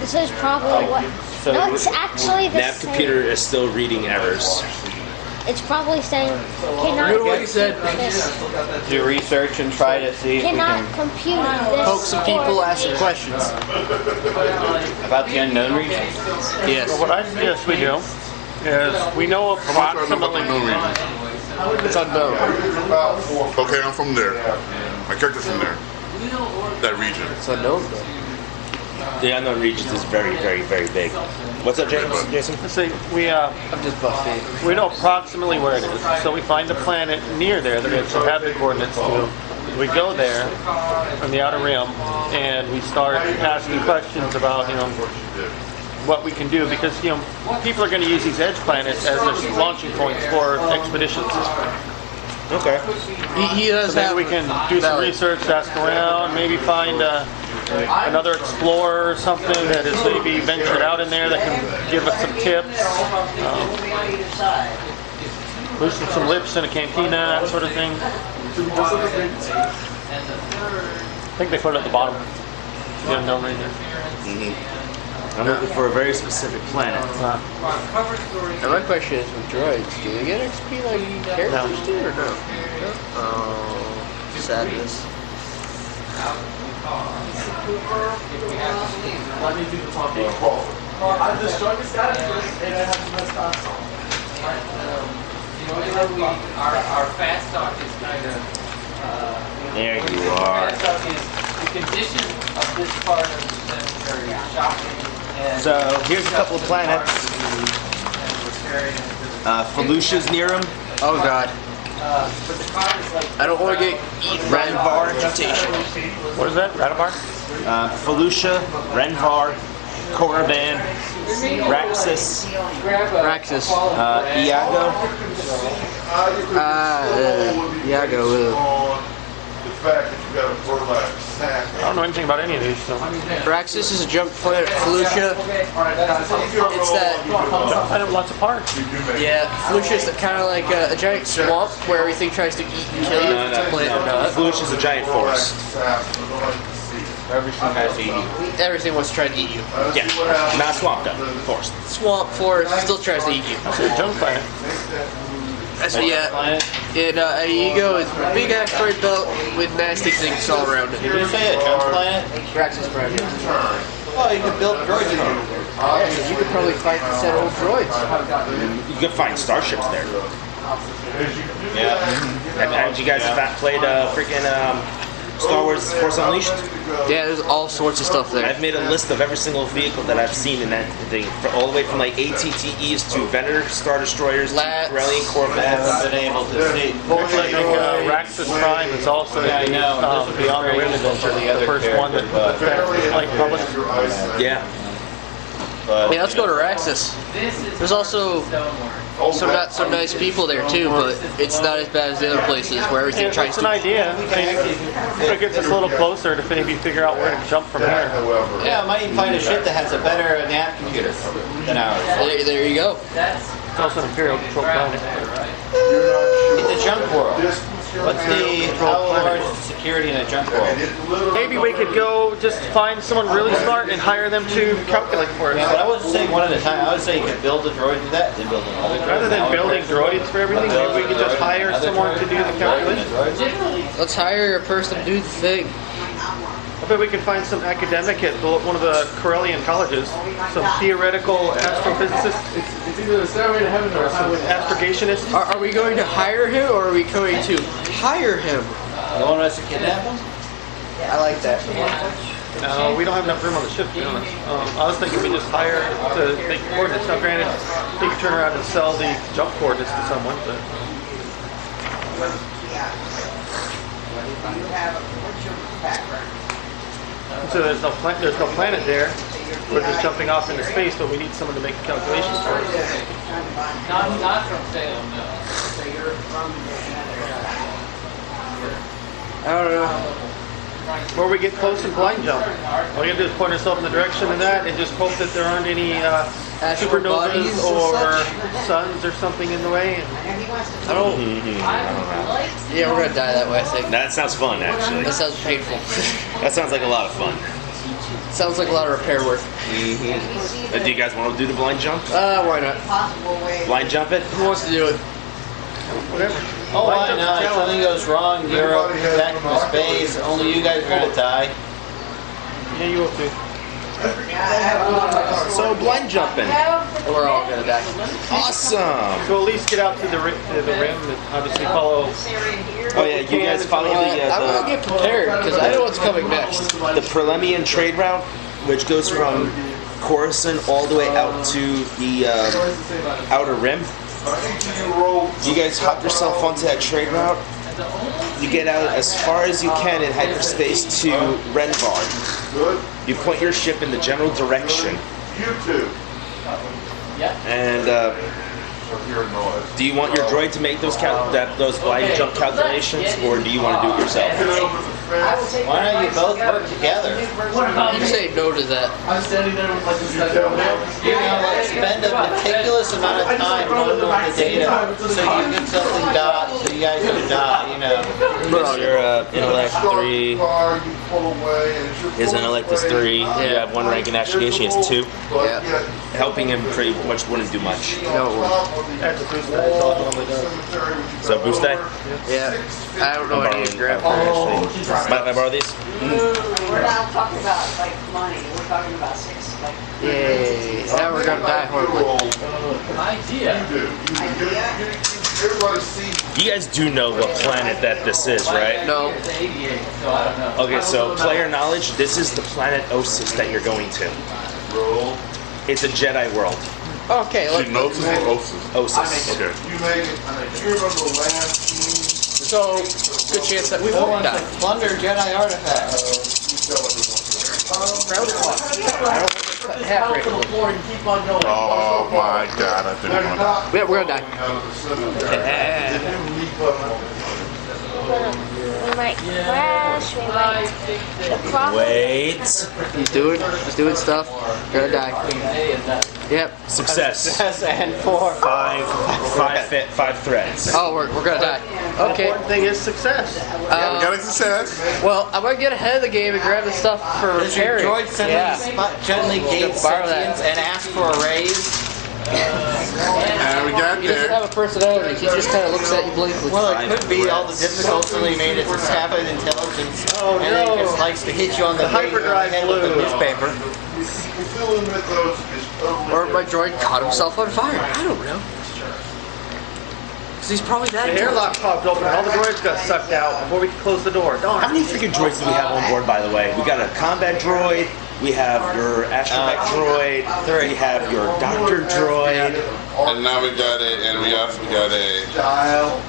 This is probably what. No, it's actually the Nav same. computer is still reading errors. It's probably saying cannot Heard what you said. compute this. Do research and try to see if we Cannot can compute this. Poke some people, ask some questions. about the unknown region. Yes. so what I suggest we do is we know How much do I know about the approximately. known region? It's unknown. Okay, I'm from there. My character's from there. That region. It's unknown though. The unknown regions is very, very, very big. What's up, Jason? Let's see, I'm just busting. we know approximately where it is. So we find a planet near there that we have the coordinates to. We go there from the outer rim and we start asking questions about, what we can do because, people are going to use these edge planets as their launching points for expeditions. Okay. He does So maybe have. we can do some research, ask around, maybe find another explorer or something that has maybe ventured out in there that can give us some tips. Loosen some lips in a cantina, that sort of thing. I think they put it at the bottom. The unknown region. I'm looking for a very specific planet. And my question is with droids, do they get XP like characters do or no? Oh, sadness. Let me do the talking. I'm the strongest guy and I have the best thoughts. Our fast talk is kind of. There you are. Fast talk is the condition of this part of the cemetery is shocking. And So here's a couple of planets. Felucia's near him. Oh god. but the car is like. I don't want to get eaten Renvar. What is that? Radabar? Felucia, Renvar, Korriban, Raxus, Raxus. Iago. Iago. The fact that you got a burlap sack. I don't know anything about any of these, so. Raxus is a junk planet. Felucia. It's that. I have lots of parts. Yeah, Felucia is kind of like a giant swamp where everything tries to eat and kill you. If it's a planet or not. Felucia's a giant forest. Everything has to eat. Everything wants to try to eat you. Yeah, not swamp though, forest. Swamp, forest, still tries to eat you. It's a junk planet. So yeah, and Ego is a big asteroid belt with nasty things all around it. Did you say a junk planet? Raxus Prime. Oh, you could build droids in it. Yeah, so you could probably fight a set of old droids. You can find starships there. Yeah. Haven't you guys played freaking Star Wars Force Unleashed? Yeah, there's all sorts of stuff there. I've made a list of every single vehicle that I've seen in that thing, all the way from like ATTEs to Venator Star Destroyers to Corellian I Corvettes. haven't been able to see. Looks like Raxus Prime is also Yeah, I know. This is Beyond the very Rim different adventure, from the other the first one that character, like published. Yeah. But Yeah, let's go to Raxus. There's also some not so nice people there too, but it's not as bad as the other places where everything It's tries an to. idea. It gets us a little closer to maybe figure out where to jump from here. yeah, I might even find a ship that has a better nav computer than ours. There you go. It's also an Imperial control planet. It's a junk world. What's how large is the security in a junk world? Maybe we could go just find someone really smart and hire them to calculate for Yeah, but I us. wasn't saying one at a time. I was saying you could build a droid and do that, then build another droid. Rather than Now building another droids for everything, maybe we could just hire another someone to droid, do the another calculation. droid. Let's hire a person to do the thing. I bet we can find some academic at one of the Corellian colleges, some theoretical astrophysicists, It's either the stairway to heaven or a highway. astrogationists. Are we going to hire him or are we going to hire him? You want us to kidnap him? I like that. No, we don't have enough room on the ship, to be honest. I was thinking we just hire to make coordinates. Now, granted, they could turn around and sell the jump coordinates to someone, but You have, what's your background? so there's no planet there. we're just jumping off into space, but we need someone to make the calculations for us. Not from Salem, no. I don't know. Where we get close and blind jump. All you gotta do is point ourselves in the direction of that and just hope that there aren't any Asteroid bodies supernovas and or such? suns or something in the way. I don't. Yeah, we're gonna die that way, I think. That sounds fun, actually. That sounds painful. That sounds like a lot of fun. Sounds like a lot of repair work. Do you guys want to do the blind jump? Why not? Blind jump it? Who wants to do it? Whatever. Oh, I know. If something goes wrong, you're back in space. Only you guys are gonna die. Yeah, you will too. So blind jumping. We're all gonna die. Awesome. So at least get out to the rim and obviously follow. Oh yeah, you guys follow I'm gonna get prepared because I know what's coming next. the Prelemian trade route, which goes from Coruscant all the way out to the outer rim. You guys hop yourself onto that trade route. You get out as far as you can in hyperspace to Renvar. You point your ship in the general direction. And do you want your droid to make those blind jump calculations, or do you want to do it yourself? Why don't you both work together? You say no to that. I'm standing there with like this guy. You know, like spend a meticulous amount of time going over the data so you get something dot, so you guys don't die, you know. Your intellect 3. His intellect is 3. You have 1 rank in astrogation. He has 2. Yeah. Helping him pretty much wouldn't do much. No, it won't. That's a boost die. It's all normally does. So boost die? Yeah. I don't know any grab. Mind if I borrow these? We're not talking about like money, we're talking about six, like. Yay. Now we're gonna die horribly. Idea. You guys do know what planet that this is, right? No. Okay, so player knowledge, this is the planet Osis that you're going to. It's a Jedi world. Okay. Genosis or Osis? Osis. Okay. So, good chance that we won't die. Plunder Jedi artifacts. Half rate. Oh my god, I think I'm gonna. Yeah, we're gonna die. We might crash, we might... The problem Wait. He's doing stuff. Gonna die. Yep. Success. And 4. 5 threads. Oh, we're gonna die. The Okay. important thing is success. We got a success. Well, I'm gonna get ahead of the game and grab the stuff for Does your repairing. droid gently gain borrow that. sentience and ask for a raise? And we got He doesn't there. have a personality. He just kind of looks at you blankly. Well, it could be all the difficulty made it to tap an intelligence, Oh, and no. it just likes to hit you on the hyperdrive head with a blew. newspaper. Or my droid caught himself on fire. I don't know. Because he's probably that The airlock popped open and all the droids got sucked out before we could close the door. Darn. How many freaking droids do we have on board, by the way? We got a combat droid, we have your astromech droid, we have your doctor droid. And now we got we also got a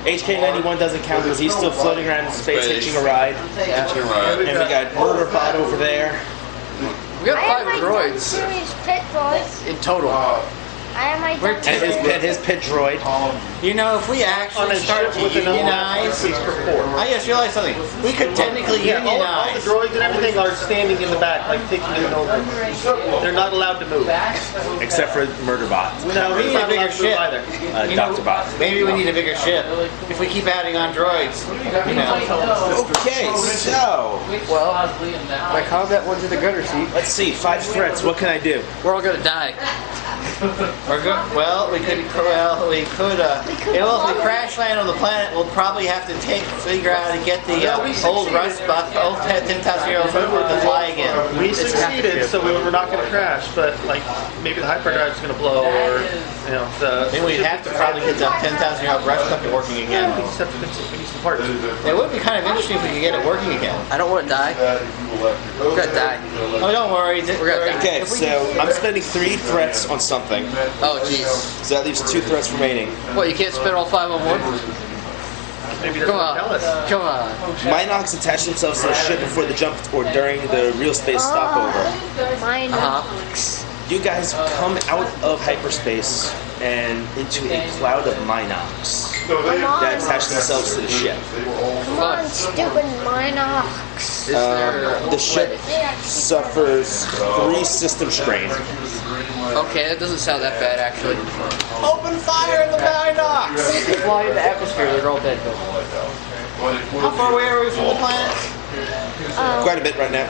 HK-91 doesn't count because he's still floating around in space hitching a ride. hitching a ride. And we got Murderbot over there. We got I have 5 my droids series pit droids. in total. I have my We're Dark His pit droid. You know, if we On actually a start ship to with an unionize, piece per 4. I just realized something. We could technically Yeah, all the unionize. droids and everything are standing in the back, like taking it over. They're not allowed to move. Except for Murderbot. No, we need a bigger ship. Either. Dr. Bot. Maybe we need a bigger ship. If we keep adding on droids, you know. Okay, so Well, my combat one's in the gunner seat. let's see. 5 threats. What can I do? We're all gonna die. We're good. Well, we could. Well, we could. If we crash land on the planet, we'll probably have to figure out how to get the old rust buck, old 10,000-year-old to fly again. We succeeded, so we were not going to crash, but like maybe the hyperdrive's going to blow, or you know, the. Then we'd have to probably get the 10,000-year-old rust buck working again. We just have to fix some parts. It would be kind of interesting if we could get it working again. I don't want to die. We're gonna die. Oh, don't worry. We're gonna die. Okay, so I'm spending 3 threats on something. Oh, jeez. So that leaves 2 threats remaining. What, you can't spend all 5 on one? Maybe Come on. Come on. Minox attach themselves to the ship before the jump or during the real space stopover. Minox. You guys come out of hyperspace and into a cloud of Minox that attach themselves to the ship. Come on, stupid Minox. The ship suffers 3 system strain. Okay, that doesn't sound that bad actually. Open fire in the Minox! They fly in the atmosphere, they're all dead. How far away are we from the planet? Quite a bit right now.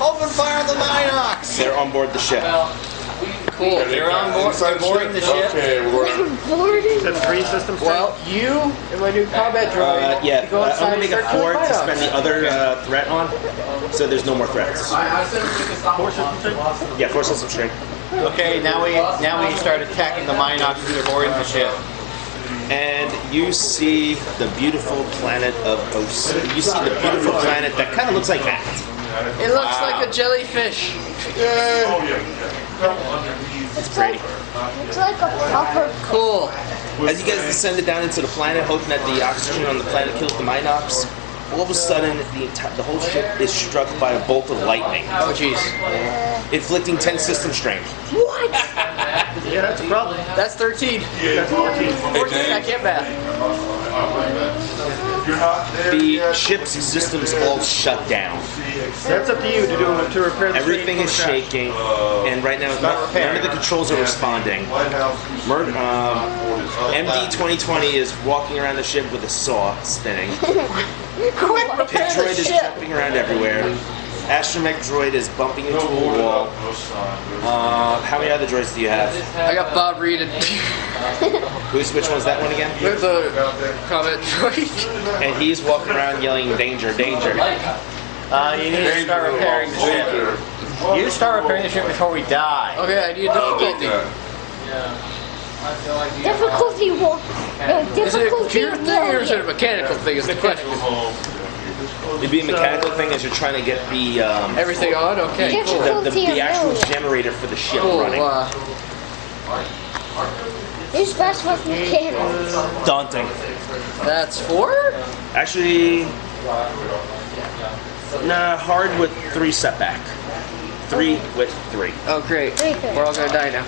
Open fire in the Minox! They're on board the ship. Cool. They're on board. They're boarding the ship. Okay, we're Boarding? The 3 systems. Well, you and my new combat droid. Yeah, go I'm outside gonna make and a start killing 4 to Minox. spend the other threat on, so there's no more threats. Yeah, 4 system strain. Okay, now we start attacking the Minox as they're boarding the ship. And you see the beautiful planet of Os. You see the beautiful planet that kind of looks like that. It looks like a jellyfish. It's pretty. It's like a proper. Cool. As you guys descended down into the planet, hoping that the oxygen on the planet kills the Minox, all of a sudden the whole ship is struck by a bolt of lightning, Oh jeez. inflicting 10 system strain. What? Yeah, that's a problem. That's 13. That's 14. 14, I can't math. The ship's systems all shut down. That's up to you to repair the Everything is crash. shaking, and right now none of the controls are responding. MD 2020 is walking around the ship with a saw spinning. Quick, Pit droid is jumping around everywhere. Astromech droid is bumping into a wall. How many other droids do you have? I got Bob Reed and Which one's that one again? with the combat droid. And he's walking around yelling, "Danger, danger!" You need to start repairing the ship. You start repairing the ship before we die. Okay, I need a difficulty. Difficulty 1. No, Is it a difficulty computer thing or is it a 1. mechanical thing? Is the question. It'd be a mechanical thing as you're trying to get the Everything on? Okay, cool. the actual generator for the ship Cool. running. Who's best with mechanics? Daunting. That's 4? Actually, nah, hard with 3 setback. 3 with 3. Oh, great. 3. We're all gonna die now.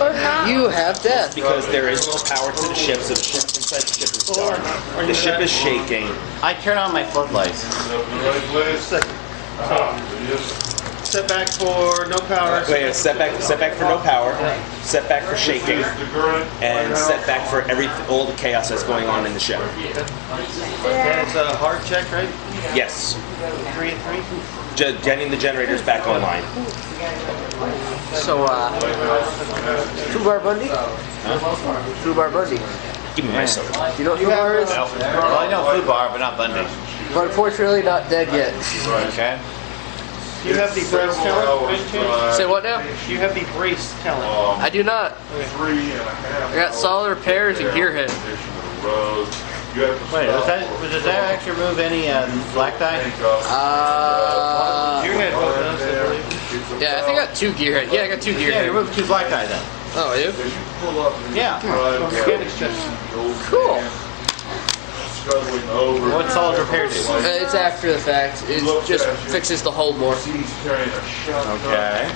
Or not. You have death. Because there is no power to the ship, so the ship inside the ship is dark. The ship is shaking. I turn on my floodlights. Setback for no power. Wait, setback for no power, setback for shaking, and setback for all the chaos that's going on in the ship. That's a hard check, right? Yes. 3 and 3. Getting the generators back online. So, Fubar Bundy? Fubar Bundy. Give me my soda. You know what Fubar is? Well, I know Fubar, but not Bundy. But unfortunately not dead yet. Okay. Do you have the brace talent? Say what now? Do you have the brace talent? I do not. I got solid repairs and gearhead. Wait, does that actually remove any black die? Gearhead does, I believe. Yeah, I think I got 2 gearhead. Yeah, I got 2 Yeah, gearhead. you remove 2 black die then. Oh, you? Yeah. Mechanics check. Cool. What solid repair do? It's after the fact. It just fixes the hull more. Okay.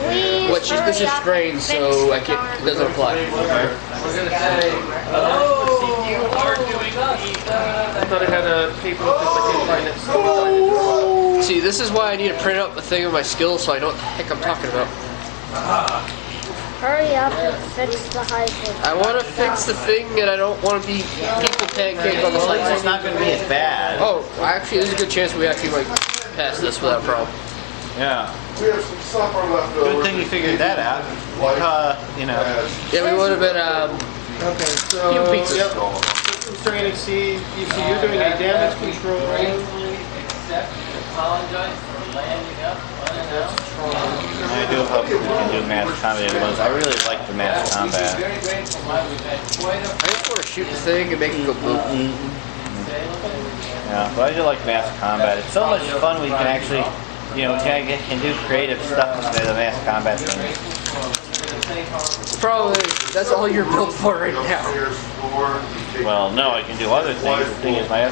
Please Which is, this is hurry up strained, and so fix the darn- it doesn't apply. We're gonna say, oh, you are doing us. I thought I had a paper with this, I can't find it. See, this is why I need to print up a thing of my skills so I know what the heck I'm talking about. Hurry up and fix the hyper. I want to fix the thing and I don't want to be people pancake on the Well, at least side. it's not going to be as bad. Oh, actually, there's a good chance we actually might pass this without a problem. Yeah. We have some supper left Good over. thing you figured that out. You know. Yeah, we would have been, Okay, so Give pizza. yep. System strain exceed. You see, you're doing a damage control. Except apologize for landing up unannounced. I do hope we can do mass combat ones. I really like the mass combat. Very grateful why we've had quite a I just want to shoot the thing and make it go boom. Yeah, but I do like mass combat. It's so much fun we can actually, you know, can do creative stuff instead of mass combat things. The problem is, that's all you're built for right now. Well, no, I can do other things. The thing is, I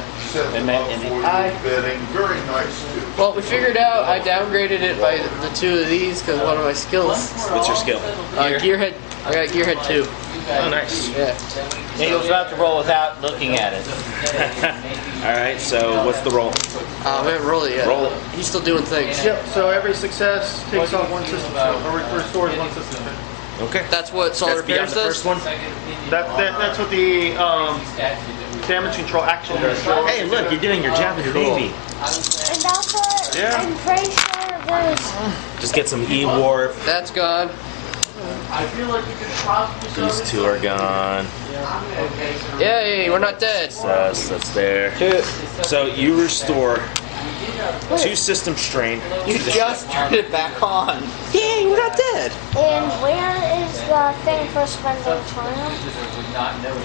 Very nice too. Well, we figured out I downgraded it by the 2 of these because one of my skills. What's your skill? Gearhead. I got Gearhead 2. Oh, nice. Yeah. he was about to roll without looking at it. All right. So what's the roll? I haven't rolled it yet. Roll it. He's still doing things. Yep, so every success takes off 1 system or restores 1 system. Okay. That's what Solar That's beyond Repairs the does? first one. That's what the damage control action does. Hey, look, you're doing your job in the Navy. And also, Yeah. I'm pretty sure there's. Just get some E-warp. That's gone. These 2 are gone. Yay, we're not dead. That's there. So you restore 2 system strain. You just turned it back on. Yay, we're not dead. And where is the thing for spending triumph?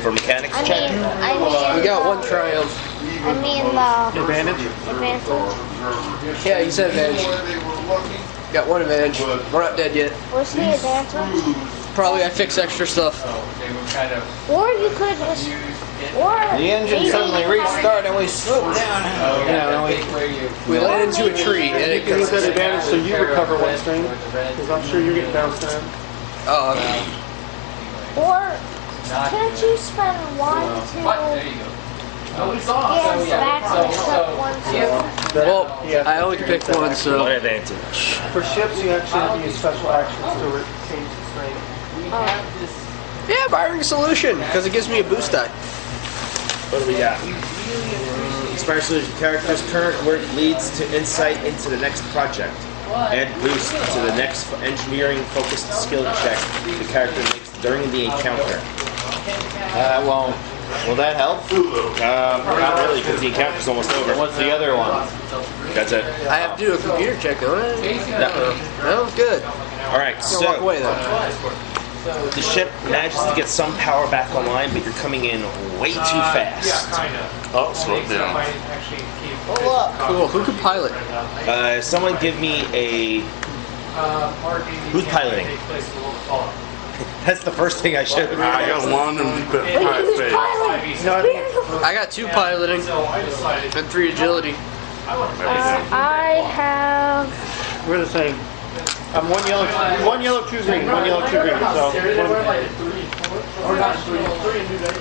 For mechanics I check. mean, We got 1 triumph. I mean the Advantage? advantage. Yeah, you said advantage. Got 1 advantage. We're not dead yet. What's the advantage? Probably I fix extra stuff. Or you could just. Or The engine maybe suddenly you have- restarted and we swooped down. Yeah, we landed into a tree and it You goes. get advantage so you recover 1 strain. Because I'm sure you're getting bounced down. Oh, Or can't you spend 1 to get back to step 1 to? well, I only can pick 1, so. What advantage? For ships, you actually have to use special actions to change the strain. Yeah, firing solution, because it gives me a boost die. What do we got? Inspire solution. Character's current work leads to insight into the next project. Add boost to the next engineering-focused skill check the character makes during the encounter. Won't. Will that help? Not really, because the encounter's almost over. What's the other one? That's it. I have to do a computer check, don't I? No, good. All right, I'm gonna walk so away then. the ship manages to get some power back online, but you're coming in way too fast. Oh, slow it down. Cool. Who can pilot? Someone give me a... Who's piloting? That's the first thing I should have. I got 1 and put I got 2 piloting and 3 agility. I have. We're the same. I'm 1 yellow, 2 green, 1 yellow, 2 green. So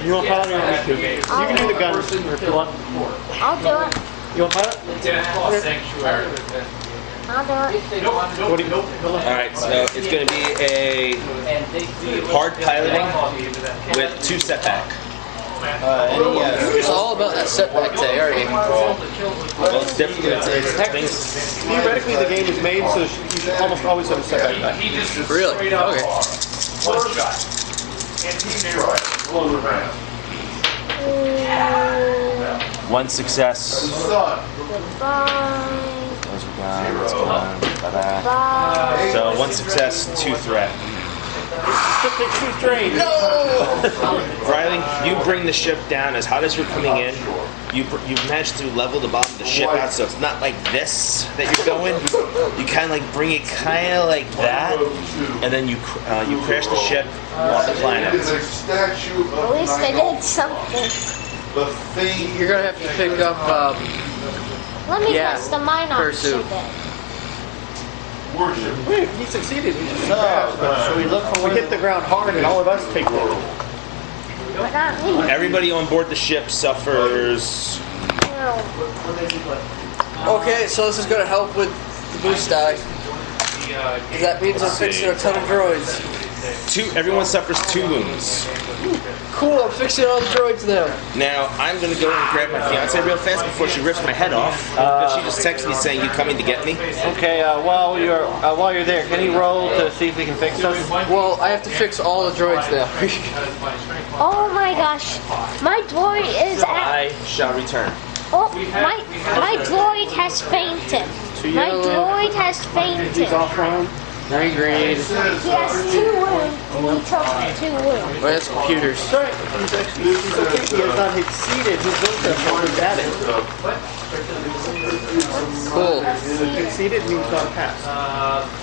you want pilot or you want me to? You can do the guns if you want. I'll do it. You want pilot? Sanctuary. I'll do it. What do you? All right, so it's going to be a hard piloting with 2 setback. It's all about that setback day, aren't you? Well, it's different. It's Theoretically, the game is made so you should almost always have a setback. Really? Okay. One success. Goodbye. Those are gone. That's gone. Ta-da. Bye. So 1 success, 2 threat. Ship takes 2 strain. Riley, you bring the ship down as hot as you're coming in. You managed to level the bottom of the ship out, so it's not like this that you're going. You kind of like bring it kind of like that, and then you crash the ship off the planet. At least I did something. You're gonna have to pick up. Let me Yeah, test the mine off pursuit. ship it. Wait, he succeeded. We just crashed. So we hit the ground hard, and all of us take it. But not me. Everybody on board the ship suffers. No. Okay, so this is gonna help with the boost die. That means I'm fixing a ton of droids. Everyone suffers 2 wounds. Cool, I'm fixing all the droids now. Now, I'm going to go and grab my fiance real fast before she rips my head off. Because she just texted me saying, you coming to get me? Okay, while you're there, can you roll to see if he can fix us? Well, I have to fix all the droids now. Oh my gosh. My droid is at. I shall return. Oh, my droid has fainted. My droid has fainted. Green. He has 2 wounds. He took 2 wounds. Well, that's computers. Sorry, he's okay. He has not exceeded his wound threshold. He's at it. Cool. Exceeded means not passed.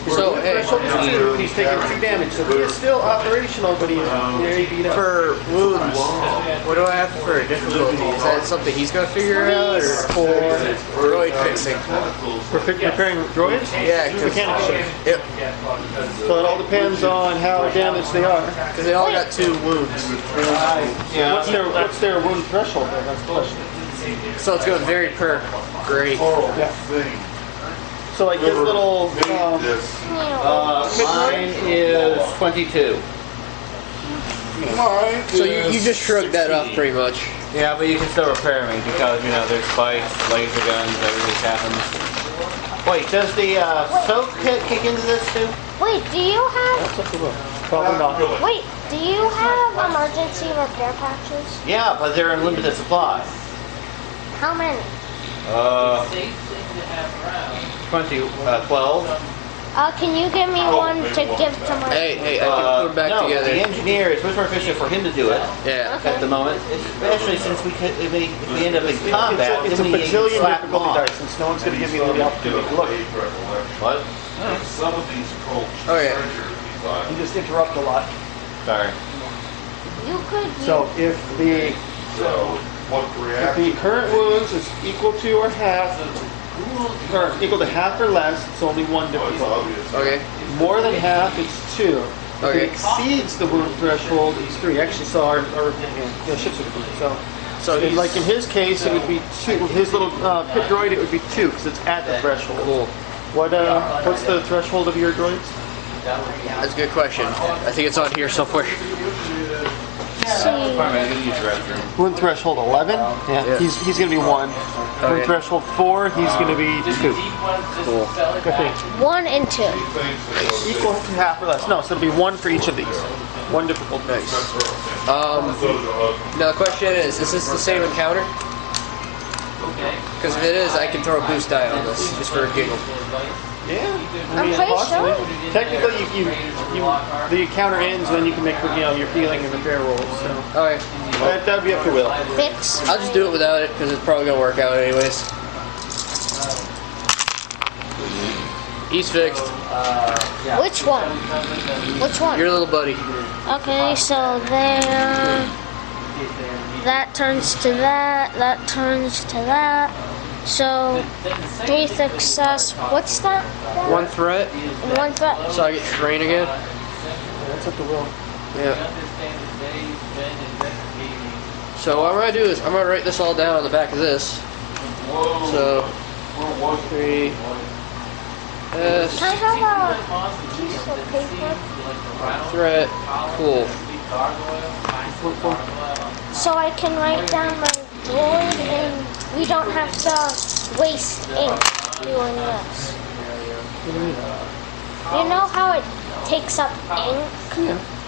So, hey, Threshold is 2, and he's taking 2 damage. So he is still operational, but he's very beat up. for wounds, what do I have for difficulty? Is that something he's gonna figure out, or for droid fixing? For repairing droids? Yeah, 'cause- Mechanic shift. Yep. So it all depends on how damaged they are. Because they all got 2 wounds. Yeah. What's their wound threshold? Then? That's the question. So it's going very per. Great. Yeah. So like this little. Mine is 22. So you just shrugged that off pretty much. Yeah, but you can still repair me because, you know, there's spikes, laser guns, everything happens. Wait, does the soak kit kick into this too? Wait, do you have? Probably not. Wait, do you have emergency repair patches? Yeah, but they're in limited supply. How many? 12. Can you give me one to give to my? Hey, I can put them back no, together. the engineer, it's much more efficient for him to do it Yeah. at the moment, especially since if we end up in combat. It's a then we bajillion slap difficulty on. dice, since no one's going to give me the opportunity to look. What? Some of these cults. Oh yeah. You just interrupt a lot. Sorry. You could. So if the What reaction? current wounds is equal to or half, or equal to half or less, it's only 1 difficulty. Okay. More than half, it's 2. If Okay. it exceeds the wound threshold, it's 3. Actually, so our ships would be so he's- like in his case, it would be 2. His little pit droid, it would be 2 because it's at the threshold. Cool. What's the threshold of your droids? That's a good question. I think it's on here somewhere. Wound threshold 11. Yeah. He's gonna be 1. Wound Okay. threshold 4. He's gonna be 2. Cool. Good thing. 1 and 2. Equal to half or less. No, so it'll be 1 for each of these. 1 difficult dice. Now the question is this the same encounter? Because if it is, I can throw a boost die on this, just for a giggle. Yeah. I'm pretty possibly. sure. Technically, the encounter ends when you can make your healing and repair rolls. So Okay. that would be up to Will. Fix. I'll just do it without it, because it's probably going to work out anyways. He's fixed. Which one? Which one? Your little buddy. Okay, so there. That turns to that. That turns to that. So 3 success. What's that? 1 threat. And 1 threat. So I get strain again. That's up to Will. Yeah. So what I'm going to do is I'm going to write this all down on the back of this. So 3 S Can I have a piece of paper? threat. Cool. So I can write down my droid and we don't have to waste ink doing this. You know how it takes up ink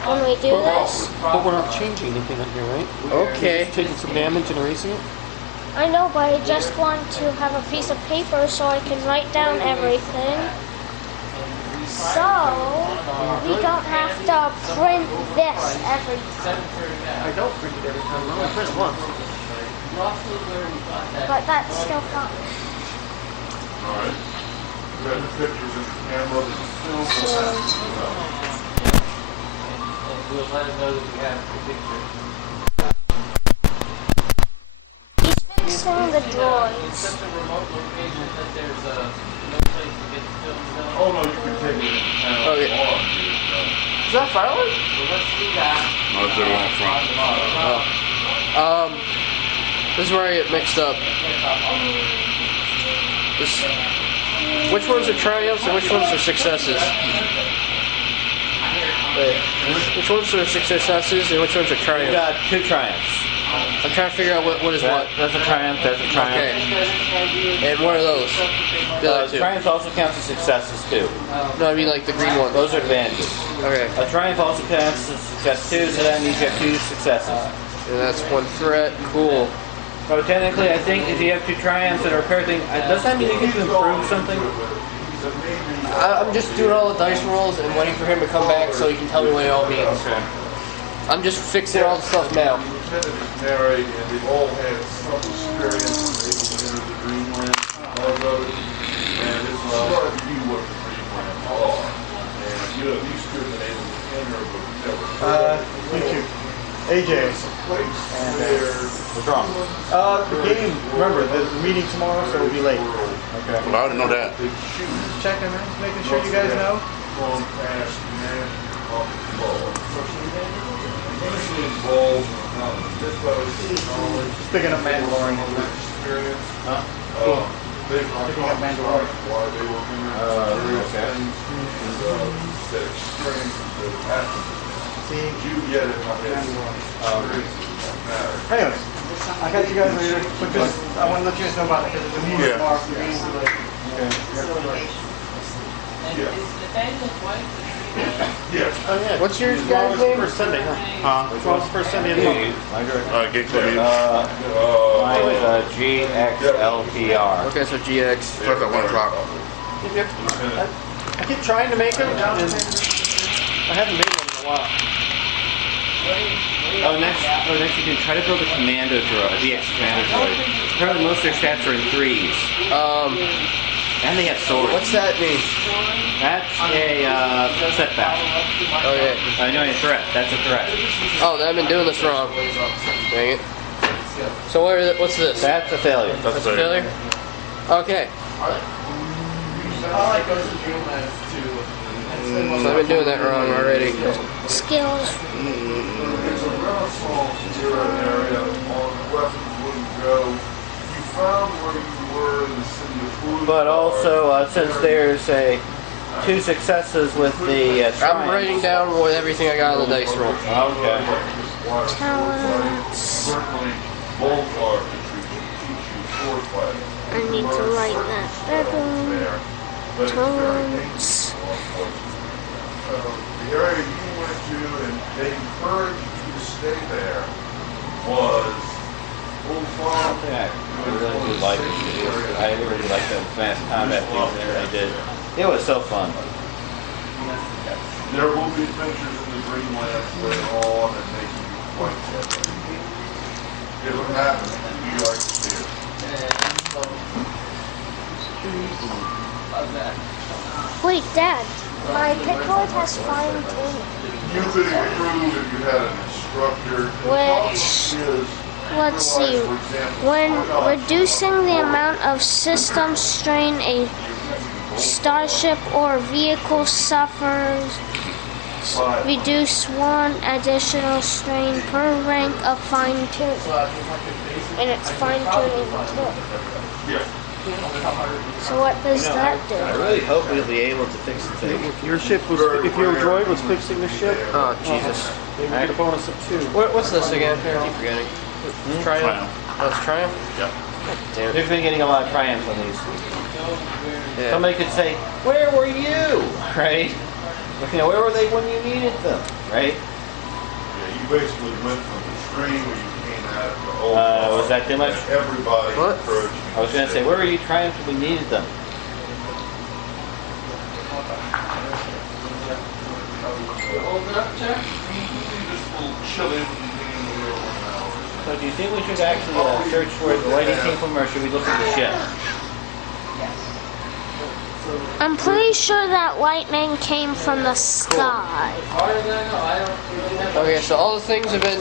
when we do this? But we're not changing anything on here, right? Okay. Just taking some damage and erasing it. I know, but I just want to have a piece of paper so I can write down everything. So we don't have to print this every time. I don't print it every time. I only print it once. But that's still fun. Alright. We got the pictures in the camera. We'll let him know that we have the picture. He's fixing the droids. Except a remote location that there's no place to get the film done. Oh no, you can take it. Okay. Is that fireworks? Well, let's do that. No, it's the wrong front. This is where I get mixed up. Which ones are triumphs and which ones are successes? Wait, which ones are successes and which ones are We've triumphs? got 2 triumphs. I'm trying to figure out what is what. That's a triumph, that's a triumph. Okay. And what are those? The other two. Triumph also counts as successes too. No, I mean like the green ones. Those are advantages. Okay. A triumph also counts as success too, so that means you have 2 successes. And that's 1 threat. Cool. So technically, I think if you have 2 triumphs and a repair thing, does that mean you get to improve something? I'm just doing all the dice rolls and waiting for him to come back so he can tell me what it all means. I'm just fixing all the stuff now. Lieutenant is married, and they've all had some experience able to enter the dreamland, and it's hard to view what the dreamlands are. And you know, these two have been able to enter, but we've never. YouTube. AJ. And what's wrong? The game. Remember, the meeting tomorrow, so we'll be late. Okay. Well, I already know that. Just checking, making sure you guys know. Just picking up Mandalorian. Huh? Picking up Mandalorian. Okay. See? Anyways, I got you guys later because I want to let you guys know about it because it's a meeting tomorrow. Yeah. What's your guy's name? First Sunday, huh? Tomorrow's the first Sunday of the month. Gate Club meeting. Mine was GXLPR. Okay, so GX. Starts at 1 o'clock. I keep trying to make them, and I haven't made one in a while. Next you can try to build a commando droid, a DX commando droid. Apparently most of their stats are in 3s. And they have swords. What's that mean? That's a setback. Okay. I know a threat. That's a threat. Oh, I've been doing this wrong. Dang it. So what's this? That's a failure. That's a failure? Okay. So I've been doing that wrong already. Skills. There's a Renaissance era area on weapons wouldn't go. You found where you were in the city of Blue. But also, since there's two successes with the I'm writing down with everything I got on the dice roll. Okay. Talents. Certainly, both are to fighting. I need to write that better. Talents. The area you went to and they encouraged you to stay there was Bull Farm. I really do like it. I really like the advanced combat things there they did. It was so fun. There will be adventures in the Dreamlands later on and they can be quite epic. If it happens, we like to see it. Wait, Dad. My Piccolo has fine tuning. You could improve if you had an instructor. Which, let's see, when reducing the amount of system strain a starship or vehicle suffers, reduce 1 additional strain per rank of fine tuning. And it's fine tuning too. Yeah. So what does that do? I really hope we'll be able to fix the thing. If your droid was fixing the ship, Oh, Jesus. they would get a bonus of 2. What's this again? I keep forgetting. Triumph? Oh, it's Triumph? Yeah. Damn it. We've been getting a lot of triumphs on these. Yeah. Somebody could say, "Where were you?" Right? Where were they when you needed them? Right? Yeah, you basically went from the stream where you came out of the old Was that too much? everybody What? encouraged you. I was going to say, where were you triumphs when we needed them? So do you think we should actually search where the lighting came from, or should we look at the ship? I'm pretty sure that lightning came from the sky. Okay, so all the things have been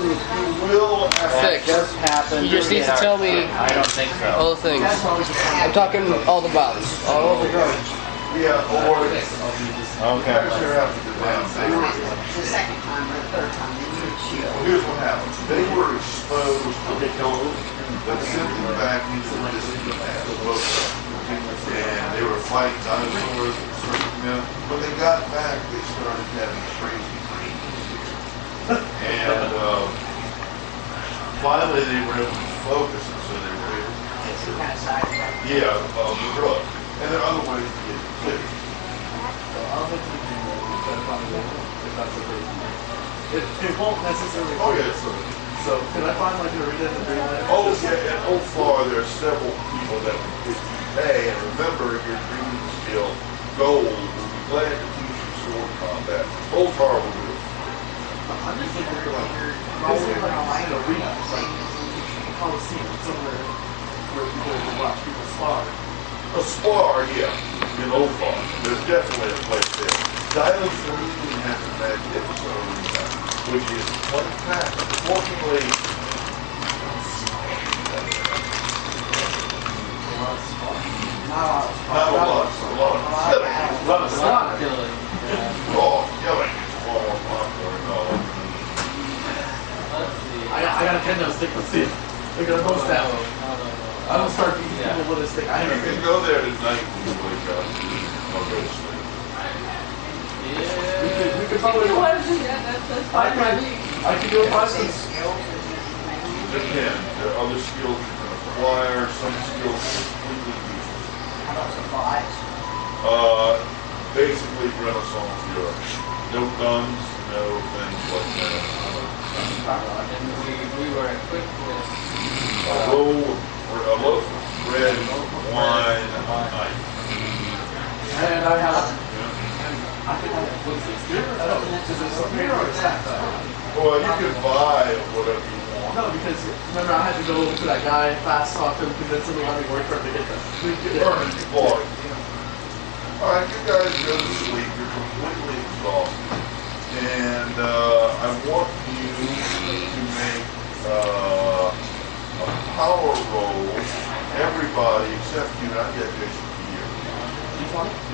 fixed. Just happened. You just need to tell me I don't think so. all the things. I'm talking all the bots. All the droids. Yeah, or Okay. The second time or the third time, they need to shoot. well, here's what happened. They were exposed to the cold that sent them back into the distant past. And they were fighting dinosaurs and certain men. When they got back, they started having crazy dreams. And finally, they were able to focus, and so they were able to Get some kind of sidetrack. the drug. And there are other ways to get it clear. It won't necessarily. Okay, So can I find like a reader in the Dreamland? oh yeah, and oh far there are several people that if you pay, and remember your dreaming skill gold will be glad to teach you sword combat. Old Tar will do it. I'm just looking for like in a arena, like a coliseum, somewhere where people can watch people spar. A spar, yeah, in Ophar. There's definitely a place there. Dialing Serene has a magnificent arena, which is unpacked. Fortunately, not a lot of killing. A lot of slot killing. Oh, killing is far more popular in all. Let's see. I got a kendo stick. Let's see. Look at the most out. I don't start beating people with a stick. I You have can go there tonight when you wake up. I'll go to sleep. we could probably I could go buy some. Depends. There are other skills you can acquire. Some skills are completely useless. Basically Renaissance Europe. No guns, no things like that. And we were equipped with A loaf of bread, wine, and a knife. And I have. I think I have. What is this? Beer? I don't know. Is it some beer or is that? Well, you can buy whatever you want. No, because remember I had to go to that guy, fast talk to him, convince him to let me work for him to get that. Permanent deployed. All right, you guys go to sleep. You're completely exhausted, and I want you to make a power roll. Everybody except you, not yet, Jason.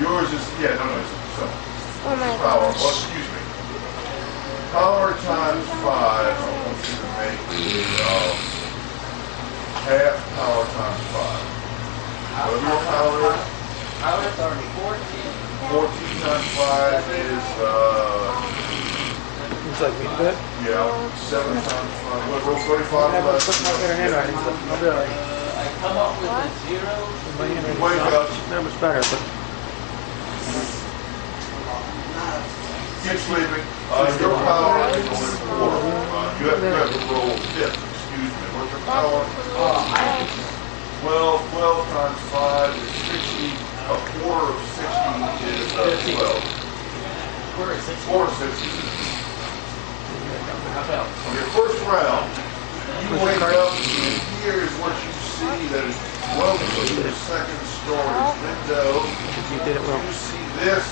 Yours is it's so. Oh my Power. gosh. Well, excuse me. Power times 5. I want you to make half power times 5. Whatever your power is. Power is already 14. 14 times 5 is Looks like me to do it. yeah, 7 times 5. What, roll 35 I have less? a better handwriting, so I'll be alright. I come up with a 0. My handwriting's Wake up. not much better, but Keep sleeping. Your power is only 4. You have to roll 5th. Excuse me. What's your power? 12 times 5 is 60. A quarter of 60 is 12. Quarter of 60. On your first round, you wake up and here is what you see that is broken to the second story window. you did it well. You see this.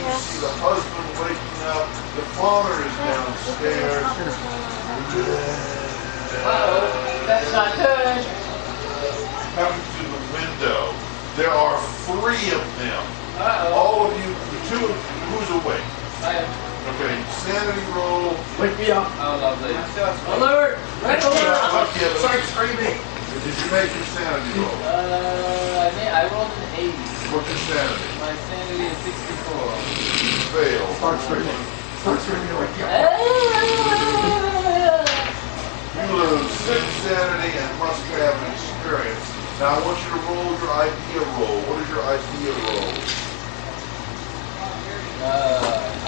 You see the husband waking up. The father is downstairs. That's not good. Coming to the window. There are 3 of them. All of you, the 2 of you, who's awake? I am. Okay, sanity roll. Wake me up. Oh, lovely. Alert! Red alert! Start screaming. Did you make your sanity roll? I rolled an 80. What's your sanity? My sanity is 64. Fail. Start screaming. Start screaming like You lose 6 sanity and must have an experience. Now I want you to roll your idea roll. What is your idea roll?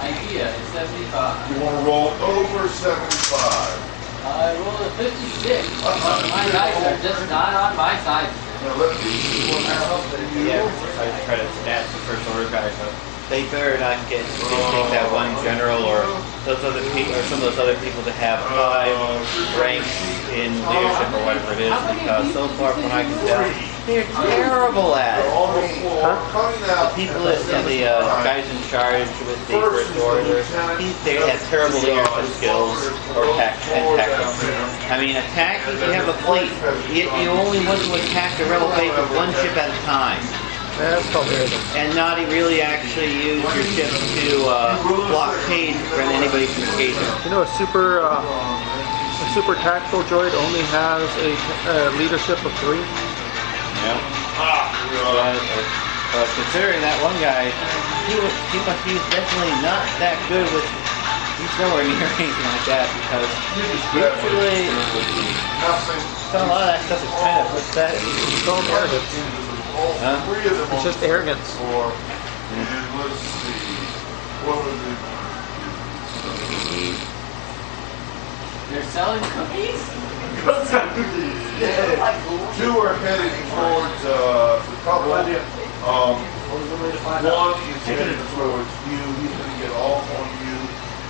Idea is 75. You want to roll over 75. I rolled a 56. My dice are just not on my side. Now let me see what happens. Yeah, I try to snatch the first order guys up. They better not get take that one general or those other people or some of those other people that have 5 ranks in leadership or whatever it is, because so far from what I can tell, they're terrible at it. The people that the guys in charge with the first order, they have terrible leadership skills or tactics. I mean, attacking, you have a fleet. You only want to attack the rebel base with 1 ship at a time. That's called arrogance. And not really actually use your ships to blockade when anybody can escape it. You know, a super tactical droid only has a leadership of 3. Yeah. But considering that one guy, he's definitely not that good with. He's nowhere near anything like that because usually a lot of that stuff is kind of pathetic. It's all arrogance. Huh? It's just arrogance. And let's see. What was it? They're selling cookies? 2 are heading towards the couple. One is headed towards you. He's going to get off on you.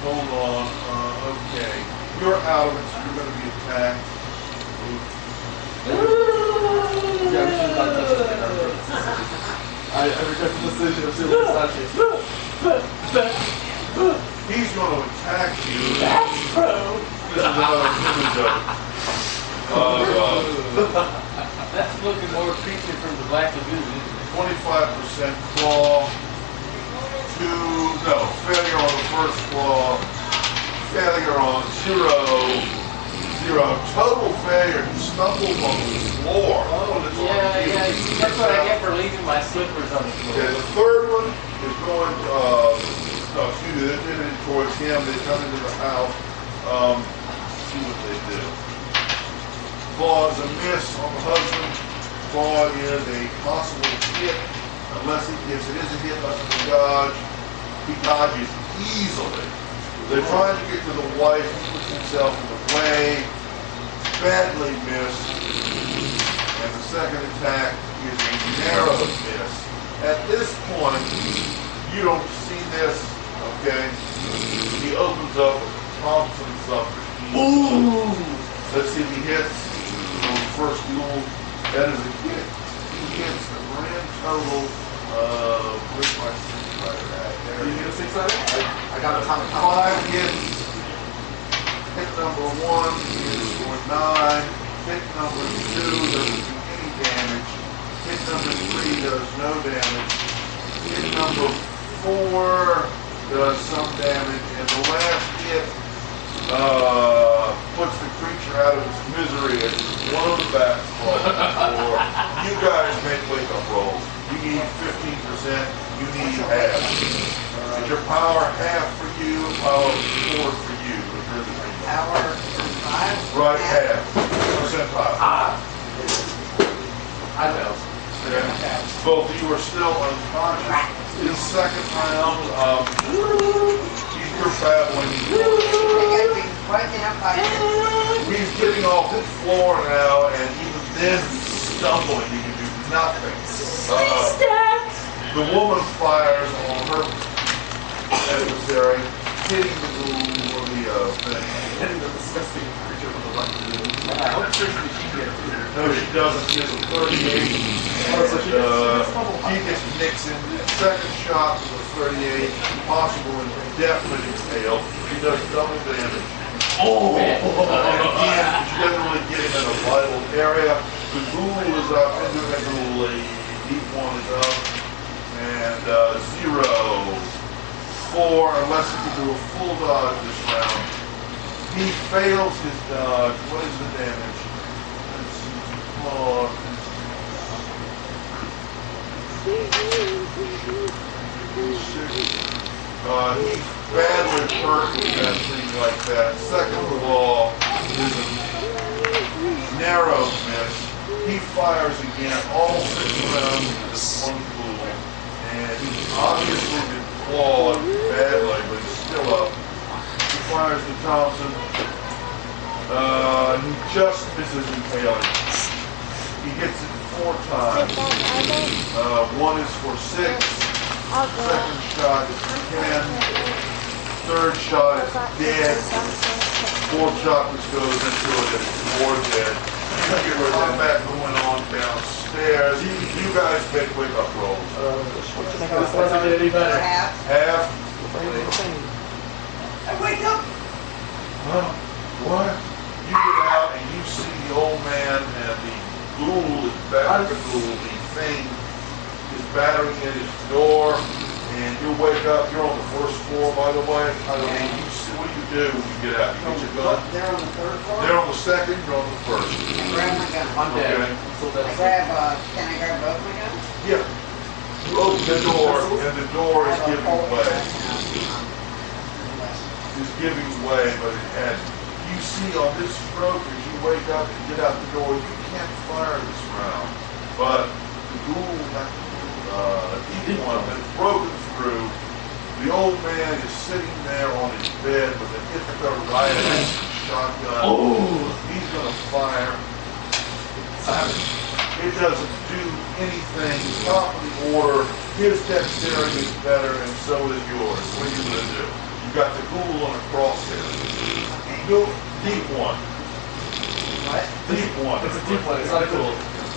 Hold on. Okay. You're out of it, so you're going to be attacked. Yeah, we should have done this. I regret the decision of Silver Sanchez. He's going to attack you. That's pro. This is another human joke. That's looking more creature from the Black Lagoon. 25% claw. Failure on the first claw. Failure on 0. Total failure. He stumbles on the floor. That's what I get for leaving my slippers on the floor. Okay, the third one is going they're headed towards him. They come into the house. See what they do. Claw is a miss on the husband. Claw is a possible hit. Unless he gets it is a hit, unless it's a dodge. He dodges easily. They're trying to get to the wife. He puts himself in the way. Badly missed. And the second attack is a narrow miss. At this point, you don't see this, okay? He opens up with Thompson submachine. Ooh! Let's see if he hits on the first duel. That is a hit. He hits the grand total of, where's my six-rider at? There. Did you get a 6-rider? I got a top 5 hits. Hit number 1 is for 9. Hit number 2 doesn't do any damage. Hit number 3 does no damage. Hit number 4 does some damage. And the last hit puts the creature out of its misery as one of the bats falls on the floor. You guys make wake-up rolls. You need 15%. You need half. Is your power half for you? Power 4 for you? Power 5? Right, half. Percentile. I know. Both of you are still unconscious. In the second round, you're battling. He's getting off the floor now, and even then he's stumbling. He can do nothing. The woman fires on her adversary, hitting the ghoul or the thing. Hitting the disgusting creature from the Black Lagoon. I hope she gets it. No, she doesn't. She has a 38. He gets Nixon. Second shot with a 38. Possible and definite exhale. She does double damage. Oh! And again, she doesn't really get him in a vital area. The ghoul is up into the ghoul. Deep one is up. And 0. 4, unless he can do a full dodge this round. He fails his dodge. What is the damage? Let's see. He's badly hurt with that thing like that. Second of all is a narrow miss. He fires again all 6 rounds with this one ghoul. And he's obviously been clawed badly, but he's still up. He fires the Thompson. He just misses impaling. He hits it 4 times. 1 is for 6. Second shot is for 10. Third shot is dead. 4th shot which goes into it is more dead. You get rid of that going on downstairs. You guys make wake-up rolls. This doesn't get any better. Half. I wake up. What? You get out and you see the old man and the ghoul is battering the ghoul. The thing is battering at his door, and you wake up. You're on the first floor, by the way. And you see, what do when you get out? You get your gun. They're on the 3rd floor? They're on the 2nd. You're on the 1st. I grab my gun. Okay. Can I grab both my guns? Yeah. You open the door, and the door is giving way. It's giving way, but it had. You see on this stroke as you wake up and get out the door, you can't fire this round. But the ghoul, evil one, has broken through. The old man is sitting there on his bed with an Ithaca Riot shotgun. Oh! He's going to fire. it doesn't do anything top of the order. His dexterity is better, and so is yours. What are you gonna do? You got the ghoul on a crosshair. Go deep one. What? Deep one. It's a deep one. It's not a cool.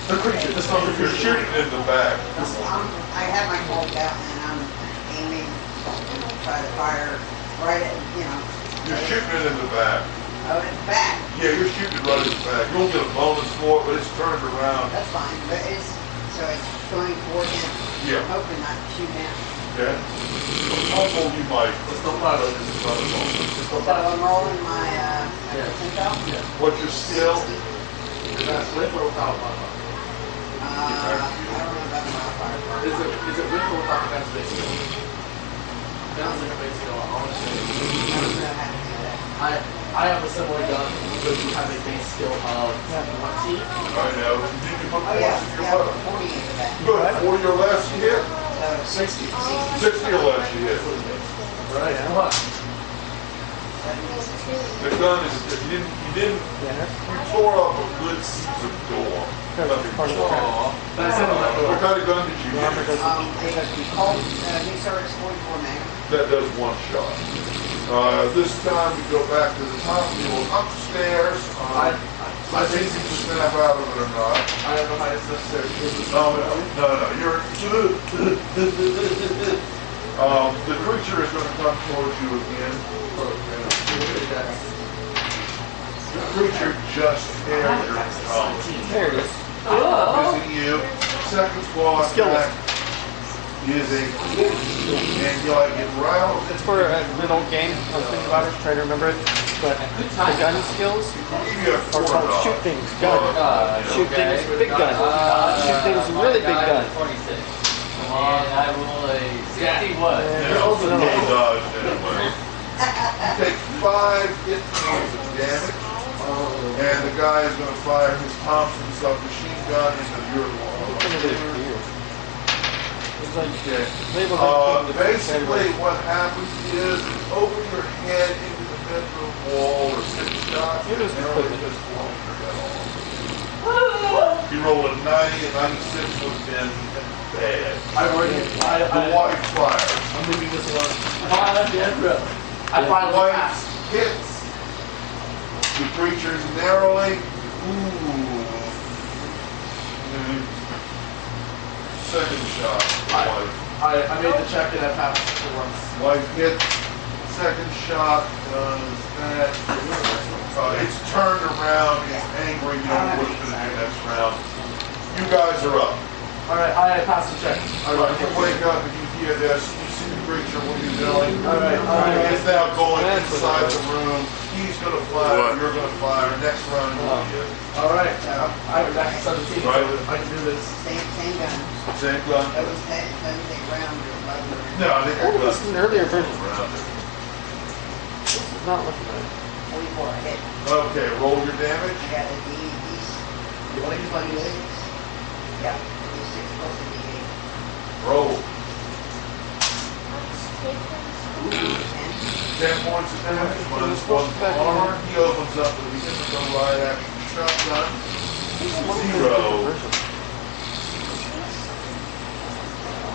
The creature. This one. You're shooting in the back. I have my bolt out and I'm aiming, try to fire right at, You're shooting it in the back. oh, it's back. Yeah, you're shooting it right in the back. You'll get a bonus for it, but it's turned around. That's fine, but so it's going toward him. Yeah. I'm hoping not to shoot him. Okay? Also, you might. It's no problem. It's not a problem. It's no So problem. I'm rolling my percentile. What's your skill? Is that with or without modifier? I don't know about the modifier. Is it with or without the next base skill? That's like a base skill. I want to say. I don't know how to do that. I have a similar gun, but you have a base skill of 20. I know. Did you put Oh, yeah, points in your yeah, weapon? 40 into that. Good. 40 or less you hit? 60. 60 or less you hit. Right, come on. The gun is, you tore up a good piece of door. What kind of gun did you get? It's called Nixar's 44 Magnum. That does one shot. This time we go back to the top, we go upstairs. I think you can snap out of it or not. I don't know how it's necessary. No, you're. The creature is going to come towards you again. The creature just tears your tongue. There it is. Using you. Second claw attack is a hit, and you like it round. It's for an old game. I was thinking about it, trying to remember it. But the gun skills are called shoot things, gun. Shoot things, big gun. Shoot things, really big gun. 26. And I roll a 60 what? Roll dodge anyway. You take 5 hit points of damage, and the guy is going to fire his Thompson submachine gun into your wall. Basically, what happens is over your head into the bedroom wall or 6 shots. He rolled a 90, a 96 would have been bad. The white fires. I'm leaving this alone. I finally White passed. hits the creatures narrowly. Ooh. Second shot. White. I made the check and I passed for once. White hit. Second shot does that. It's turned around. It's angry. You don't know what it's going to do next round. You guys are up. Alright, I passed the check. Alright, you wake up and you hear this. You see the creature. What are you doing? Alright. It's now going inside the room. He's going to fire. You're going to fire. Next round, you'll hit. Alright, I'm back at 17, Right. so I can do this. Same gun. Same gun. That was that doesn't take round or level. No, I think Oh, this is an earlier version. around it. This is not looking good. 44 hit. Okay, roll your damage. I got a D8. 26. Yeah, D6 plus a D8. Roll. 10. 10 points of damage. Minus 1 armor. He opens up with the typical light action shotgun. 0.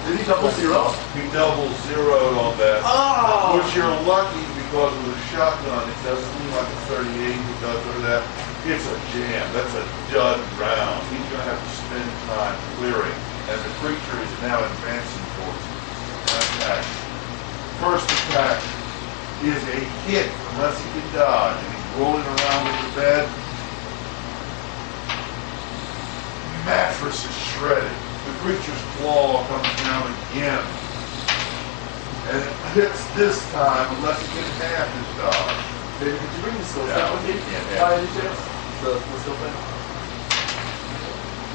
Did he double 0? He double zeroed on that. Oh! Which you're lucky because with a shotgun, it doesn't seem like a 38 who does or that. It's a jam. That's a dud round. He's going to have to spend time clearing. And the creature is now advancing towards him. Attack. First attack is a hit unless he can dodge. And he's rolling around in the bed. Mattress is shredded. The creature's claw comes down again. And it hits this time unless he can half his dodge. David, did you bring the skill Yeah, set with you? yeah, yeah. By any chance? The skill thing?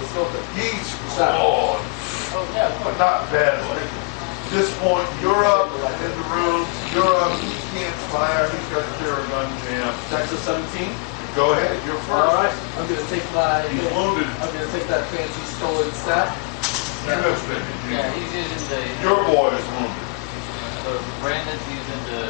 The skill thing. He's clawed, Oh, yeah, of but course. not badly. At this point, you're up in the room. You're up. He can't fire. He's got to clear a gun jam. Dex of 17? Go ahead. You're first. Alright, I'm gonna take my... He's wounded. I'm gonna take that fancy stolen staff. You missed it. Yeah, he's using the. Your boy is wounded. So Brandon's using the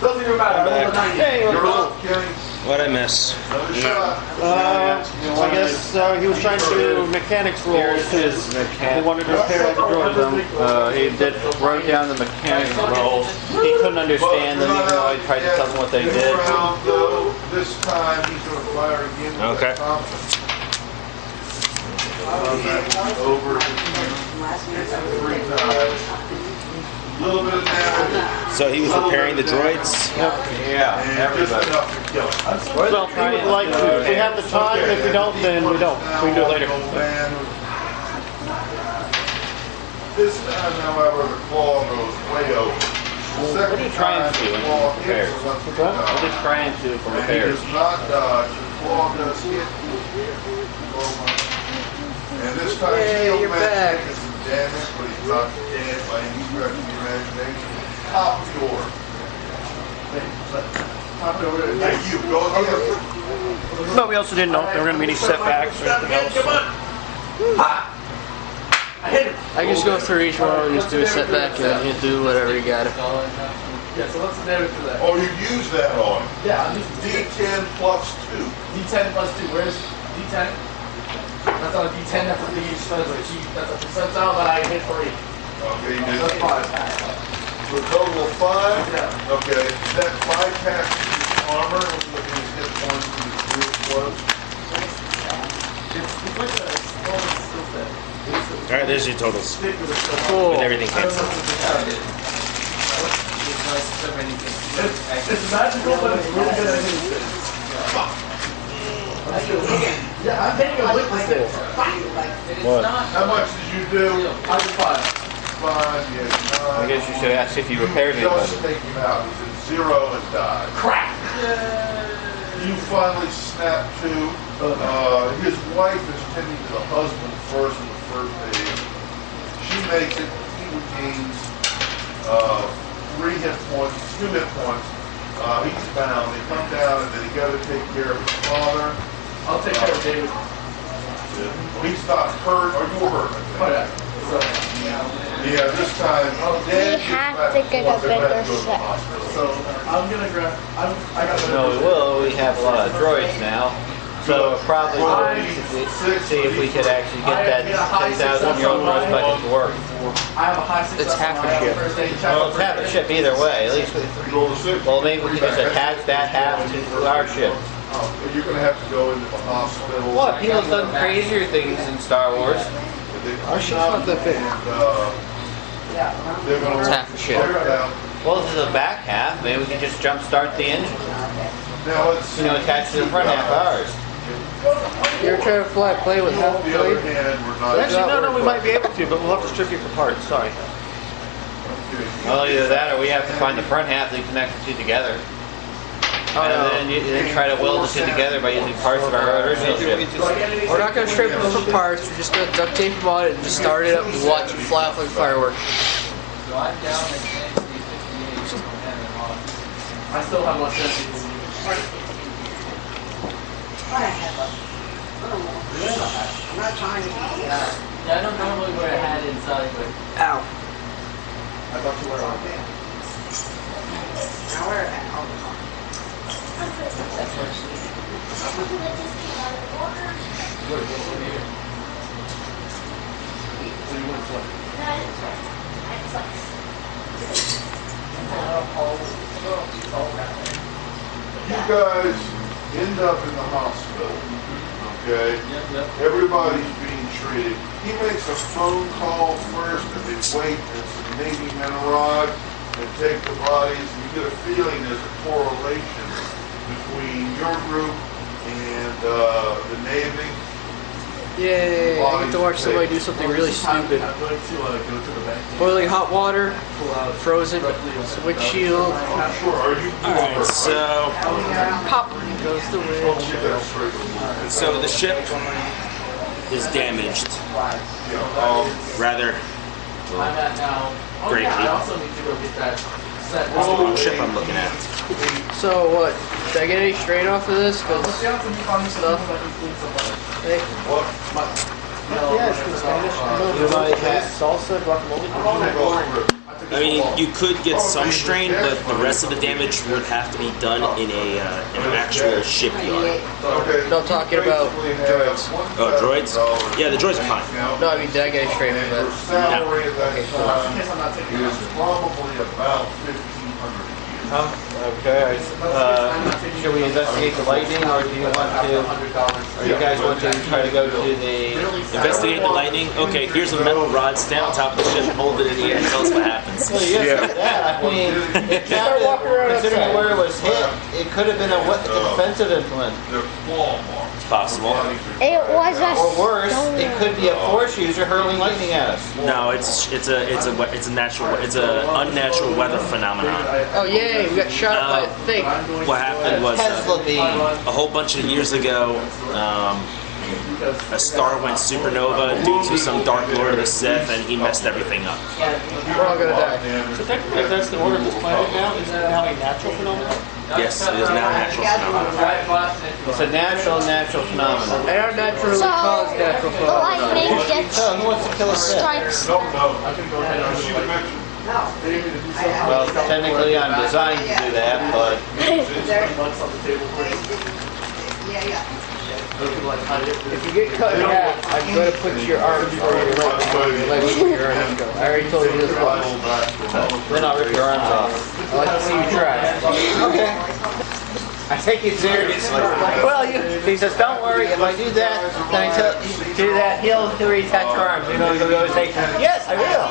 Doesn't even matter, I rolled a 90. Hey, You're up, Kenny. What'd I miss? I guess he was trying to do mechanics rules because he wanted to repair the droids. He wrote down the mechanics rules. He couldn't understand them, even though I tried to tell him what they did. This time he's going to fire again. Okay. Over 3 times. Little bit of damage. So he was repairing the droids? Yeah, everybody. Well, we would like to. If we have the time, and if we don't, then we don't. We can do it later. This time, however, the claw goes way over. What are you trying to do when you repairs? What are you trying to do for He repairs? does not dodge. The claw does hit. And this time, Yay, you're back. taking some damage, but he's not dead by any stretch of the imagination. Top door. Thank you. Go ahead. But we also didn't know if there were going to be any setbacks or anything else. I just go through each one and just do a setback and then you do whatever you got. Yeah, so what's the damage for that? Oh, you use that on him. Yeah, I'm just D10 plus 2. D10 plus 2. Where's D10? That's on a D10. That's a D. That's a percentile that I hit for each. Okay, you did. That's 5. So a total of 5? Yeah. Okay, that 5 packs his armor, and look at his hit points and his group was. It's like a skill set. Alright, there's your totals. Cool. With everything canceled. It's magical, but it's really good at hitting. Yeah, I'm taking a witness there. What? How much did you do? I did 5. 5, yeah, 9. I guess you should ask if he repaired Just anybody. take him out. He's at 0 and died. Crap! You finally snap to. His wife is tending to the husband first in the first aid. She makes it. He regains 3 hit points, 2 hit points. He's bound. They come down and then he got to take care of his father. I'll take care of David. He's not hurt. Or you were hurt, I think. Oh, yeah. So, Yeah, this time. Dad gets have back to and get forth. a They have bigger to go to the set. hospital. so I'm gonna grab. I got the. No, we will. We have a lot of droids now. So probably going to see if we could actually get that 10,000-year-old droid budget to work. I have a high success. It's half on a my ship. first aid check. Well, it's half a ship either way. At least, Roll the 6. well, maybe we can just attach that half to our ship. You're going to have to go into the hospital. What? People have done crazier things in Star Wars. Our ship's not that big. They're going It's to half a ship. Well, this is the back half. Maybe we can just jump start the engine. Now let's You know, attach to the front half ours. You ever try to fly a plane with half On a the other plane? hand, we're not. Actually, no, we might be able to, but we'll have to strip you for parts. Sorry. Well, either that or we have to find the front half and connect the two together. And then try to weld the two together by using parts of our original ship. We're not gonna strip them from parts. We're just gonna duct tape them on it and just start it up and watch it fly off like fireworks. So I'm down at NC 58 I still have 170. I have a little more. I'm not trying to be, Yeah, I don't normally wear a hat inside, but Ow. I thought you were on there. I wear a hat all the time. You guys end up in the hospital, okay? Everybody's being treated. He makes a phone call first, and they wait, and some Navy men arrive and take the bodies. You get a feeling there's a correlation between your group and the Navy. Yay, I get to watch somebody do something really stupid. Boiling hot water, frozen windshield. Alright, so Pop goes the wind. so the ship is damaged. Rather I'm at now. greatly. I also need to go get that set. That's the wrong ship I'm looking at. So what? Did I get any strain off of this? Cause stuff. Hey. Yeah, it's good Spanish. You might have salsa, guacamole. I mean, you could get some strain, but the rest of the damage would have to be done in an actual shipyard. No, I'm talking about droids. Oh, droids? Yeah, the droids are fine. No, I mean, did I get a straight from that? No. Okay, cool. Is probably about 1,500 Huh? Okay. Should we investigate the lightning, or do you want to? Or you guys want to try to go to the? Investigate the lightning. Okay, here's a metal rod. Stand on top of the ship, hold it in the air, and tell us what happens. Well, yes, that. I mean, it Start walking around considering outside. where it was hit, it could have been a defensive implement. It's possible. It was a Or worse, it could be a force user hurling lightning at us. No, it's a unnatural weather phenomenon. Oh, yay, we got shot by a thing. What happened was Tesla beam. a whole bunch of years ago, a star went supernova due to some Dark Lord of the Sith, and he messed everything up. We're all gonna die. So technically, if that's the order of this planet now, is it now a natural phenomenon? Yes, it is now a natural phenomenon. It's a natural phenomenon. They are naturally So, caused natural the phenomena. lightning gets So, who wants to kill us then? strikes them. Well, technically I'm designed to do that, but If you get cut in half, I'm gonna put your arms where your legs go, your legs where your arms go. I already told you this once. then I'll rip your arms off. I'd like to see you try. Okay. I take it seriously. Well, he says, don't worry, if I do that, then I tell you do that, he'll reattach your arms. You know, he'll always say, yes, I will.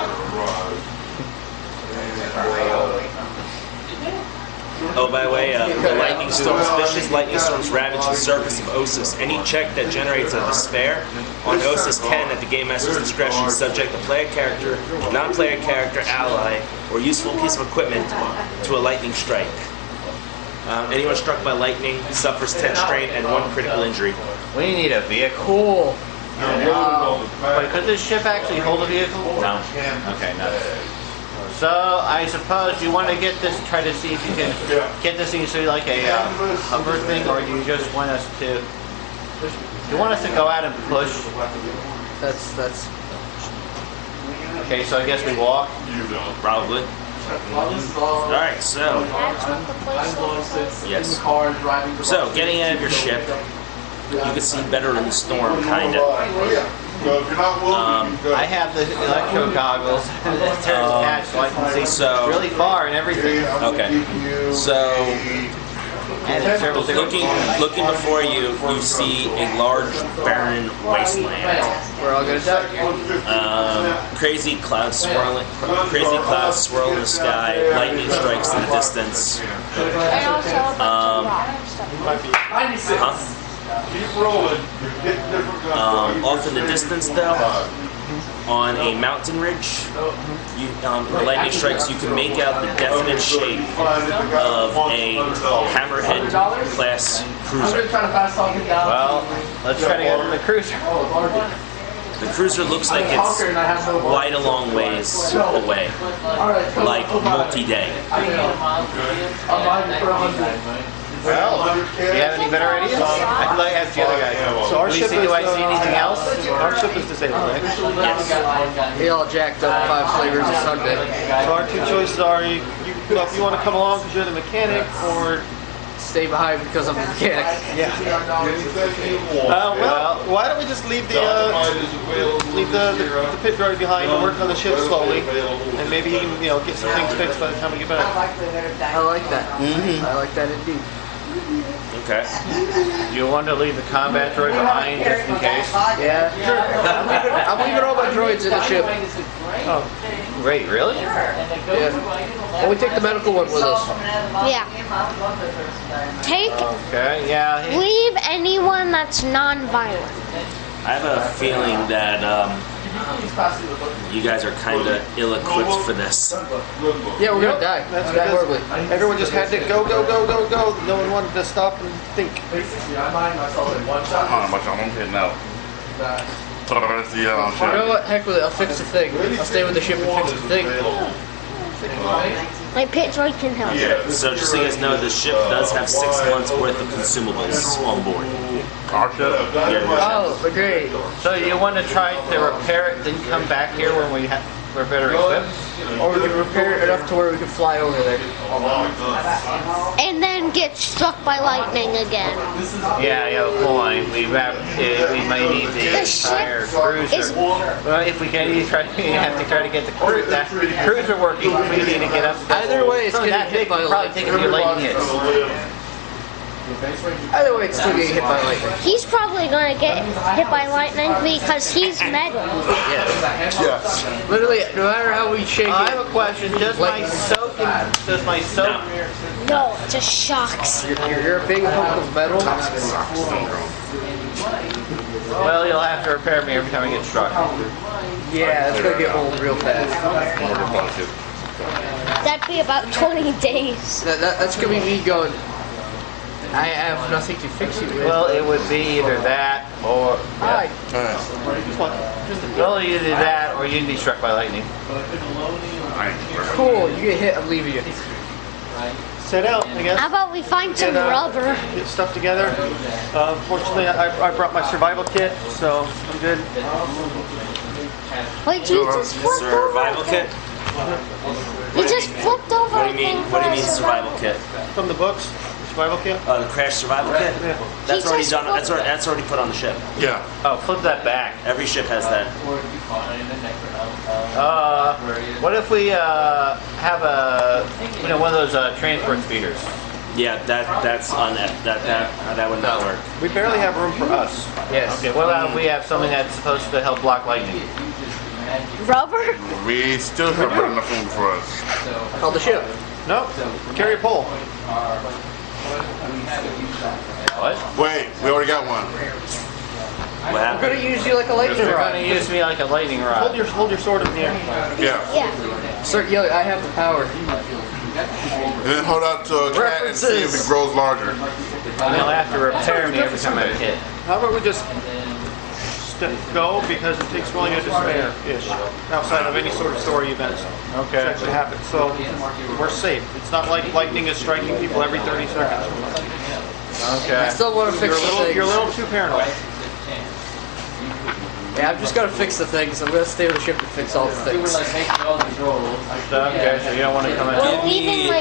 Oh, by the way, the lightning storms, vicious lightning storms ravage the surface of Ossus. Any check that generates a despair on Ossus can, at the game master's discretion, subject a player character, non-player character, ally, or useful piece of equipment to a lightning strike. Anyone struck by lightning suffers 10 strain and 1 critical injury. We need a vehicle. Cool. But could this ship actually hold a vehicle? No. Okay, no. So I suppose you want to get this, try to see if you can get this thing to be like a hover thing, or you just want us to? You want us to go out and push? That's. Okay, so I guess we walk. Probably. Alright, so. That's what the place is. Yes. So, getting out of your ship, you can see better in the storm, kind of. I have the electro goggles attached so I can see really far and everything. Okay. So, And it's several looking before you, you see a large, barren wasteland. We're all gonna die. Crazy clouds swirl in the sky. Lightning strikes in the distance. And also a bunch of rocks. Huh? Keep rolling. You're getting different guns. Off in the distance, though, on a mountain ridge, the lightning strikes, you can make out the definite shape of a Hammerhead class cruiser. Well, let's try to get in the cruiser. The cruiser looks like it's quite a long ways away, like multi-day. Well, do you have any better ideas? I'd like to ask the other guy. So our ship Do I see anything else? Our ship is disabled, right? Yes. He all jacked up 5 flavors of Sunday. So our two choices are if you want to come along because you're the mechanic, or Stay behind because I'm a mechanic. yeah. Well, why don't we just leave the pit droid behind and work on the ship slowly, and maybe you can get some things fixed by the time we get back. I like that. I like that indeed. Okay. You want to leave the combat droid behind just in case? Yeah. I'm leaving all my droids in the ship. Oh, great! Really? Yeah. Well, we take the medical one with us. Yeah. Okay. Yeah. Leave anyone that's non-violent. I have a feeling that you guys are kind of ill-equipped for this. Yeah, we're gonna die. That's Die because horribly. everyone just had to go. No one wanted to stop and think. You know what? Heck with it. I'll fix the thing. I'll stay with the ship and fix the thing. My pit droid can help. So just so you guys know, the ship does have 6 months worth of consumables on board. Our ship? Yeah, Oh, great. So you want to try to repair it, then come back here when we have. we're better equipped. Or we can repair it enough to where we can fly over there. And then get struck by lightning again. Yeah, you have a point. We might need the The ship entire cruiser. is- Well, if we can, you have to try to get the cruiser working. We need to get up. Either way, it's Something gonna that hit big by could probably take a few lightning hits. Either way, it's still getting hit by lightning. He's probably gonna get hit by lightning because he's metal. Yes. Yes. Literally, no matter how we shake I it, have a question. Does my soak? No, it just shocks. you're a big hunk of metal. Well, you'll have to repair me every time I get struck. Yeah, it's gonna get old real fast. That'd be about 20 days. That's gonna be me going. I have nothing to fix you with. Well, it would be either that or. Hi. Well, either that or you'd be struck by lightning. Cool. You get hit, I'm leaving you. Set out, I guess. How about we find some Get, rubber? Get stuff together. Fortunately, I brought my survival kit, so I'm good. Wait, you just flipped Survival over. kit? You just flipped over. What do you mean? What do you mean survival kit? From the books, survival kit. The crash survival kit? Yeah. That's He already just done. flipped- That's already put on the ship. Yeah. Oh, flip that back. Every ship has that. What if we have one of those transport speeders? Yeah, that's on that would not work. We barely have room for us. Yes. Okay, what about if we have something that's supposed to help block lightning? Rubber? We still have enough room for us. Call the ship. Nope. Carry a pole. What? Wait, we already got one. What I'm happened? gonna use you like a lightning They're rod. going to use me like a lightning rod. Hold your sword in the air. Yeah. Yeah. Start yelling, I have the power. And then hold out to a cat and see if References. it grows larger. And they'll have to repair me every time I get hit. How about we just go because it takes willing to despair-ish outside of any sort of story events. Okay. That actually happen. So we're safe. It's not like lightning is striking people every 30 seconds. Okay. I still want to fix the things. You're a little too paranoid. Yeah, I'm just gonna fix the things. I'm gonna stay with the ship and fix all the things. Okay, so you don't want to come in. Give me a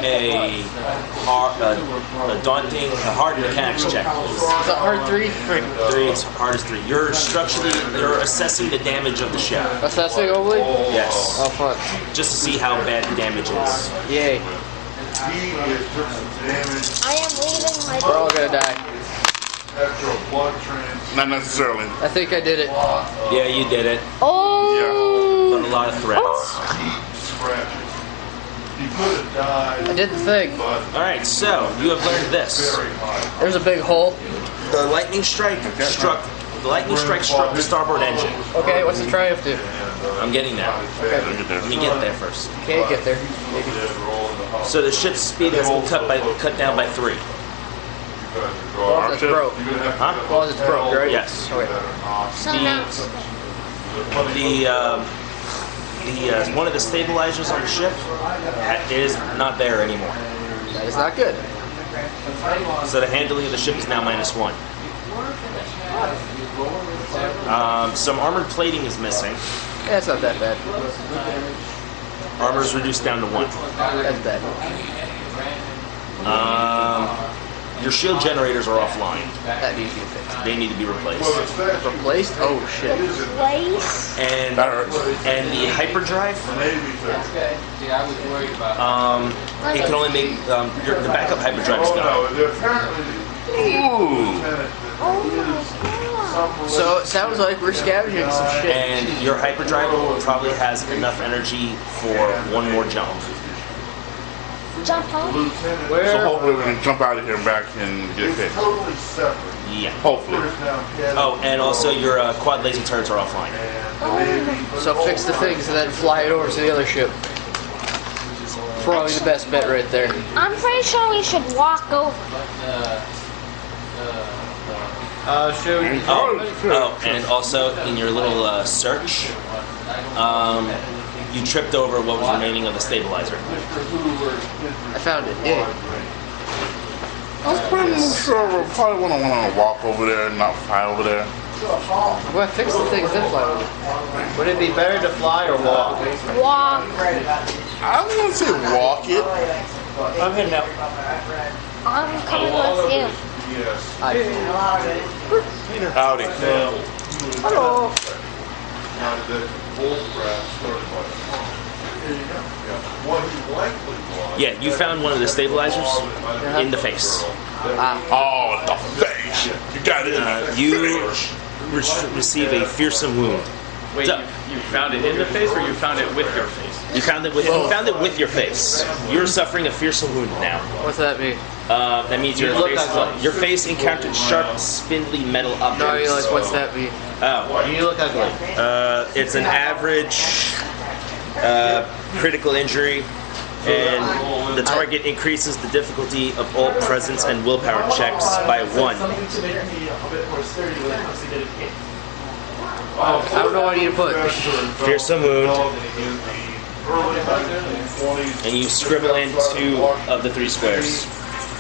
hard mechanics check. Is that hard 3? 3, it's hard as 3. You're assessing the damage of the ship. Assessing only? Yes. Oh, fun. Just to see how bad the damage is. Yay. I am leaving my. We're all gonna die. Not necessarily. I think I did it. Yeah, you did it. Oh. But a lot of threats. I did the thing. Alright, so you have learned this. There's a big hole. The lightning strike struck the starboard engine. Okay, what's the triumph do? I'm getting there. Okay. Let me get there first. Can't get there. Maybe. So the ship's speed has been cut down by 3. Well, that's broke. Huh? Well, it's broke, right? Yes. Okay. So now. The one of the stabilizers on the ship is not there anymore. That is not good. So the handling of the ship is now -1. Some armored plating is missing. Yeah, it's not that bad. Armor is reduced down to 1. That's bad. Your shield generators are offline. That needs to get fixed. They need to be replaced. Replaced? Oh, shit. Place. And the hyperdrive, it can only make the backup hyperdrive is gone. Ooh. Oh my god. So it sounds like we're scavenging some shit. And your hyperdrive probably has enough energy for 1 more jump. Jump off. So hopefully we can jump out of here and back and get it fixed. Yeah. Hopefully. Oh, and also your quad laser turrets are offline. So fix the things and then fly it over to the other ship. Probably the best bet right there. I'm pretty sure we should walk over. And also in your little search, you tripped over what was remaining of the stabilizer. I found it. Yeah. I'm pretty sure we'll probably want to walk over there and not fly over there. I'm gonna fix the things then fly over. Would it be better to fly or walk? Walk. I don't want to say walk it. I'm heading out. I'm coming with you. Howdy. Hello. Now that bull crap started what he likely was. Yeah, you found one of the stabilizers in the face. Oh, the face. You got it. You receive a fearsome wound. Wait, you found it in the face, or you found it with your face? You found it with your face. You're suffering a fearsome wound now. What's that mean? That means your face encountered sharp, spindly metal objects. No, I mean, like, what's that mean? Oh, You look ugly. it's an average critical injury, and the target increases the difficulty of all presence and willpower checks by 1. I don't know what I need to put. Fearsome wound. And you scribble in 2 of the 3 squares.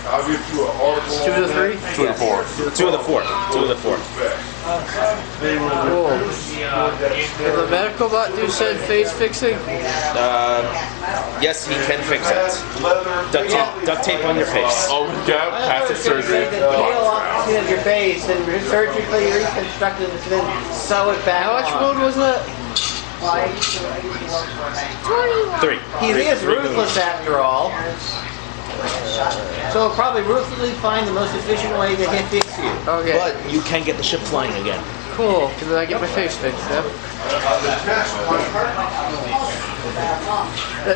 I'll give you an article. 2 to 3? 2 of the 4. 2 of the 4. 2 of the 4. Cool. Can the medical bot do said face fixing? Yes, he can fix it. Duct tape on your face. Oh, yeah, plastic surgery. Peel off the skin of your face and surgically reconstruct it and then sew it back. How much on. wound was that? 3. He is ruthless after all. So he'll probably ruthlessly find the most efficient way to hit fix you. Okay. But you can get the ship flying again. Cool. Can then I get my face fixed, yeah?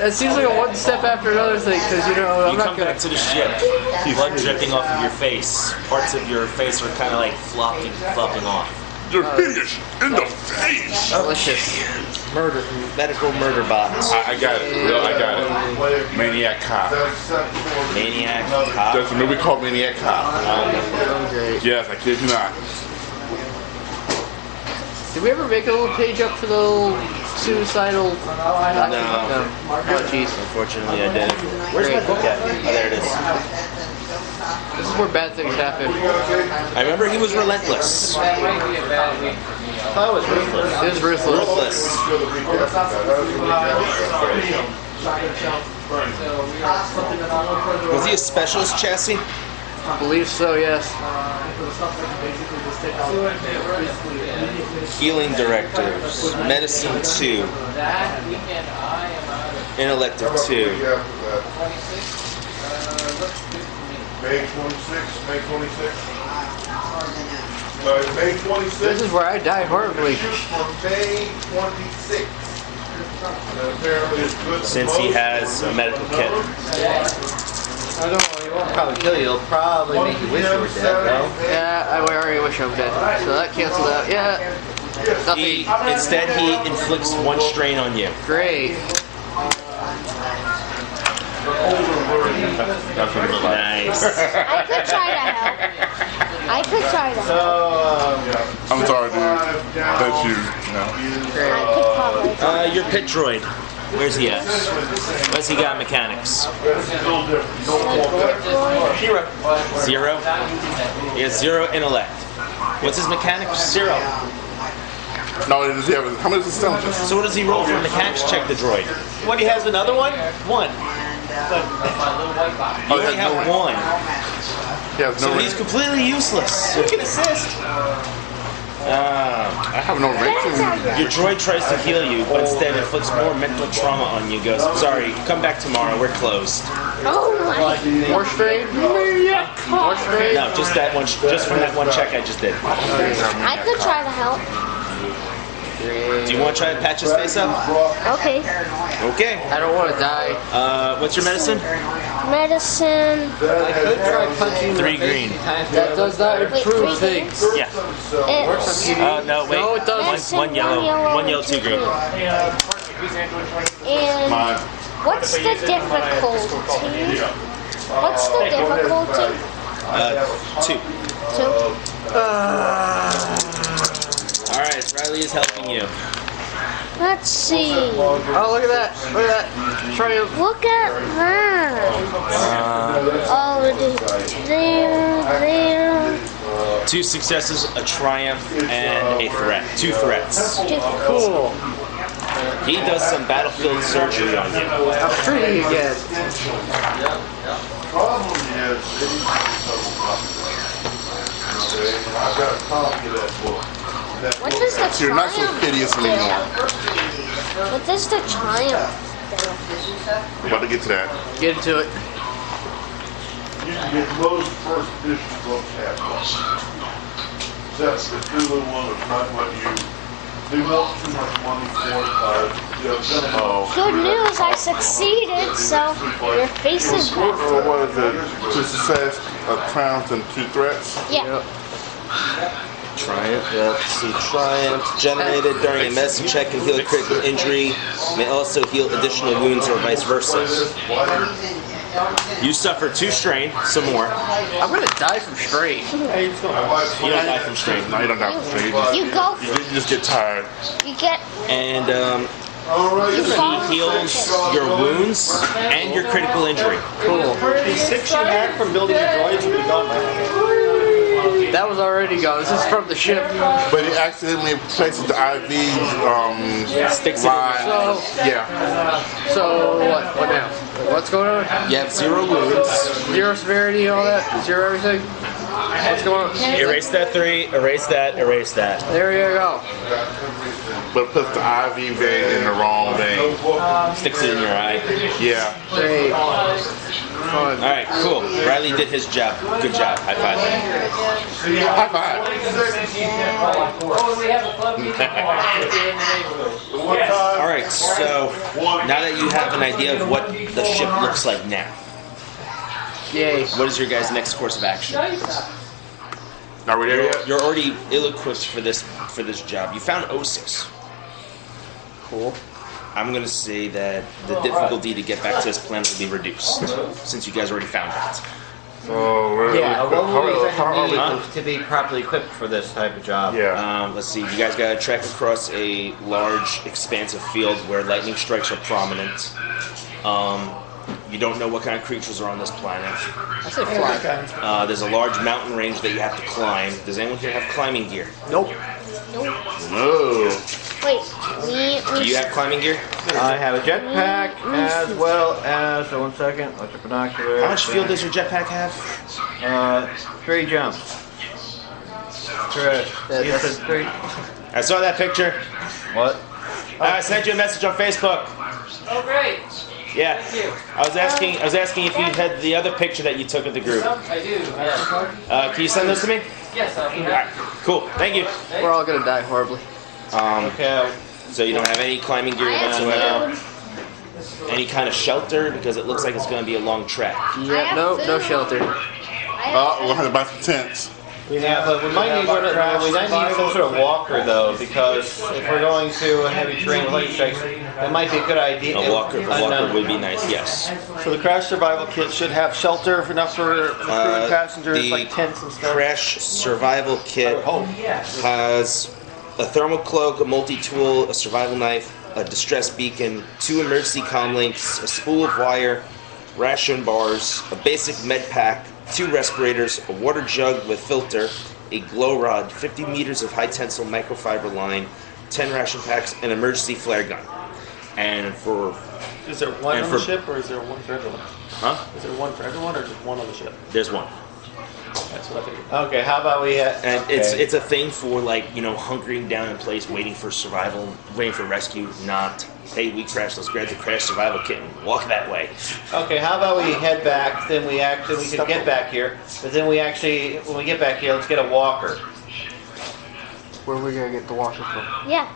It seems like a one step after another thing, because, you know, I'm You not come gonna... back to the ship, blood dripping off of your face. Parts of your face are kind of like flopping off. You're hideous in the face. Delicious. Murder, medical murder bots. I got it. No, I got it. Maniac Cop. Maniac Cop. There's a movie called Maniac Cop. Okay. Yes, I kid you not. Did we ever make a little page up for the little suicidal... No. Oh, jeez. Unfortunately, I didn't. Where's my book at? Oh, there it is. This is where bad things happen. I remember he was relentless. That was ruthless. It is ruthless. Ruthless. Was he a specialist chassis? I believe so, yes. Healing directives. Medicine 2. Intellect of 2. May 26th, May 26th. May 26th. This is where I die horribly. For May 26th. And apparently it's good. Since he has a medical kit. I don't know, he won't probably kill you. He'll probably make you wish you were dead, though. Yeah, I already wish I was dead. So that canceled out. Yeah. Nothing. Instead, he inflicts 1 strain on you. Great. Nice. I could try to help. I could try to help. I'm sorry, dude. That's you. No. I could probably. Your pit droid. Where's he at? What's he got mechanics? 0? He has 0 intellect. What's his mechanics? 0. No, does he have? How many intelligence? So what does he roll for a mechanics check, the droid? What, he has another one? 1. You only have 1. He has no So range. he's completely useless. You can assist. I have no range. Your droid tries to heal you, but instead inflicts more mental trauma on you. Goes, sorry, come back tomorrow. We're closed. Oh my. More strain? More strain? No, just that one. Just from that one check I just did. I could try to help. Do you want to try to patch his face up? Okay. Okay. I don't want to die. What's your medicine? Medicine. I could try punching 3 green. That does not improve things. Yeah. It's No, wait. No, it doesn't. One yellow. 1 yellow, 2 green. And what's the difficulty? What's the difficulty? 2. Alright, Riley is helping you. Let's see. Oh, look at that. Look at that. Triumph. Look at that. Oh, there. 2 successes, a triumph, and a threat. 2 threats. Cool. He does some battlefield surgery on you. I'm treating you again. Problem is, they need to do double copy. Okay, and I've got a copy of that book. What does the You're not so triumph hideous anymore. What does the triumph do? We're about to get to that. Get into it. You can get most first edition books at once. Except the Tulu one is not what they want too much money for it. Good news, I succeeded, so your face is back. What is it? 2 success, a triumph, and 2 threats? Yeah. Triumph, let's see. Triumph generated during a medicine check can heal a critical injury. May also heal additional wounds or vice versa. You suffer 2 strain, some more. I'm gonna die from strain. You don't die from strain. No, you don't die from strain. You go. You just get tired. You get. And You fall he heals your wounds and your critical injury. Cool. The 6 you had from building the droids would be gone by now. That was already gone. This is from the ship. But it accidentally places the IV Sticks it in line. So, Yeah. so what? What now? What's going on? You have 0 wounds. 0 severity and all that? 0 everything? What's going on? Erase that 3, erase that, erase that. There you go. But it puts the IV vein in the wrong vein. Sticks it in your eye. Yeah. Great. Fun. Alright, cool. Riley did his job. Good job. High five. High five. Alright, so now that you have an idea of what the ship looks like now, Yay. what is your guys' next course of action? Are we there yet? You're already ill-equipped for this job. You found Osis. Cool. I'm gonna say that the difficulty to get back to this planet will be reduced, since you guys already found it. So we're What would we need to be properly equipped for this type of job? Yeah. Let's see. You guys gotta trek across a large, expansive field where lightning strikes are prominent. You don't know what kind of creatures are on this planet. I say fly. There's a large mountain range that you have to climb. Does anyone here have climbing gear? Nope. No. Wait, Do you have climbing gear? I have a jetpack as well as, so 1 second, electric binoculars. How much fuel does your jetpack have? 3 jumps. That's 3. I saw that picture. What? I sent you a message on Facebook. Oh, great. Yeah. I was asking if you had the other picture that you took of the group. I do, yes. Can you send those to me? Yes, I'll be All right. Cool. Thank you. We're all gonna die horribly. Okay. So you don't have any climbing gear whatsoever? Any kind of shelter? Because it looks like it's going to be a long trek. Yeah, no shelter. We'll have to buy some tents. Yeah, but we might need some sort of walker though, because if we're going to a heavy terrain with lightning strikes, that might be a good idea. A walker would be nice, yes. So the crash survival kit should have shelter enough for crew and passengers, The like tents and stuff. crash survival kit has a thermal cloak, a multi-tool, a survival knife, a distress beacon, 2 emergency comm links, a spool of wire, ration bars, a basic med pack, 2 respirators, a water jug with filter, a glow rod, 50 meters of high tensile microfiber line, 10 ration packs, an emergency flare gun. And for Is there one on the ship, or is there one for everyone? Huh? Is there one for everyone, or just one on the ship? There's one. That's what I figured. Okay, how about we? And it's a thing for, like, you know, hunkering down in place, waiting for survival, waiting for rescue. Not, hey, we crashed. Let's grab the crash survival kit and walk that way. Okay, how about we head back? Then we can get back here. But then when we get back here, let's get a walker. Where are we gonna get the walker from? Yeah.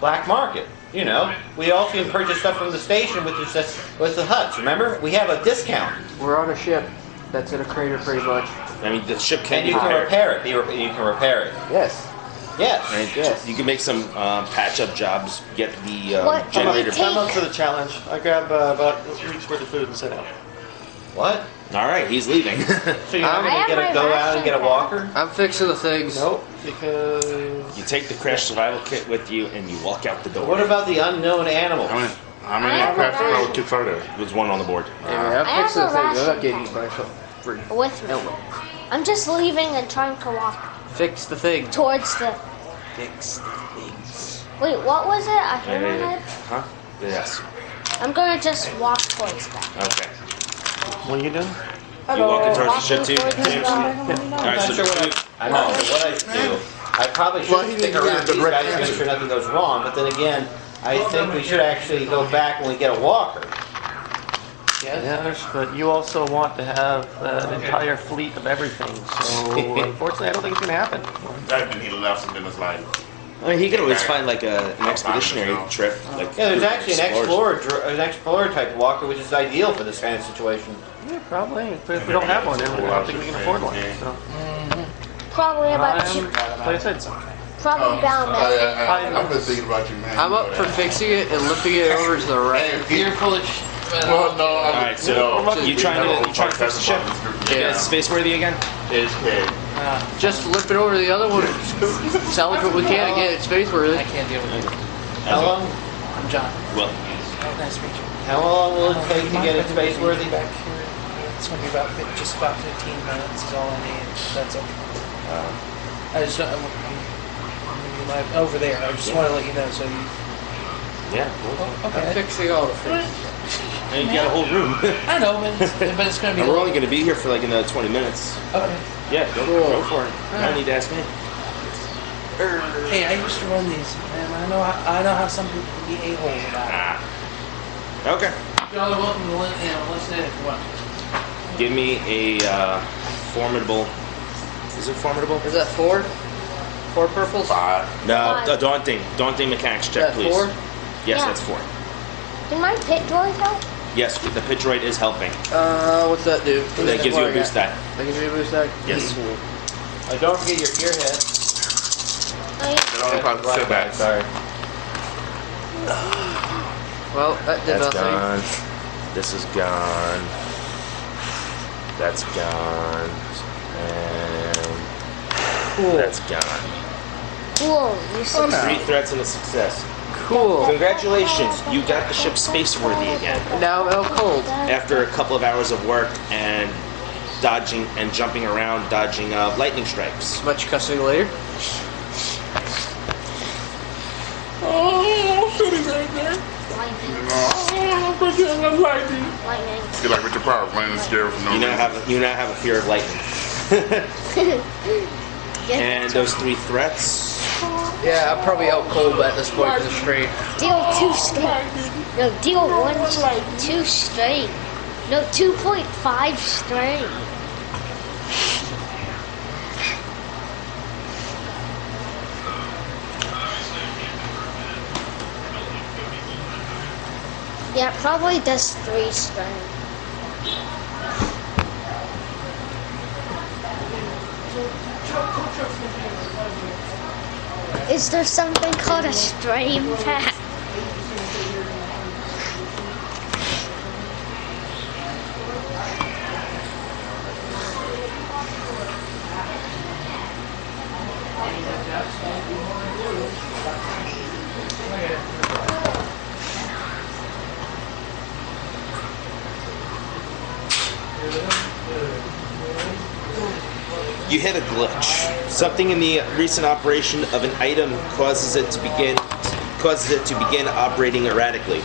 Black market. You know, we also can purchase stuff from the station with the huts. Remember, we have a discount. We're on a ship that's in a crater, pretty much. I mean, the ship can And be you can repaired. repair it. You can repair it. Yes. Yes. And Yes. you can make some patch-up jobs. Get the What generator. do we I'm up for the challenge. I grab about a week's worth of food and set out. What? All right, he's leaving. So you're not I gonna have my go out and get a ration walker? I'm fixing the things. Nope, because You take the crash survival kit with you, and you walk out the door. What about the unknown animals? How many I have crash a survival ration. kits are there? There's one on the board. Anyway, I'm I fixing the have a things. I'm not ration getting eaten by something. with me. I'm just leaving and trying to walk. Fix the thing. Towards the. Fix the things. Wait, what was it? A hammerhead? Huh? Yes. I'm gonna just walk towards that. Okay. What are you doing? You walking towards the ship too, Walking towards James? the- Alright, so I'm not sure what I should do. I probably should stick around these guys to make sure nothing goes wrong, but then again, I think we should actually go back when we get a walker. Yes, but you also want to have an entire fleet of everything, so unfortunately I don't think it's gonna happen. That he left some in his life. I mean, he could always find like an expeditionary trip. Like Yeah, there's actually an explorers. explorer type walker, which is ideal for this kind of situation. Yeah, probably, but if we don't have one, then I don't think we can afford one, so. Probably about I'm, like I said, probably bound there. I've been thinking about you, man. I'm up for fixing it and lifting it over to the right. You're full of shit. Well, no, Alright, so you trying to fix the ship? Yeah. Space worthy again? It's big. Just flip it over to the other one. Salvage what we can and get it space worthy. I can't deal with it. How long? I'm John. Well, Nice to meet you. How long will it take to get it space worthy? Back here. It's going to be just about 15 minutes is all I need. That's okay. I just don't. Over there. I just want to let you know so you. yeah. I'm Okay. fixing all the things. And you got a whole room. I know, but it's going to be. And we're only going to be here for like another 20 minutes. Okay. Yeah, go for it. You don't need to ask me. Hey, I used to run these, man. I know how some people can be a-hole about it. Ah. Okay. Y'all are welcome to listen in if you want. Give me a formidable. Is it formidable? Is that 4? 4 purples? 5. No, a daunting mechanics check, That please. 4? Yes, Yeah. that's 4. Can my pit droid help? Yes, the pit droid is helping. What's that do? That gives you a boost die. That gives you a boost die? Yes. Don't forget your gearhead. It only probably setbacks. Sorry. Well, that did That's nothing. gone. This is gone. That's gone. And that's gone. Cool. You succeed. 3 threats and a success. Cool. Congratulations, you got the ship space-worthy again. Now I'm out cold. After a couple of hours of work and dodging and jumping around, dodging lightning strikes. Much cussing later. Lightning. You're like Richard Pryor, playing scared from no You now reason. have a fear of lightning. And those 3 threats. Yeah, I'm probably out cold at this point because of strain. Deal 2 straight. No, deal 1 straight. 2 straight. No, 2.5 straight. Yeah, it probably does 3 strain. Is there something called a strain pack? You hit a glitch. Something in the recent operation of an item causes it to begin operating erratically.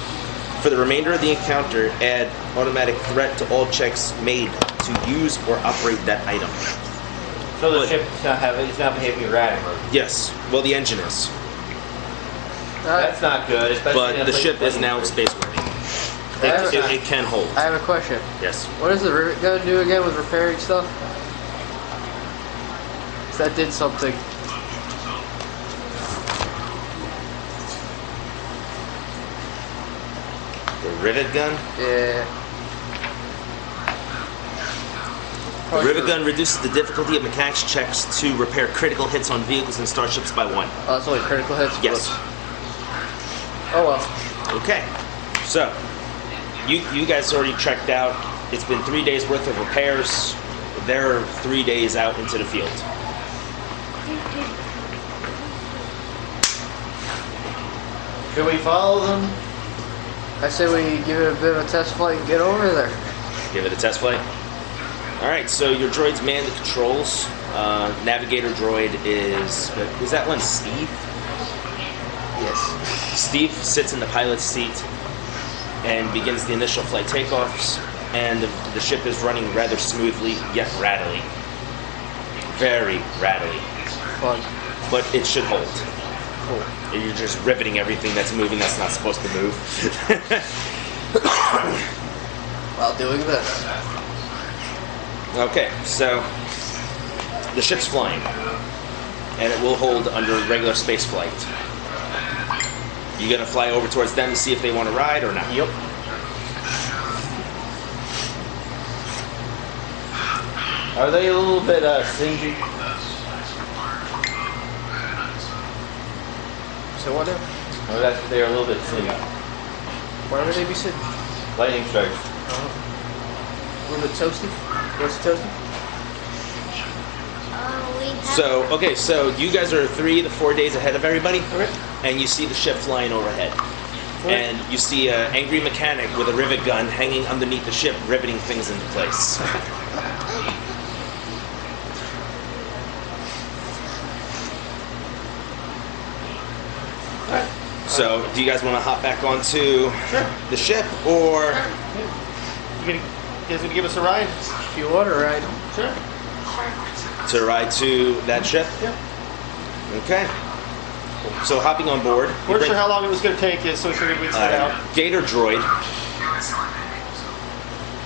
For the remainder of the encounter, add automatic threat to all checks made to use or operate that item. So the ship's not behaving erratically. Yes. Well, the engine is, That's not good, especially in but a the place ship like is now spaceworthy. It can hold. I have a question. Yes. What does the rivet gun do again with repairing stuff? 'Cause that did something. The rivet gun. Yeah. The rivet gun reduces the difficulty of mechanics checks to repair critical hits on vehicles and starships by 1. Oh, that's only critical hits? Yes. Oh well. Okay. So, you guys already checked out. It's been 3 days worth of repairs. They're 3 days out into the field. Should we follow them? I say we give it a bit of a test flight and get over there. Give it a test flight. All right, so your droids man the controls. Navigator droid is that one Steve? Yes. Steve sits in the pilot's seat and begins the initial flight takeoffs, and the ship is running rather smoothly, yet rattly. Very rattly. Fun. But it should hold. Cool. You're just riveting everything that's moving that's not supposed to move. While doing this. Okay, so the ship's flying, and it will hold under regular space flight. You gonna fly over towards them to see if they want to ride or not? Yep. Are they a little bit stingy? So what now? Or that's they're a little bit stingy. Why would they be sitting? Lightning strikes. A little bit toasty? Roasted toasty? We have So, okay, so you guys are 3 to 4 days ahead of everybody, and you see the ship flying overhead. And you see an angry mechanic with a rivet gun hanging underneath the ship, riveting things into place. So, do you guys want to hop back onto the ship, or You guys gonna give us a ride? If you want to ride. Sure. to ride to that ship? Yeah. Okay. So, hopping on board. We weren't sure how long it was gonna take you, so we figured we'd set out. Gator droid.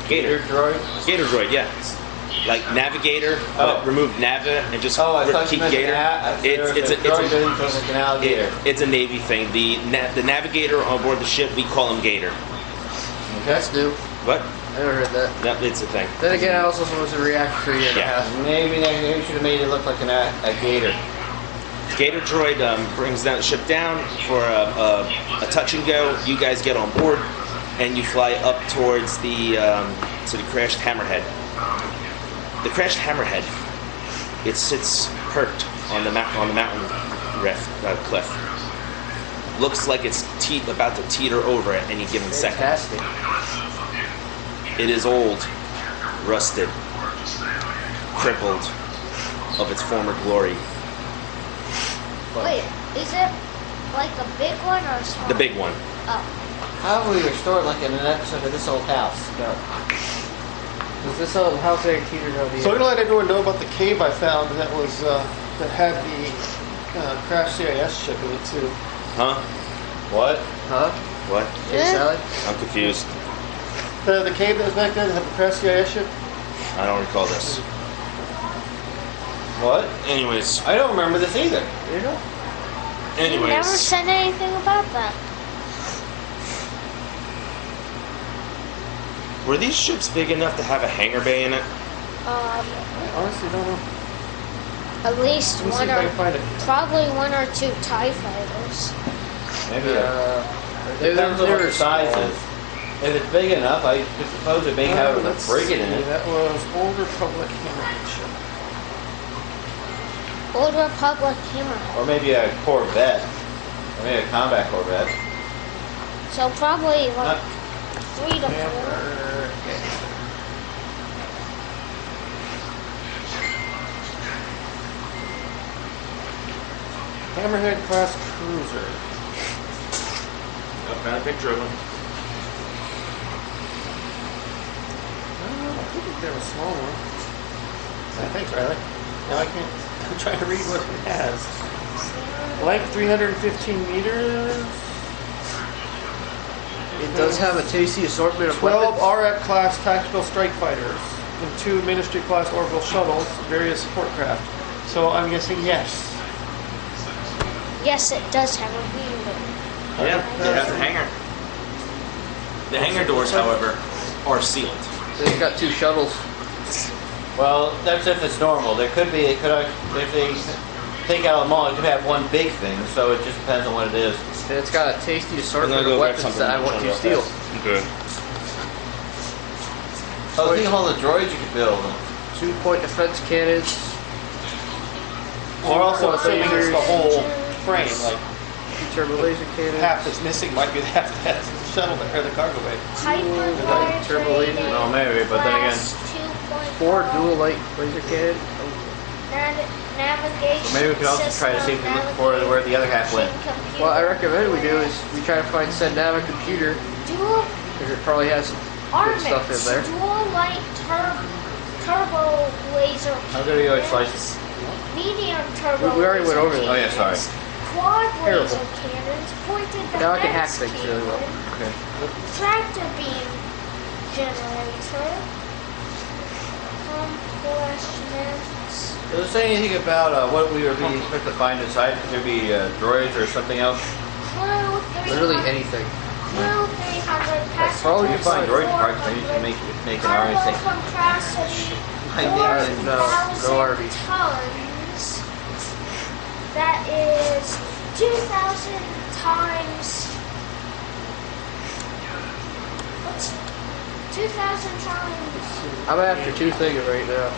Gator droid? Gator droid, yeah. Like navigator, but remove Navi and just keep Gator. It's a Navy thing. The navigator on board the ship, we call him Gator. That's new. What? I never heard that. No, it's a thing. Then again, I also was a reactor for a year and a half. Maybe you should have made it look like a gator. Gator droid brings down the ship down for a touch and go. You guys get on board, and you fly up towards the crashed Hammerhead. The crashed Hammerhead, it sits perked on the mountain cliff. Looks like it's about to teeter over at any given second. Fantastic. It is old, rusted, crippled of its former glory. Wait, is it like a big one or a small? The big one. Oh. How will we restore it like in an episode of This Old House? No. Was this old house there teetered over the So I'm gonna let everyone know about the cave I found that was that had the crashed CIS ship in it too. Huh? What? Huh? What? Hey, Sally? I'm confused. The cave that was back there that had the crashed CIS ship. I don't recall this. What? Anyways. I don't remember this either. You know? You never Anyways. said anything about that. Were these ships big enough to have a hangar bay in it? I honestly don't know. At least Let me see one if I or can find it. probably 1 or 2 TIE fighters. Maybe. They Depends on what the size small. is. If it's big enough, I could suppose it may have a Let's frigate in see, it. That was Old Republic Hammerhead ship. Old Republic Hammerhead. Or maybe a Corvette. Or maybe a combat Corvette. So probably like Not 3 to 4. Hammerhead class cruiser. I've got a picture of them. I think they're a small one. Thanks, Riley. Now I can't. I'm trying to read what it has. Length 315 meters. It does have a tasty assortment of 12 weapons. RF class tactical strike fighters and 2 Ministry class orbital shuttles, various support craft. So I'm guessing yes. Yes, it does have a window. Yeah, it has a hangar. The hangar doors, however, are sealed. They've got 2 shuttles. Well, that's if it's normal. There could be, if they take out them all, it could have one big thing, so it just depends on what it is. And it's got a tasty assortment I'm gonna of go grab weapons something that I want to steal. Okay. Oh, think of all the droids you could build. 2-point defense cannons. We're also assuming it's the whole frame, like turbo laser cannon. half that's missing might be the half that's the shuttle or the cargo bay. Hyperdrive turbo laser. No, maybe, but then again. 2.5. 4 dual light laser cannon. navigation Maybe we could also try to see if we look for where the other half went. computer. What I recommend we do is we try to find send nav a computer Dual because it probably has some good stuff in Armix, there. dual light turbo laser How good are you at cannons, slices? medium turbo We already went laser over that. Oh, yeah, sorry. cannons, quad Terrible. laser cannons, pointed Now I can hack defense things really well. cannon, Okay. tractor beam generator, complacements. Does it say anything about what we would be expected to find inside? Could there be droids or something else? Crew Literally 300, anything. crew 300 That's all you You passengers, find droid four parts, maybe you can make an cargo RSA. capacity Finding and, 4,000 tons. That is 2,000 times. What's 2,000 times? I'm after two things right now.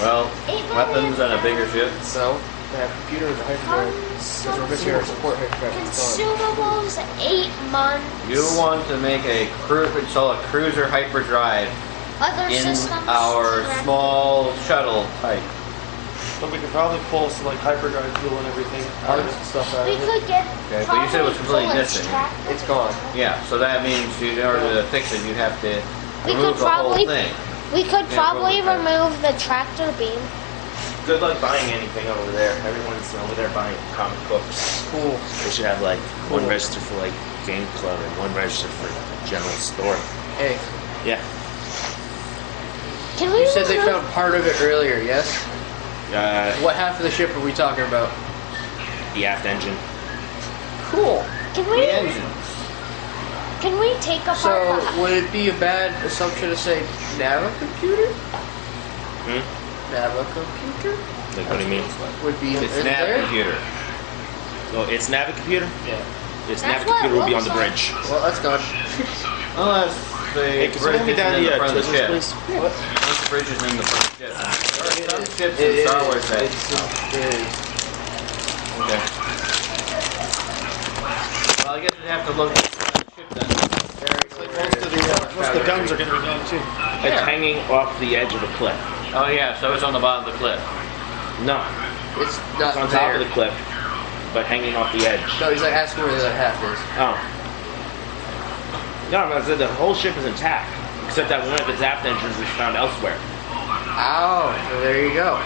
Well, weapons and a bigger ship. So, I have computer and a hyperdrive. Because we're missing our support hyperdrive. Consumables 8 months. You want to make a install a cruiser hyperdrive Other in systems. our track- small shuttle type. But we could probably pull some like hyperdrive fuel and everything out Parts of and it. stuff out We of it. could get. Okay, but you said it was probably completely bullets missing. tracked. It's gone. Yeah, so that means in order to fix it, you'd have to We remove could the whole probably- thing. We could Yeah, probably probably. remove the tractor beam. Good luck buying anything over there. Everyone's over there buying comic books. Cool. They should have like one register for like game club and one register for general store. Hey, Yeah. Can we you said they remove- found part of it earlier, yes? What half of the ship are we talking about? The aft engine. Cool. Can The we? engines. Can we take apart So, the? would it be a bad assumption to say Nava computer? Hmm? Nava computer? Like what do you mean? Would be It's in nav there? computer. Oh, it's Navicomputer? Yeah. It's That's what it Navicomputer will be on looks the like. bridge. Well, that's gone. Unless the Hey, can bridge someone get isn't down in the the front of the Twizzlers, ship. please? What? Once the bridge is in the front of the ship. There are some ships It in Star is. Wars that. It is. Okay. Well, I guess we'd have to look at the ship then. Most of the guns are going to be gone too. It's hanging off the edge of the cliff. Oh yeah, so it's on the bottom of the cliff. No, It's not it's on there. top of the cliff, but hanging off the edge. No, he's like asking where the other half is. Oh. No, I said the whole ship is intact, except that one of its aft engines was found elsewhere. Oh, so there you go.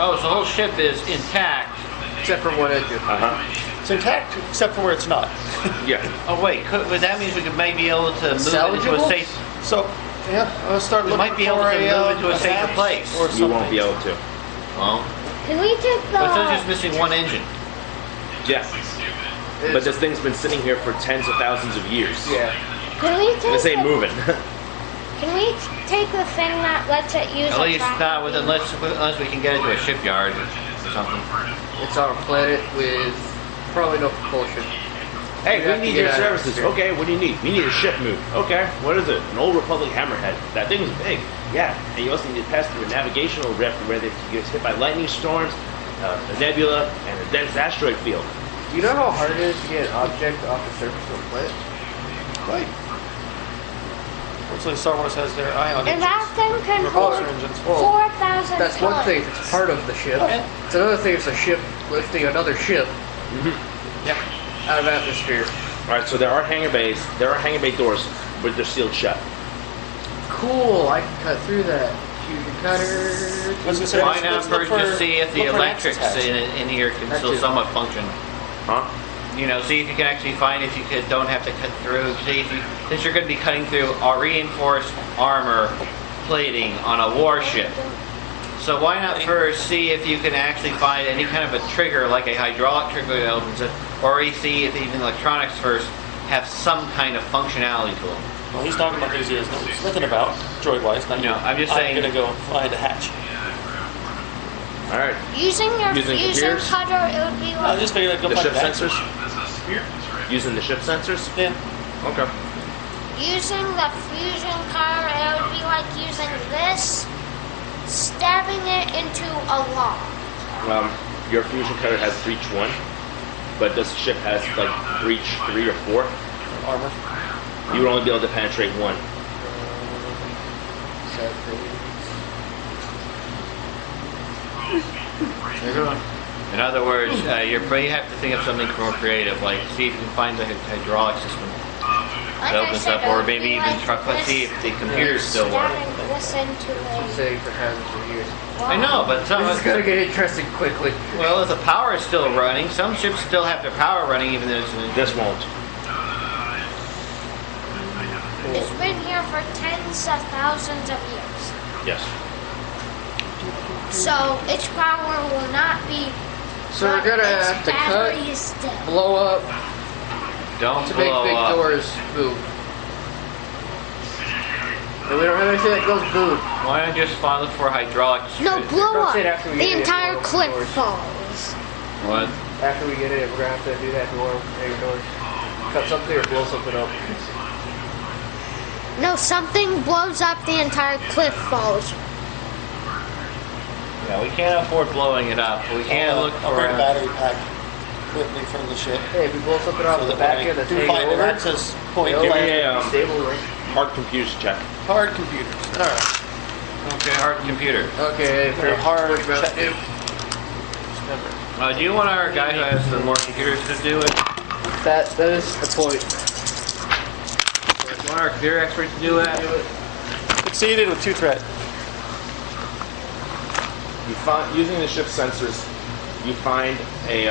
Oh, so the whole ship is intact. Except for one engine. Uh-huh. It's intact except for where it's not. Yeah. Oh wait, well, that means we could maybe be able to move it into a Salvageable? safe. So, yeah, let's start We looking might be able for to move it to a safer hatch place. or You something. won't be able to. Well, Can we take but it's the? just missing one engine. Yeah. But this thing's been sitting here for tens of thousands of years. Yeah. Can we This take? ain't moving. Can we take the thing that lets it use At a least tractor not with beam? unless we can get it to a shipyard or something. It's on a planet with probably no propulsion. Hey, We have we to need get your out of services. here. Okay, what do you need? We need a ship move. Okay, what is it? An old Republic hammerhead. That thing's big. Yeah, and you also need to pass through a navigational rift where they get hit by lightning storms, a nebula, and a dense asteroid field. Do you know how hard it is to get an object off the surface of a planet? Right. Fortunately, Star Wars has their eye on And that thing can propulsion hold engines. 4,000 That's one tons. thing if it's part of the ship. It's another thing if it's a ship lifting another ship Yeah. out of atmosphere. All right, so there are hangar bays. There are hangar bay doors, but they're sealed shut. Cool, I can cut through that. Fusion cutter. I was gonna say, Why let's not look first for- just see if the look for an access electrics hatch. in here can That still too. somewhat function? Huh? You know, see if you can actually find if you don't have to cut through. See if you, since you're going to be cutting through a reinforced armor plating on a warship. So why not first see if you can actually find any kind of a trigger, like a hydraulic trigger that opens it, or see if even electronics first have some kind of functionality to them. Well, he's talking about things he has nothing about, droid-wise. Not No, you. I'm just saying- I'm gonna go find a hatch. All right. Using your Using fusion computers? cutter, it would be I like just figured I'd go The find ship a hatch. sensors? Using the ship sensors? Yeah. Okay. using the fusion cutter. It would be like using this, stabbing it into a log. Your fusion cutter has breach 1, but this ship has like breach 3 or 4. Armor. You would only be able to penetrate 1. In other words, you have to think of something more creative, like see if you can find the hydraulic system that opens up, or maybe even see if the computers still work. Listen to it. Saying for hundreds of years. I know, but some This is gonna get interesting quickly. well, if the power is still running, some ships still have their power running, even though This won't. It's been here for tens of thousands of years. Yes. So its power will not be. So we're gonna its have to battery cut, is dead. blow up don't to make blow big up. doors move. And we don't have anything that goes boom. Why don't you just look for hydraulic? No, blow Don't up. say it after we The get it, entire blow up cliff doors. falls. What? After we get it, we're gonna have to do that door, big doors. Cut something or blow something up. No, something blows up, the entire cliff falls. Yeah, we can't afford blowing it up. We can't look I'll for. bring a battery pack with me from the ship. Hey, if we blow something off So the that back when I end that's do hanging find an over, access point, it'll Give give me me a stable, right? hard computers check. hard computers. All right. Okay, hard computer. Okay, for Hard push mouse check. two. Do you want our guy who has the more computers to do it? That is the point. Do you want our computer expert to do that? Succeeded with 2 threat. You find using the ship's sensors, you find a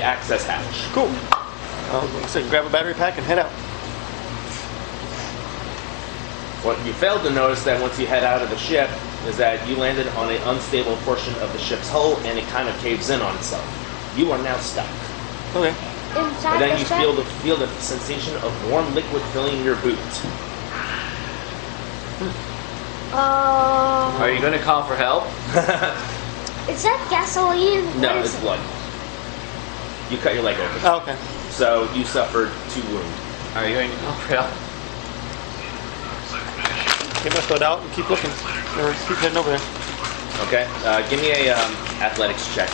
access hatch. Cool. So grab a battery pack and head out. What you failed to notice that once you head out of the ship is that you landed on an unstable portion of the ship's hull and it kind of caves in on itself. You are now stuck. Okay. Inside And then the you ship? feel the sensation of warm liquid filling your boot. Are you going to call for help? Is that gasoline? No, What is it's it? blood. You cut your leg open. Oh, okay. So you suffered 2 wounds. Are you going to call for help? Get my foot out and keep looking. Or keep heading over there. Okay. Give me a athletics check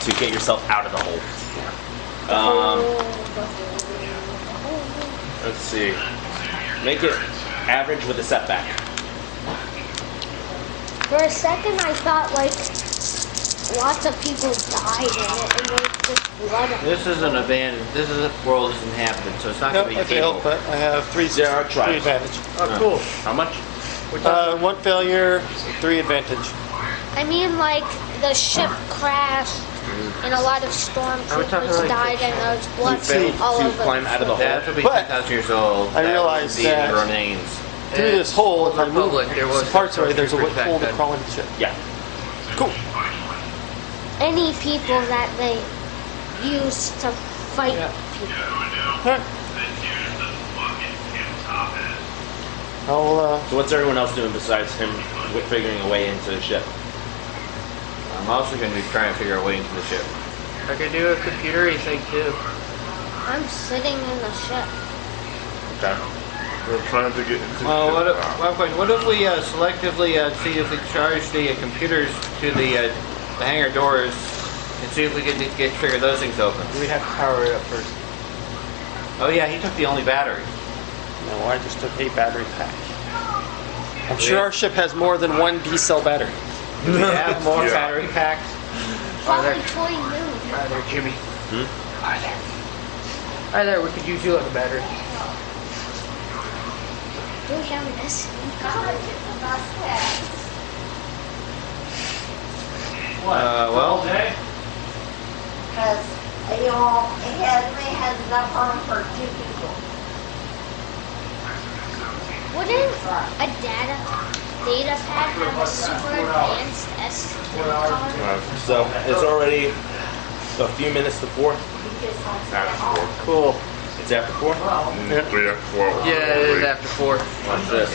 to get yourself out of the hole. Let's see. Make it average with a setback. For a second, I thought like lots of people died in it, and there was just blood. This is an abandoned. This is a world that's inhabited, so it's not No, going to I be failed, people. but I have 3 Zero tries. 3 advantage. Oh, cool. How much? 1 failure, 3 advantage. I mean, like the ship crashed, and a lot of stormtroopers died, and there was blood failed all to over. climb out of the hole. That would be But 10,000 years old. I That realized would be that- the remains. Through this hole, if I move Republic, there was parts away, there's a stormtroopers back hole to then. crawl into the ship. Yeah. Cool. Any people that they used to fight people. Alright. I'll, So what's everyone else doing besides him figuring a way into the ship? I'm also going to be trying to figure a way into the ship. I could do a computer thing too. I'm sitting in the ship. Okay. We're trying to get into What if we selectively see if we charge the computers to the hangar doors and see if we can figure those things open? We'd have to power it up first. Oh yeah, he took the only battery. no, I just took a battery pack. I'm sure our ship has more than 1 D-cell battery. Do we have more Yeah. battery packs? Probably toy moon. Hi there, Jimmy. Hmm? Hi there. Hi there, we could use you like a battery. Do we have this? Well, Because, you know, it only has enough room for 2 people. Wouldn't a data pad have a super advanced SD card? So it's already a few minutes to 4. After 4. Cool. It's after 4? Yeah, it is after 4. Watch this.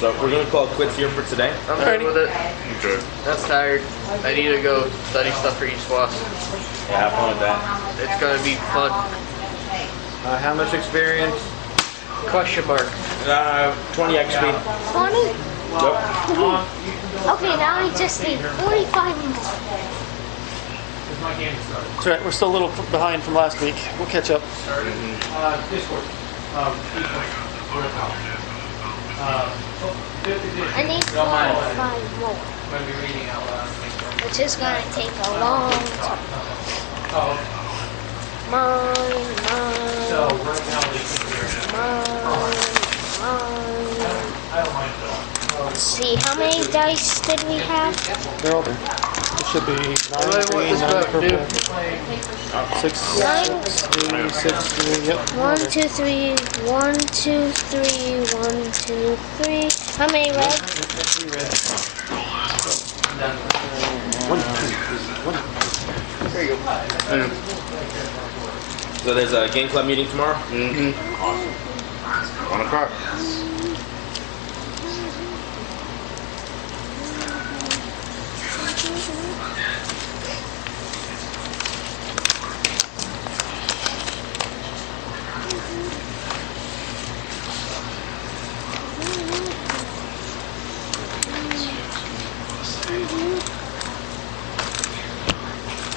So we're going to call it quits here for today. I'm good with it. Okay. That's tired. I need to go study stuff for East West. Yeah, have fun with that. It's gonna be fun. how much experience? Question mark. 20 XP. 20? Yep. Okay, now I just need 45 more. That's right, we're still a little behind from last week. We'll catch up. Discord. I need 45 more. going to be reading out loud. which is gonna take a long time. Oh, Mine. so right now we can hear it. Mine. I don't mind at all. Let's see, how many dice did we have? They're all there. It should be 9 green, 9 purple. 6, 9. 3, 6, 3, yep. 1, 2, 3. 1, 2, 3. 1, 2, 3. How many red? 3 red. 1, 2, 3, 1. There you go. So there's a game club meeting tomorrow? Mm-hmm. Awesome. 1 o'clock.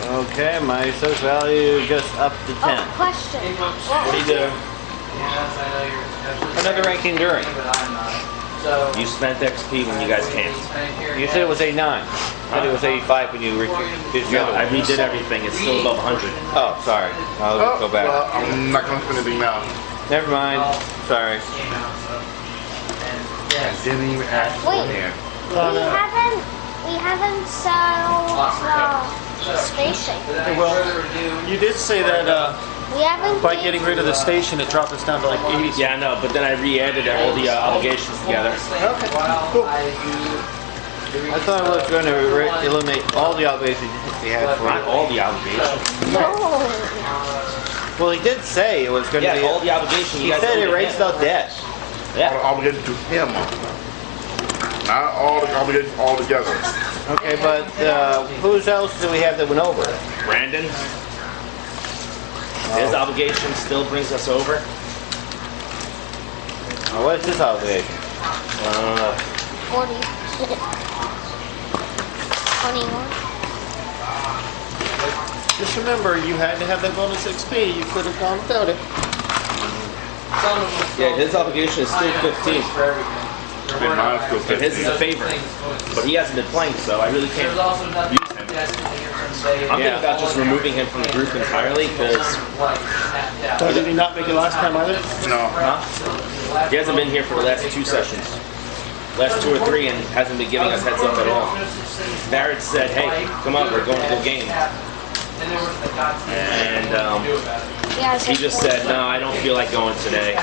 Okay, my search value just up to 10. Oh, question. What do you do? Yes, I know you're. Another ranking during. But I'm not. So. You spent XP when you guys came. You said it was 89. You said it was 85 when you did the No, other I one. redid everything. It's still above 100. Oh, sorry. I'll go back. Well, I'm not going to spend anything now. Never mind. Sorry. I didn't even ask for Wait. it. We haven't sold the station. Well, you did say that We haven't by paid- getting rid of the station, it dropped us down to like 80. Yeah, I know, but then I re-added all the obligations together. Okay, cool. I thought I was going to eliminate all the obligations we had for Not it. all the obligations. No. Well, he did say it was going to Yeah, be. all the obligations. He You guys said it owed rates again. out debt. All the Yeah. obligations to him. Not all the obligations all together. Okay, but whose else do we have that went over? Brandon. His obligation still brings us over. What is his obligation? 40. 21. Just remember, you had to have that bonus XP. You could have gone without it. Yeah, his obligation is still 15. And mine's still And his is a 15. favor. But he hasn't been playing, so I really can't There's also nothing use him. I'm thinking about just removing him from the group entirely, because Oh, did he not make it last time either? No. he hasn't been here for the last 2 sessions. Last 2 or 3, and hasn't been giving us heads up at all. Barrett said, hey, come on, we're going to the game. And Yeah, he just said, no, I don't feel like going today.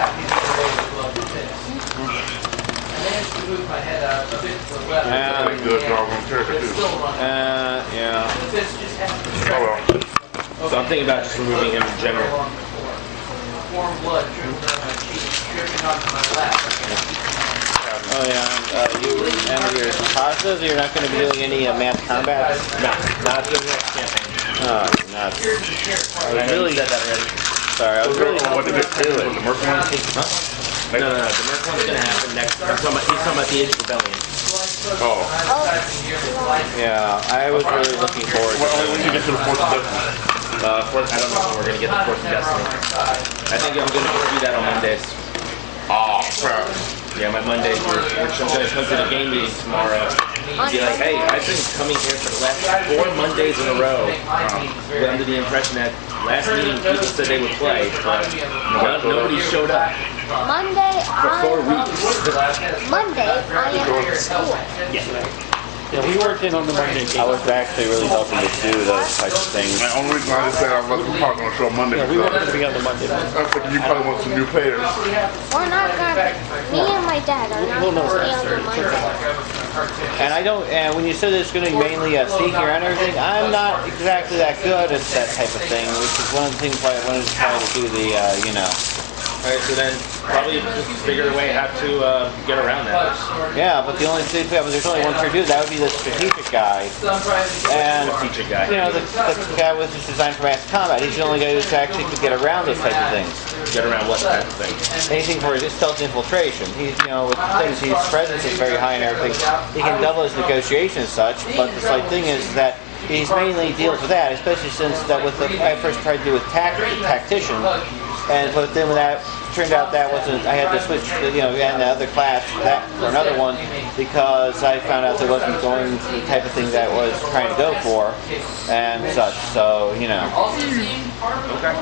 Like the doggone character too. Yeah. Oh well. So I'm thinking about just removing him in general. Warm blood dripping down my cheek, dripping onto my lap. Oh yeah. You and you're positive that you're not going to be doing any mass combat? No, not doing the next campaign. Oh, not. I know you said that already. Sorry, I was really What did hoping they to do say? it. The Merc one? Huh? No, the Merc one's gonna happen next. He's talking about the Age of Rebellion. Oh. Yeah, I was really looking forward to Well, only when you it. get to the fourth destiny. I don't know when we're gonna get the Fourth Destiny. I think I'm gonna do that on Mondays. Oh, crap. Yeah, my Mondays were, which I'm gonna come to the game meeting tomorrow. And be like, hey, I've been coming here for the last 4 Mondays in a row. Under the impression that last meeting people said they would play, but nobody showed up Monday, for 4 weeks. Monday, I am at school. Yeah, we worked in on the Monday game. I was actually really hoping to do those types of things. The only reason I just said I was probably going to show Monday. Yeah, we weren't going to be on the Monday. I figured you probably want some new players. We're not gonna. Me and my dad are not Who knows? gonna be on the Monday. And I don't. And when you said it's going to be mainly sneaker and everything, I'm not exactly that good at that type of thing, which is one of the things why I wanted to try to do the, Alright, so then probably just figure a way how to get around that. Yeah, but the only thing, there's only one to do. That would be the strategic guy. And Teacher guy. you know, the guy with his design for mass combat. He's the only guy who actually could get around those types of things. Get around what type of thing? Anything for his stealth infiltration. He's, with things, his presence is very high and everything. He can double his negotiation and such. But the slight thing is that he's mainly deals with that, especially since that with I first tried to do with tactician. And but then when that turned out that wasn't. I had to switch, in the other class that for another one because I found out that wasn't going to the type of thing that I was trying to go for, and such. So Okay.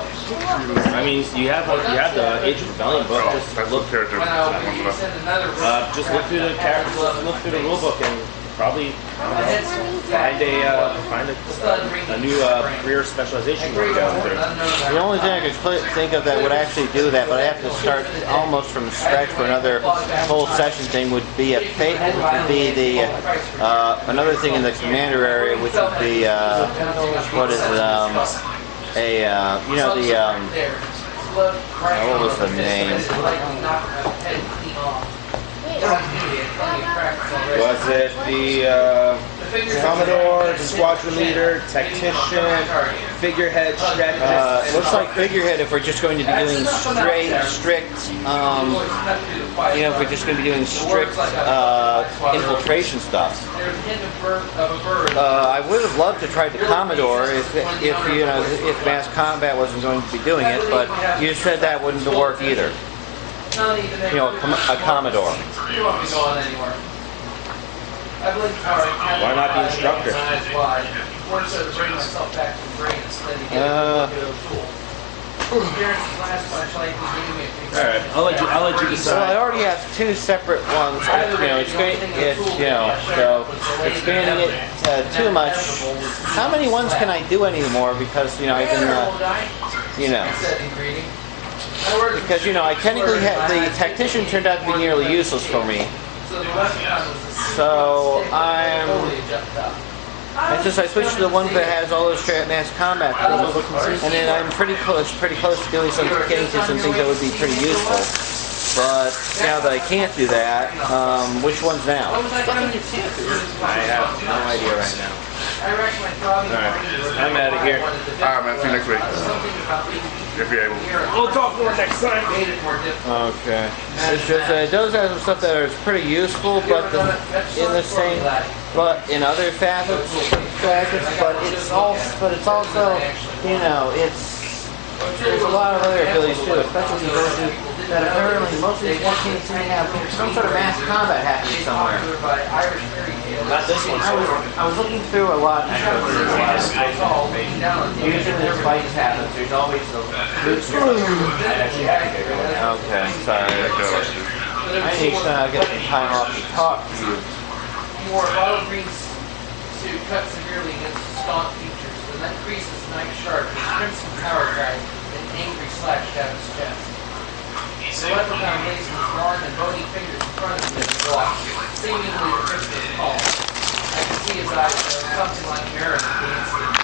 I mean, you have the Age of Rebellion book. Just look through the characters, look through the rule book, and probably find a new career specialization to go through. The only thing I could think of that would actually do that, but I have to start almost from scratch for another whole session thing, would be another thing in the commander area, which would be what is it? What was the name? Was it the Commodore, Squadron Leader, Tactician, Figurehead, Strategist? Looks like Figurehead if we're just going to be doing strict, if we're just going to be doing strict infiltration stuff. I would have loved to try the Commodore if mass combat wasn't going to be doing it, but you said that wouldn't work either. A Commodore. Why not the instructor? Alright, I'll let you decide. Well, I already have two separate ones. So expanding it too much. How many ones can I do anymore? Because I've been because I technically have the Tactician turned out to be nearly useless for me. So and since I switched to the one that has all those mass combat things, and then I'm pretty close to getting to some things that would be pretty useful. But now that I can't do that, which ones now? I have no idea right now. Alright, I'm out of here. Alright, man, see you next week. If you're able. We'll talk more next time. Okay. It's just it does have some stuff that is pretty useful, but in other facets, but it's also there's a lot of other abilities too, especially when you go to that apparently most of these campaigns seem to have some sort of mass combat happening somewhere. Not this one. I was looking through a lot. Usually when fights happen, there's always a okay, sorry. I need to get some time off to talk to you. More bottle greens to cut severely against staunch features, and that creases knife sharp, his crimson power drive, an angry slash down his chest. The leprechaun lays his long and bony fingers in front of him as he walks, seemingly to grip his palm. I can see his eyes are something like mirrors at the instant.